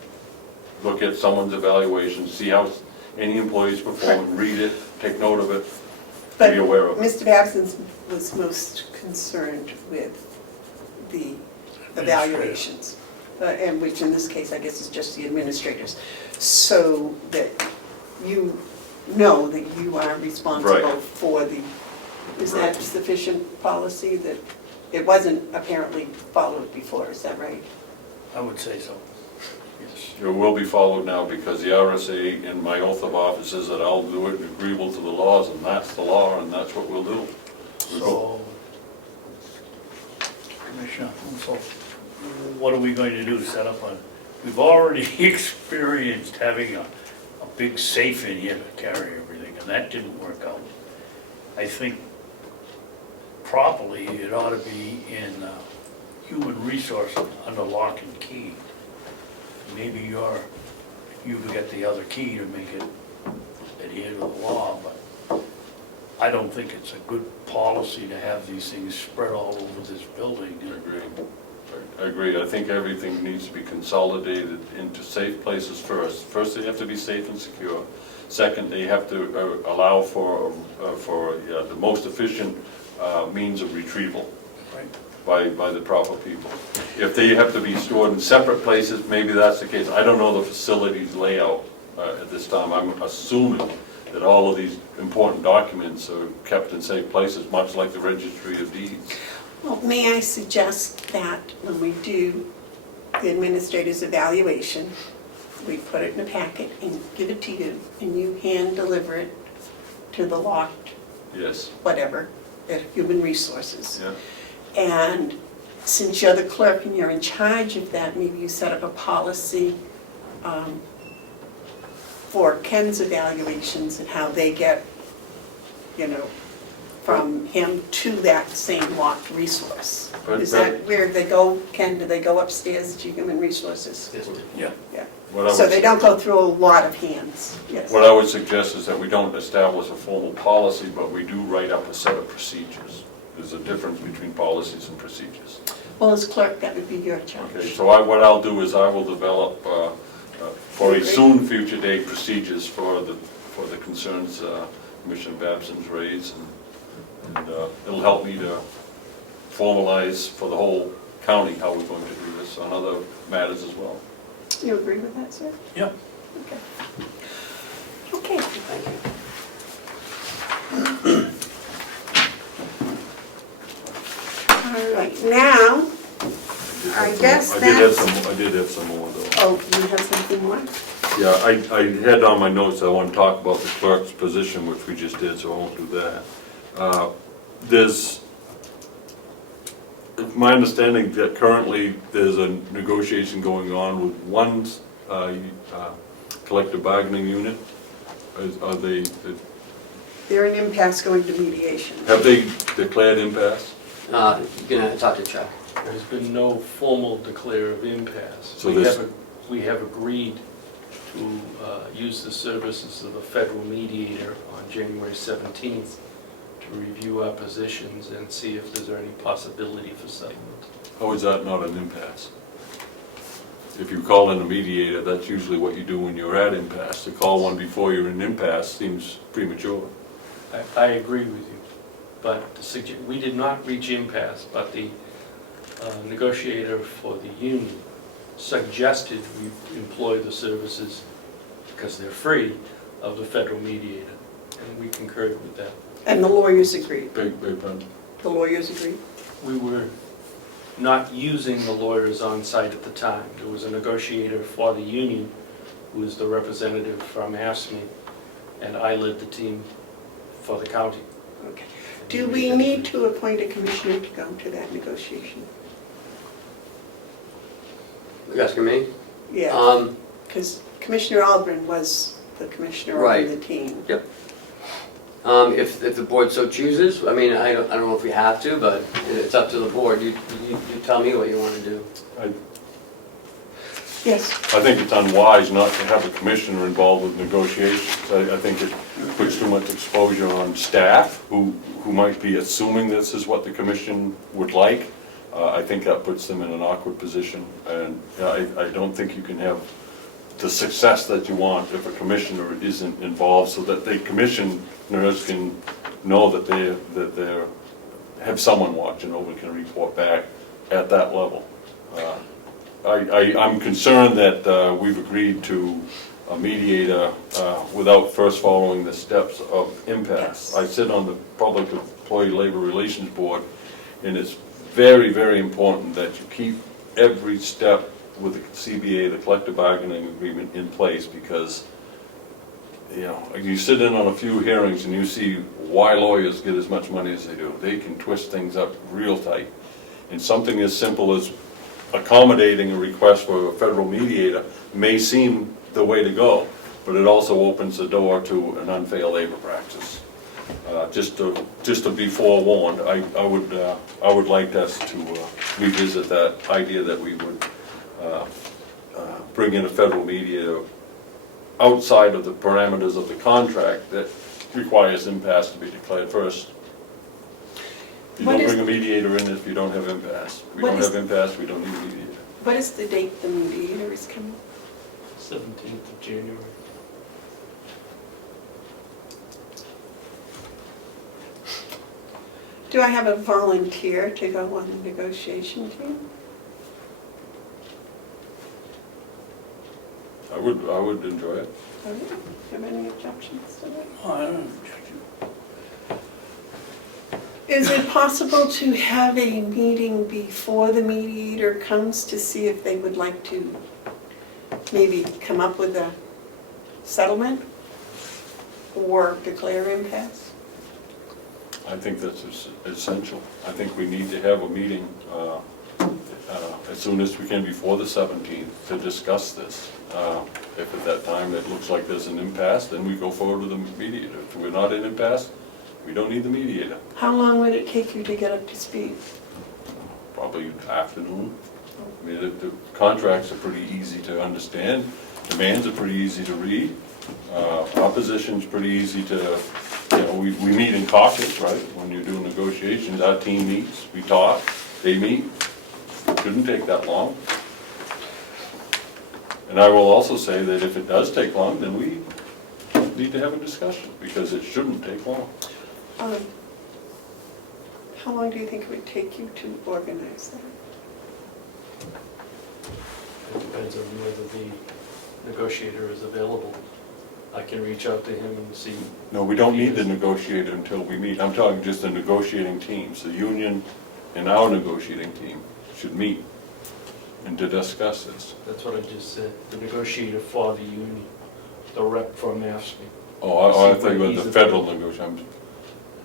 look at someone's evaluation, see how any employee's performing, read it, take note of it, But be aware of it. Mr. Babson was most concerned with the evaluations, and which in this case, I guess, is just the administrators, so that you know that you are responsible Right. for the, is that sufficient policy that it wasn't apparently followed before, is that right? I would say so, yes. It will be followed now because the RSA in my oath of office says that I'll do it agreeable to the laws, and that's the law, and that's what we'll do. So, Commissioner Hounsel, what are we going to do, set up we've already experienced having a big safe in here to carry everything, and that didn't work out. I think properly, it ought to be in human resources under lock and key. Maybe you've got the other key to make it adhere to the law, but I don't think it's a good policy to have these things spread all over this building. I agree. I think everything needs to be consolidated into safe places first. First, they have to be safe and secure. Second, they have to allow for the most efficient means of retrieval by the proper people. If they have to be stored in separate places, maybe that's the case. I don't know the facilities layout at this time. I'm assuming that all of these important documents are kept in safe places, much like the Registry of Deeds. Well, may I suggest that when we do the administrator's evaluation, we put it in a packet and give it to you, and you hand deliver it to the locked, Yes. whatever, at Human Resources. Yeah. And since you're the clerk and you're in charge of that, maybe you set up a policy for Ken's evaluations and how they get, from him to that same locked resource. Is that where they go, Ken, do they go upstairs to Human Resources? Yeah. Yeah. What I So would- they don't go through a lot of hands, yes. What I would suggest is that we don't establish a formal policy, but we do write up a set of procedures. There's a difference between policies and procedures. Well, as clerk, that would be your charge. Okay, so what I'll do is I will develop for a soon future date procedures for the concerns Commissioner Babson's raised, and it'll help me to formalize for the whole county how we're going to do this on other matters as well. You agree with that, sir? Yep. Okay. Okay. Thank you. All right, now, I guess that's... I did have some more though. Oh, you have something more? Yeah, I had on my notes, I want to talk about the clerk's position, which we just did, so I won't do that. There's, it's my understanding that currently there's a negotiation going on with one collective bargaining unit. Are they, They're in impasse going to mediation. have they declared impasse? You're gonna talk to Chuck. There's been no formal declare of impasse. So this- We have agreed to use the services of a federal mediator on January 17th to review our positions and see if there's any possibility for settlement. How is that not an impasse? If you call in a mediator, that's usually what you do when you're at impasse. To call one before you're in impasse seems premature. I agree with you, but we did not reach impasse, but the negotiator for the union suggested we employ the services, because they're free, of the federal mediator, and we concurred with that. And the lawyers agreed. Big pardon. The lawyers agreed. We were not using the lawyers on site at the time. There was a negotiator for the union who was the representative from AFSCME, and I led the team for the county. Okay. Do we need to appoint a commissioner to go to that negotiation? You asking me? Yeah, because Commissioner Albrin was the commissioner Right. on the team. If the board so chooses, I mean, I don't know if we have to, but it's up to the board. You tell me what you want to do. Yes. I think it's unwise not to have a commissioner involved with negotiations. I think it puts too much exposure on staff who might be assuming this is what the commission would like. I think that puts them in an awkward position, and I don't think you can have the success that you want if a commissioner isn't involved, so that the commissioners can know that they have someone watching over and can report back at that level. I'm concerned that we've agreed to a mediator without first following the steps of impasse. I sit on the Public Employee Labor Relations Board, and it's very, very important that you keep every step with the CBA, the collective bargaining agreement, in place, because you sit in on a few hearings and you see why lawyers get as much money as they do. They can twist things up real tight. And something as simple as accommodating a request for a federal mediator may seem the way to go, but it also opens the door to an unfair labor practice. Just to be forewarned, I would like us to revisit that idea that we would bring in a federal mediator outside of the parameters of the contract that requires impasse to be declared first. You don't bring a mediator in if you don't have impasse. We don't have impasse, we don't need a mediator. What is the date the mediator is coming? 17th of January. Do I have a volunteer to go on the negotiation team? I would enjoy it. Oh, yeah. Have any objections to that? Oh, I don't object. Is it possible to have a meeting before the mediator comes to see if they would like to maybe come up with a settlement or declare impasse? I think that's essential. I think we need to have a meeting as soon as we can before the 17th to discuss this. If at that time it looks like there's an impasse, then we go forward with the mediator. If we're not in impasse, we don't need the mediator. How long would it take you to get up to speed? Probably afternoon. I mean, the contracts are pretty easy to understand. Demands are pretty easy to read. Opposition's pretty easy to know, we meet in caucus, right? When you do negotiations, our team meets, we talk, they meet. Shouldn't take that long. And I will also say that if it does take long, then we need to have a discussion, because it shouldn't take long. How long do you think it would take you to organize that? It depends on whether the negotiator is available. I can reach out to him and see. No, we don't need the negotiator until we meet. I'm talking just the negotiating teams. The union and our negotiating team should meet and to discuss this. That's what I just said, the negotiator for the union, the rep from AFSCME. Oh, I thought you were the federal negotiator.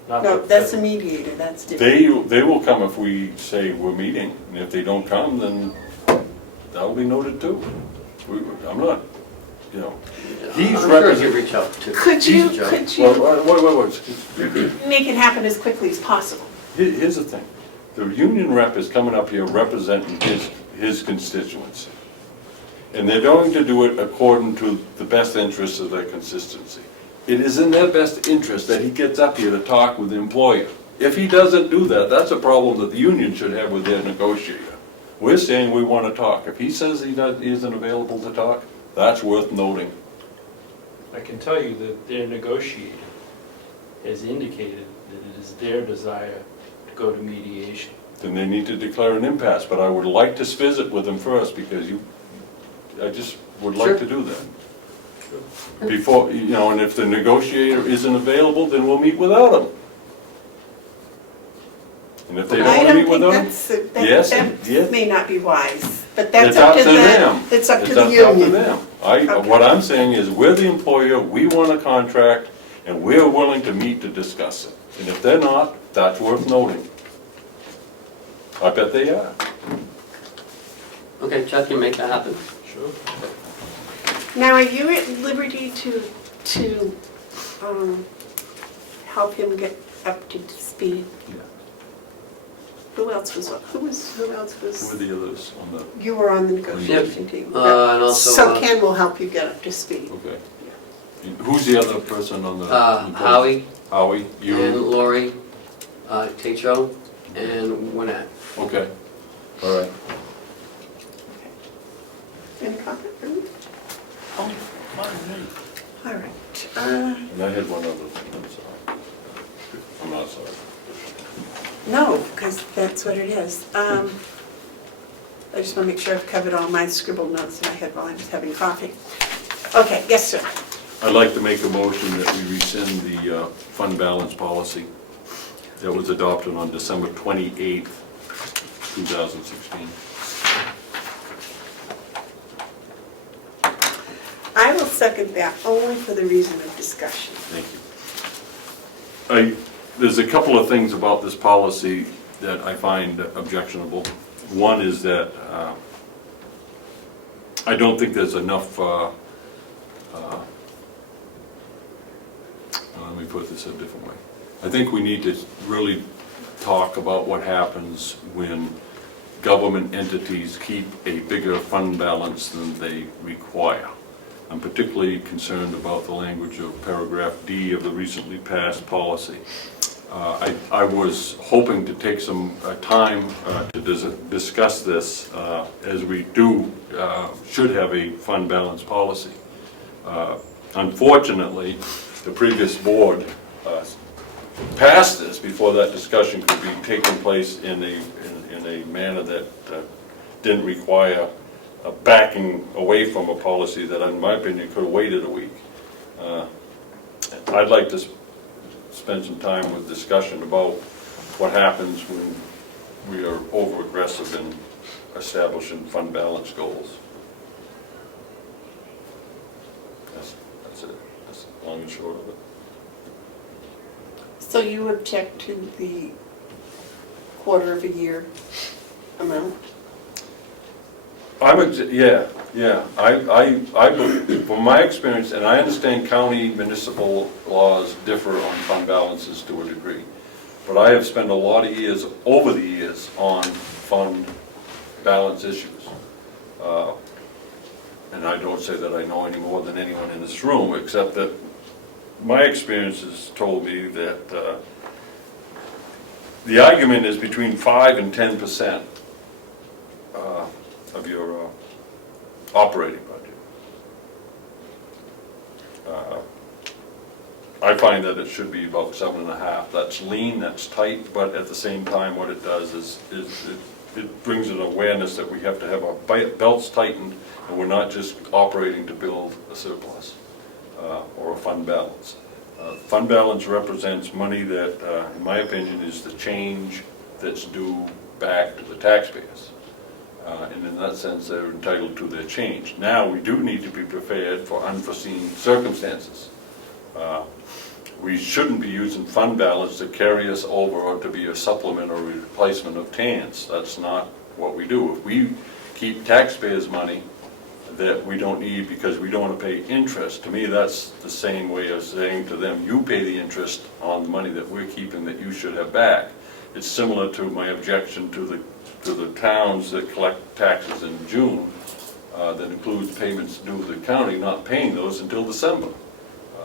Not No, the that's a federal. mediator, that's different. They will come if we say we're meeting, and if they don't come, then that'll be noted too. I'm not, you know, he's I'm sure representing. you reach out to. Could you Wait. make it happen as quickly as possible? Here's the thing. The union rep is coming up here representing his constituency. And they're going to do it according to the best interests of their consistency. It is in their best interest that he gets up here to talk with the employer. If he doesn't do that, that's a problem that the union should have with their negotiator. We're saying we want to talk. If he says he isn't available to talk, that's worth noting. I can tell you that their negotiator has indicated that it is their desire to go to mediation. Then they need to declare an impasse, but I would like to visit with them first, because I just would like to do that. Before, you know, and if the negotiator isn't available, then we'll meet without him. And if they don't want to meet without him, yes, that may not be wise, but it's that's up to them. them. It's up to It's the up to union. them. Okay. What I'm saying is, we're the employer, we want a contract, and we're willing to meet to discuss it. And if they're not, that's worth noting. I bet they are. Okay, Chuck, can make that happen? Sure. Now, are you at liberty to help him get up to speed? Yeah. Who else was? Who are the others on the, You were on the negotiation team. And also, So Ken will help you get up to speed. okay. Who's the other person on the? Howie Howie, and you, Lori, Techo, and Winnett. okay, all right. Any comment? Oh, fine, All right. And I had one other thing, I'm sorry. I'm not sorry. No, because that's what it is. I just want to make sure I've covered all my scribbled notes that I had while I was having coffee. Okay, yes, sir. I'd like to make a motion that we rescind the fund balance policy that was adopted on December 28th, 2016. I will second that only for the reason of discussion. Thank you. There's a couple of things about this policy that I find objectionable. One is that I don't think there's enough, let me put this a different way. I think we need to really talk about what happens when government entities keep a bigger fund balance than they require. I'm particularly concerned about the language of paragraph D of the recently passed policy. I was hoping to take some time to discuss this as we should have a fund balance policy. Unfortunately, the previous board passed this before that discussion could be taking place in a manner that didn't require backing away from a policy that, in my opinion, could have waited a week. I'd like to spend some time with discussion about what happens when we are over-aggressive in establishing fund balance goals. That's it. That's the long and short of it. So you object to the quarter of a year amount? Yeah. I believe, from my experience, and I understand county municipal laws differ on fund balances to a degree, but I have spent a lot of years, over the years, on fund balance issues. And I don't say that I know any more than anyone in this room, except that my experience has told me that the argument is between 5 and 10% of your operating budget. I find that it should be about 7.5. That's lean, that's tight, but at the same time, what it does is it brings an awareness that we have to have our belts tightened, and we're not just operating to build a surplus or a fund balance. Fund balance represents money that, in my opinion, is the change that's due back to the taxpayers. And in that sense, they're entitled to their change. Now, we do need to be prepared for unforeseen circumstances. We shouldn't be using fund balance to carry us over or to be a supplement or replacement of TANs. That's not what we do. If we keep taxpayers' money that we don't need because we don't want to pay interest, to me that's the same way as saying to them, you pay the interest on the money that we're keeping that you should have back. It's similar to my objection to the towns that collect taxes in June, that includes payments due to the county, not paying those until December.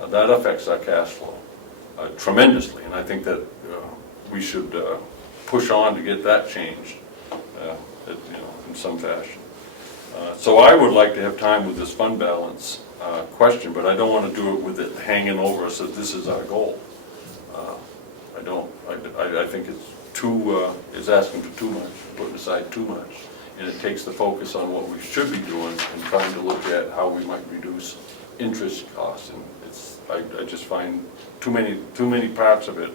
That affects our cash flow tremendously, and I think that we should push on to get that changed, in some fashion. So I would like to have time with this fund balance question, but I don't want to do it with it hanging over us that this is our goal. I think it's asking for too much, putting aside too much, and it takes the focus on what we should be doing and trying to look at how we might reduce interest costs. And I just find too many parts of it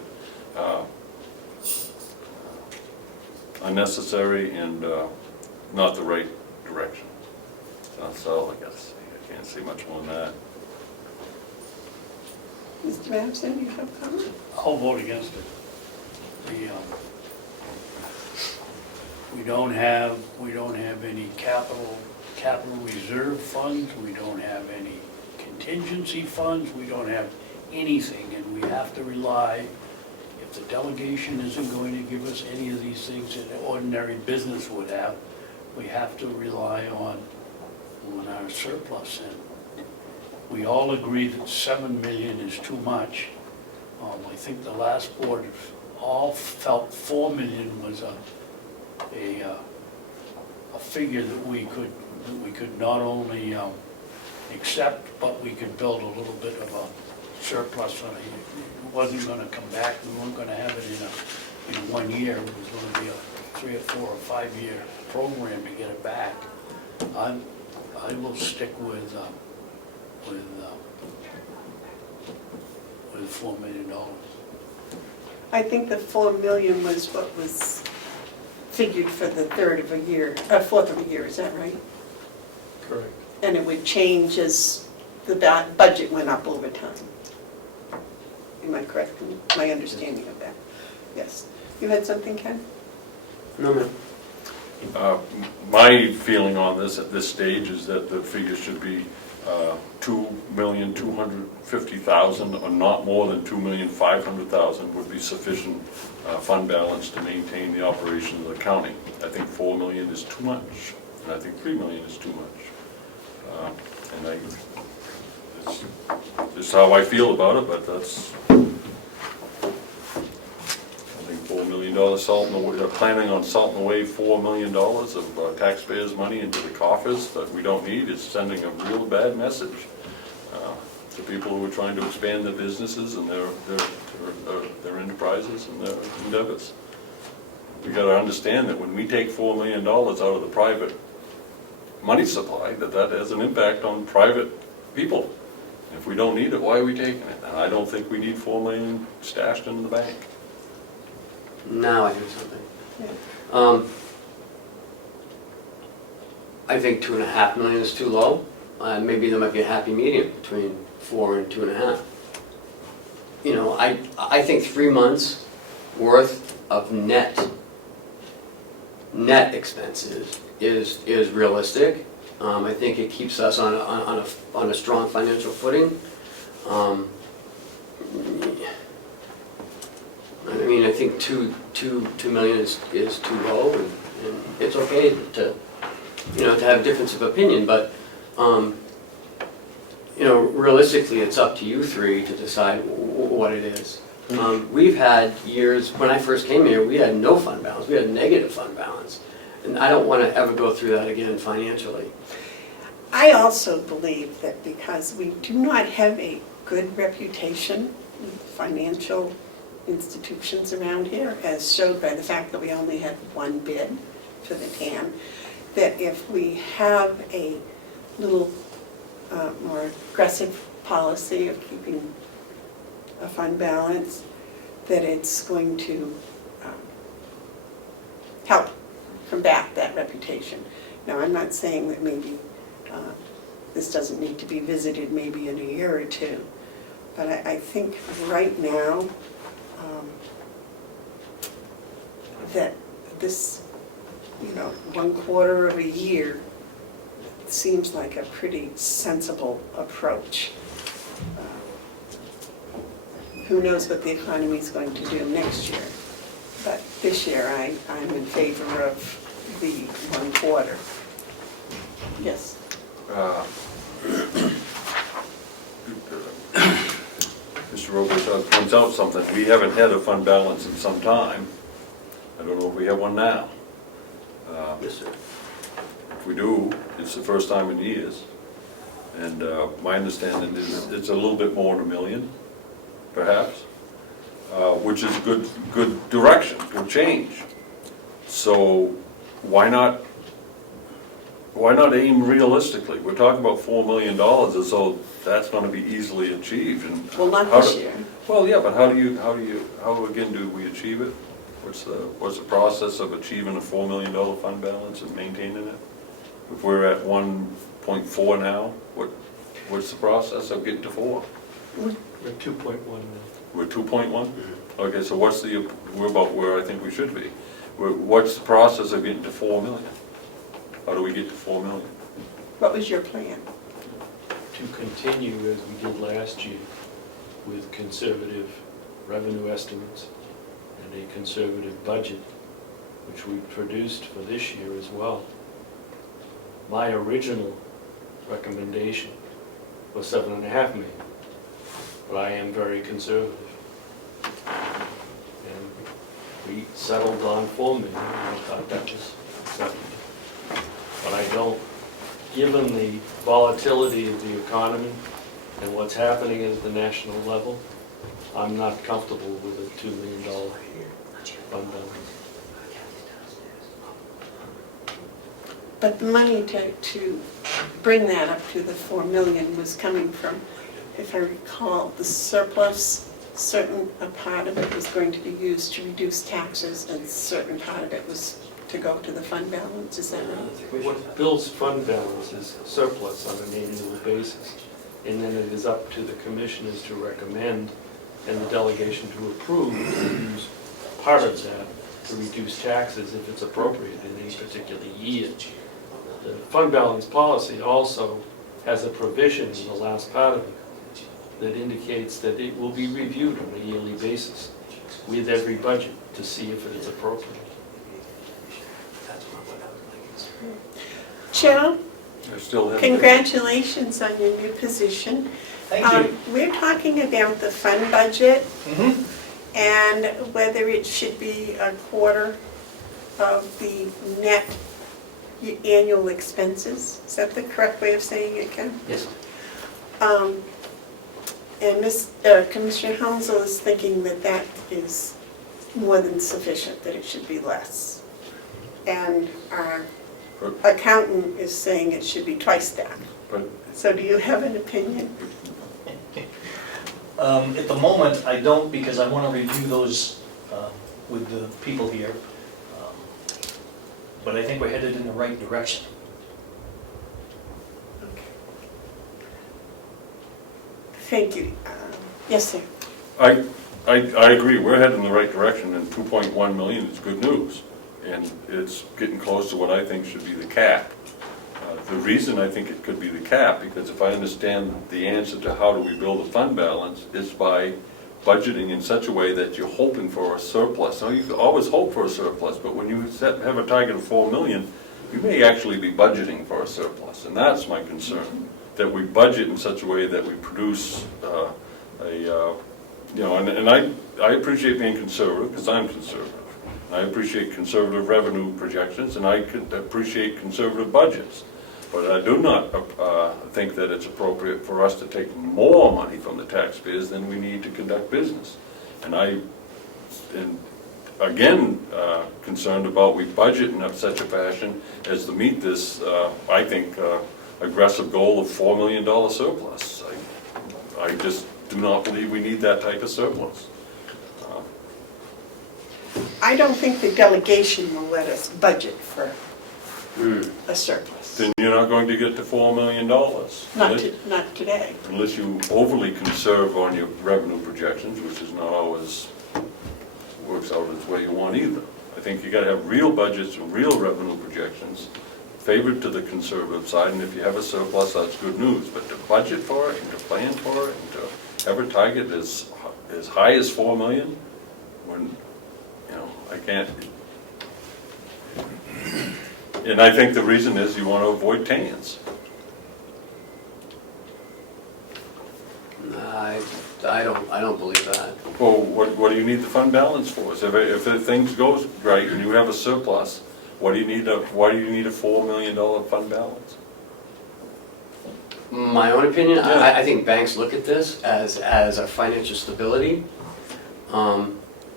unnecessary and not the right direction. That's all I guess. I can't say much more than that. Mr. Babson, you have a comment? I'll vote against it. We don't have any capital reserve funds, we don't have any contingency funds, we don't have anything, and we have to rely, if the delegation isn't going to give us any of these things that ordinary business would have, we have to rely on our surplus. And we all agree that 7 million is too much. I think the last board all felt 4 million was a figure that we could not only accept, but we could build a little bit of a surplus on it. It wasn't going to come back. We weren't going to have it in 1 year. It was going to be a 3 or 4 or 5 year program to get it back. I will stick with $4 million. I think the 4 million was what was figured for the fourth of a year, is that right? Correct. And it would change as the budget went up over time. Am I correct in my understanding of that? Yes. You had something, Ken? No, ma'am. My feeling on this at this stage is that the figure should be 2,250,000 or not more than 2,500,000 would be sufficient fund balance to maintain the operation of the county. I think 4 million is too much, and I think 3 million is too much. And this is how I feel about it, but that's, I think $4 million salting away, they're planning on salting away $4 million of taxpayers' money into the coffers that we don't need. It's sending a real bad message to people who are trying to expand their businesses and their enterprises and their endeavors. We got to understand that when we take $4 million out of the private money supply, that has an impact on private people. If we don't need it, why are we taking it? And I don't think we need 4 million stashed in the bank. Now I do something. Yeah. I think 2.5 million is too low. Maybe there might be a happy medium between 4 and 2.5. You know, I think 3 months worth of net expenses is realistic. I think it keeps us on a strong financial footing. I mean, I think 2 million is too low, and it's okay to have a difference of opinion, but realistically, it's up to you three to decide what it is. We've had years, when I first came here, we had no fund balance, we had negative fund balance. And I don't want to ever go through that again financially. I also believe that because we do not have a good reputation in financial institutions around here, as showed by the fact that we only had one bid for the TAM, that if we have a little more aggressive policy of keeping a fund balance, that it's going to help combat that reputation. Now, I'm not saying that maybe this doesn't need to be visited maybe in a year or two, but I think right now that this, 1/4 of a year seems like a pretty sensible approach. Who knows what the economy is going to do next year? But this year, I'm in favor of the 1/4. Yes. Mr. Robichaud points out something. We haven't had a fund balance in some time. I don't know if we have one now. Yes, sir. If we do, it's the first time in years. And my understanding is it's a little bit more than $1 million, perhaps, which is good direction, good change. So why not aim realistically? We're talking about $4 million, and so that's going to be easily achieved. And Well, not how this do- year. Well, yeah, but how again do we achieve it? What's the process of achieving a $4 million fund balance and maintaining it? If we're at 1.4 now, what's the process of getting to 4? We're 2.1 now. We're 2.1? Okay, so we're about where I think we should be. What's the process of getting to 4 million? How do we get to 4 million? What was your plan? To continue as we did last year with conservative revenue estimates and a conservative budget, which we produced for this year as well. My original recommendation was 7.5 million, but I am very conservative. And we settled on 4 million, and I thought that was acceptable. But I don't, given the volatility of the economy and what's happening at the national level, I'm not comfortable with a $2 million fund balance. But the money to bring that up to the 4 million was coming from, if I recall, the surplus. A part of it was going to be used to reduce taxes, and certain part of it was to go to the fund balance. Is that right? What builds fund balance is surplus on an annual basis, and then it is up to the commissioners to recommend and the delegation to approve to use part of that to reduce taxes if it's appropriate in any particular year. The fund balance policy also has a provision in the last part of it that indicates that it will be reviewed on a yearly basis with every budget to see if it is appropriate. Joe, I still have. congratulations on your new position. Thank you. We're talking about the fund budget and whether it should be 1/4 of the net annual expenses. Is that the correct way of saying it, Ken? Yes. And Commissioner Hounsel is thinking that that is more than sufficient, that it should be less. And our accountant is saying it should be twice that. But So do you have an opinion? At the moment, I don't, because I want to review those with the people here. But I think we're headed in the right direction. Thank you. Yes, sir. I agree, we're heading in the right direction, and 2.1 million is good news. And it's getting close to what I think should be the cap. The reason I think it could be the cap, because if I understand the answer to how do we build a fund balance, is by budgeting in such a way that you're hoping for a surplus. Now, you can always hope for a surplus, but when you have a target of 4 million, you may actually be budgeting for a surplus, and that's my concern. that we budget in such a way that we produce and I appreciate being conservative, because I'm conservative. I appreciate conservative revenue projections, and I could appreciate conservative budgets. But I do not think that it's appropriate for us to take more money from the taxpayers than we need to conduct business. And I am, again, concerned about we budget in such a fashion as to meet this, I think, aggressive goal of $4 million surplus. I just do not believe we need that type of surplus. I don't think the delegation will let us budget for a surplus. Then you're not going to get to $4 million. Not today. Unless you overly conserve on your revenue projections, which is not always works out as way you want either. I think you gotta have real budgets and real revenue projections favored to the conservative side, and if you have a surplus, that's good news. But to budget for it and to plan for it and to have a target as high as 4 million, when, I can't. And I think the reason is you want to avoid tan-ins. I don't believe that. Well, what do you need the fund balance for? So if things goes right and you have a surplus, why do you need a $4 million fund balance? My own opinion, Yeah. I think banks look at this as a financial stability.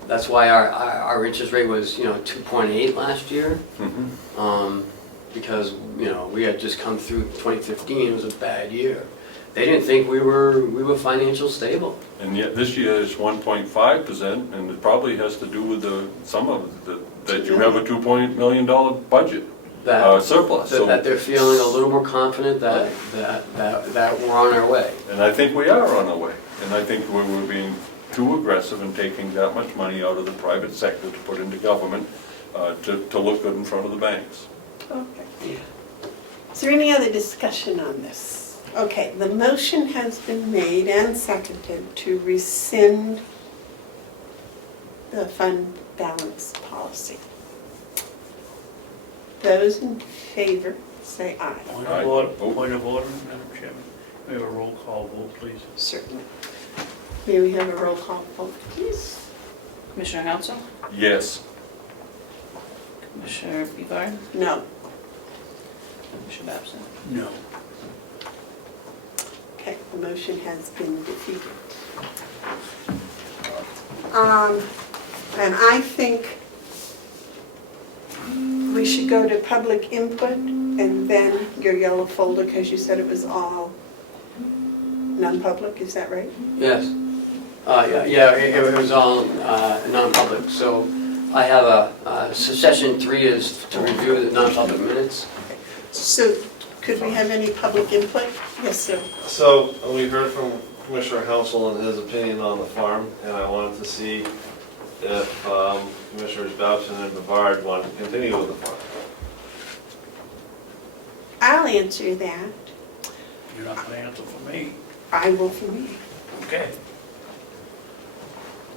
That's why our interest rate was 2.8 last year. Mm-hmm. Because we had just come through 2015. It was a bad year. They didn't think we were financial stable. And yet this year is 1.5%, and it probably has to do with that you have a $2 million budget surplus. That they're feeling a little more confident that we're on our way. And I think we are on our way. And I think we're being too aggressive in taking that much money out of the private sector to put into government to look good in front of the banks. Okay. Is there any other discussion on this? Okay, the motion has been made and seconded to rescind the fund balance policy. Those in favor, say aye. Point of order, Madam Chairman. We have a roll call vote, please. Certainly. May we have a roll call vote, please? Commissioner Hounsel? Yes. Commissioner Bevard? No. Commissioner Babson? No. Okay, the motion has been defeated. And I think we should go to public input and then your yellow folder, because you said it was all non-public, is that right? Yes. It was all non-public. So I have session 3 is to review the non-public minutes. So could we have any public input? Yes, sir. So we heard from Commissioner Hounsel and his opinion on the farm, and I wanted to see if Commissioners Babson and Bevard want to continue with the farm. I'll answer that. You're not going to answer for me. I will for me. Okay.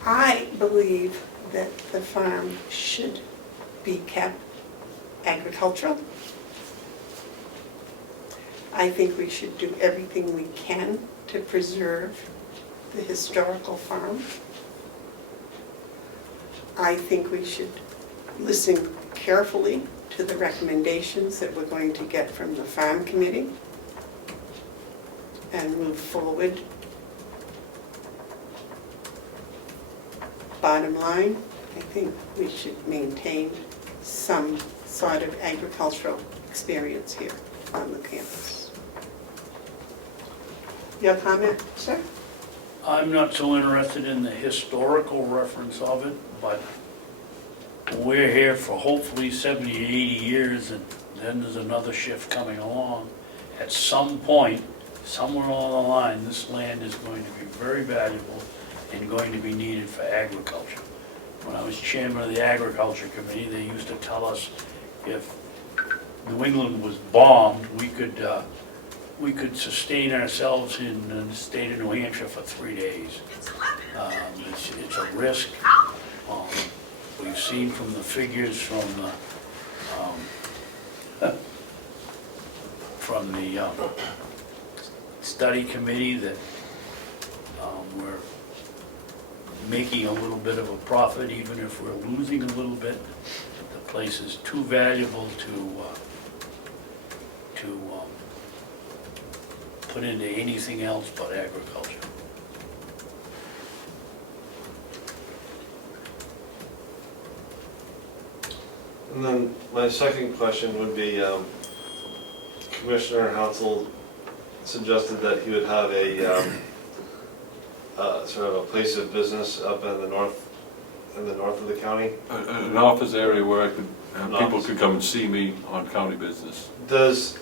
I believe that the farm should be kept agricultural. I think we should do everything we can to preserve the historical farm. I think we should listen carefully to the recommendations that we're going to get from the farm committee and move forward. Bottom line, I think we should maintain some sort of agricultural experience here on the campus. Your comment, sir? I'm not so interested in the historical reference of it, but we're here for hopefully 70, 80 years, and then there's another shift coming along. At some point, somewhere along the line, this land is going to be very valuable and going to be needed for agriculture. When I was chairman of the Agriculture Committee, they used to tell us if New England was bombed, we could sustain ourselves in the state of New Hampshire for 3 days. It's a risk. We've seen from the figures from the study committee that we're making a little bit of a profit, even if we're losing a little bit. The place is too valuable to put into anything else but agriculture. And then my second question would be, Commissioner Hounsel suggested that he would have a, sort of a place of business up in the north of the county. An office area where I could, An people office. could come and see me on county business, Does,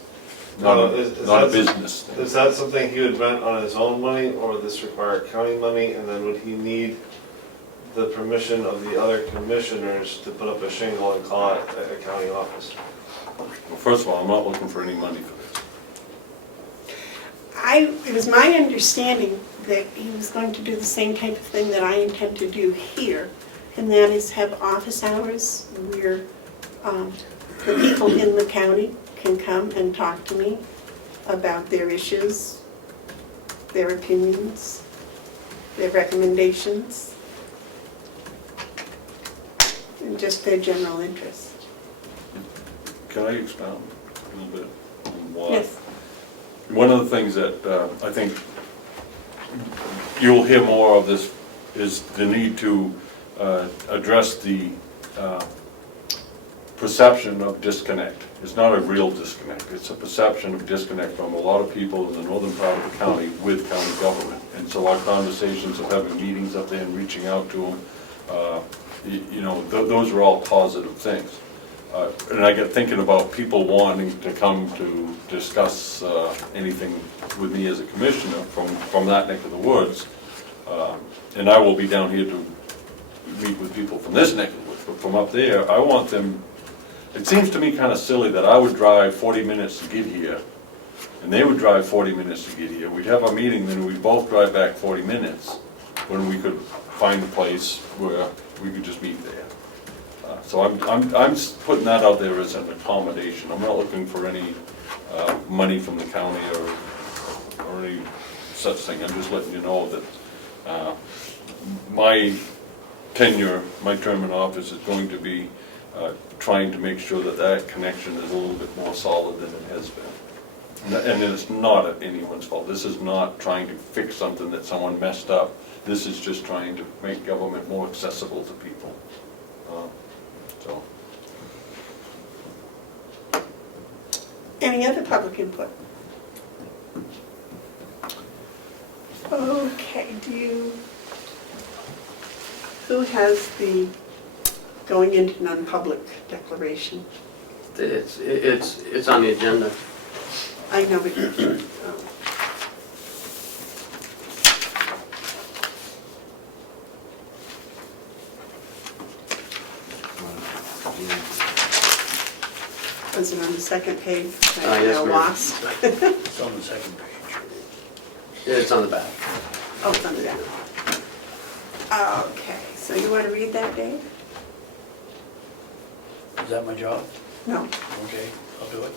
not is not a that- business. is that something he would rent on his own money, or would this require county money? And then would he need the permission of the other commissioners to put up a shingle and call it a county office? Well, first of all, I'm not looking for any money for this. It was my understanding that he was going to do the same type of thing that I intend to do here, and that is have office hours where the people in the county can come and talk to me about their issues, their opinions, their recommendations, and just their general interest. Can I expound a little bit on why? Yes. One of the things that I think you'll hear more of this is the need to address the perception of disconnect. It's not a real disconnect, it's a perception of disconnect from a lot of people in the northern part of the county with county government. And so our conversations of having meetings up there and reaching out to them, you know, those are all positive things. And I get thinking about people wanting to come to discuss anything with me as a commissioner from that neck of the woods. And I will be down here to meet with people from this neck of the woods, but from up there, I want them, it seems to me kind of silly that I would drive 40 minutes to get here, and they would drive 40 minutes to get here. We'd have a meeting, then we'd both drive back 40 minutes, when we could find a place where we could just meet there. So I'm putting that out there as an accommodation. I'm not looking for any money from the county or any such thing. I'm just letting you know that my tenure, my term in office is going to be trying to make sure that that connection is a little bit more solid than it has been. And it's not anyone's fault. This is not trying to fix something that someone messed up. This is just trying to make government more accessible to people. So. Any other public input? Okay, who has the going into non-public declaration? It's on the agenda. I know, but was it on the second page? I Yes, got ma'am. lost. It's on the second page. It's on the back. Oh, it's on the back. Okay, so you want to read that, Dave? Is that my job? No, Okay, I'll do it.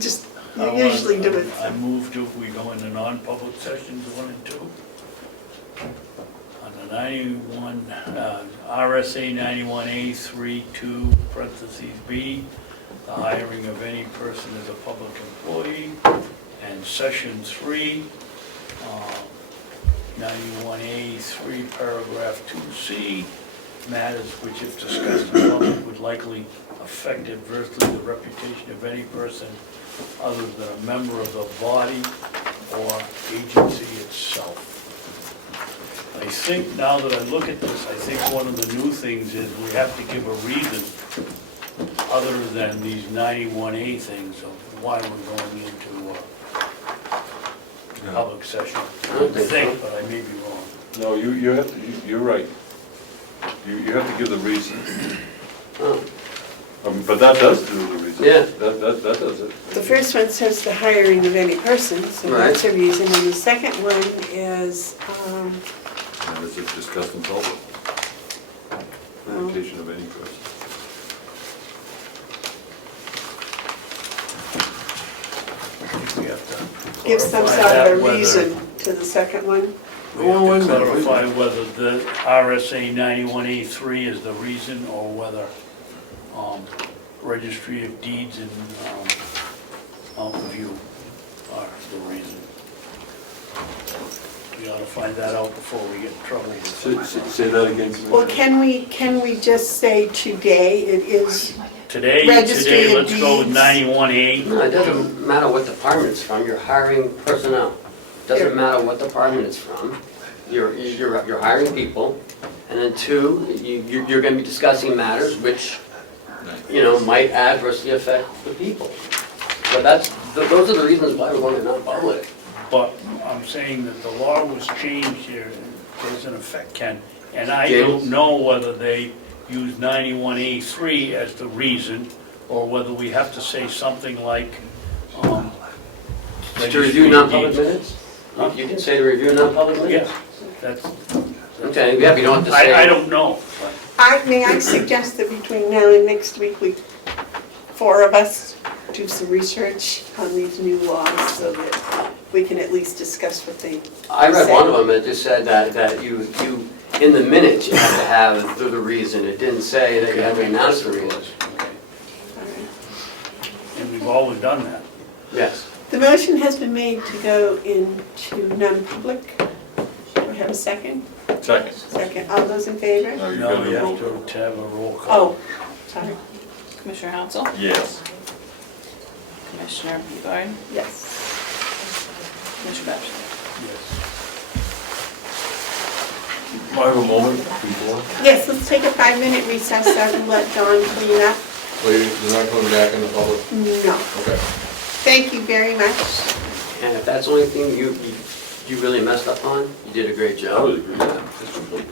just, you usually do it. I move to, we go into non-public sessions 1 and 2. On the 91, RSA 91A32, parentheses B, the hiring of any person as a public employee. And section 3, 91A3, paragraph 2C, matters which if discussed in public would likely affect adversely the reputation of any person other than a member of the body or agency itself. I think now that I look at this, I think one of the new things is we have to give a reason other than these 91A things of why we're going into public session. I think, but I may be wrong. No, you have to, you're right. You have to give the reason. Oh, But that does do the reason. Yeah. That does it. The first one says the hiring of any person, so that's a reason. And the second one is, And is it discussed in public? Reputation of any person. I think we have to give some clarify sort that of a whether- reason to the second one. We have to clarify whether the RSA 91A3 is the reason or whether Registry of Deeds and Mountain View are the reason. We ought to find that out before we get in trouble with Say that again. Well, can we just say today it is, Today, Registry of let's go with Deeds. 91A. No, it doesn't matter what department it's from, you're hiring personnel. Doesn't matter what department it's from, you're hiring people. And then two, you're gonna be discussing matters which, might adversely affect the people. But those are the reasons why we're going to non-public. But I'm saying that the law was changed here, there's an effect, Ken. And I James? don't know whether they use 91A3 as the reason, or whether we have to say something like, To review non-public minutes? You can say to review non-public minutes? Yes, that's, Okay, yeah, but you don't have to say. I don't know. may I suggest that between now and next week, four of us do some research on these new laws so that we can at least discuss what they I read say. one of them, it just said that you, in the minutes, you have to have the reason. It didn't say that you had to announce the reason. And we've always done that. Yes. The motion has been made to go into non-public. Do we have a second? Second. Second. All those in favor? No, we have to have a roll call. Oh, sorry. Commissioner Hounsel? Yes. Commissioner Bevard? Yes. Commissioner Babson? I have a moment before. Yes, let's take a 5-minute recess so I can let Dawn clean up. Ladies, you're not coming back in the public? No. Okay. Thank you very much. And if that's the only thing you really messed up on, you did a great job. That was a good.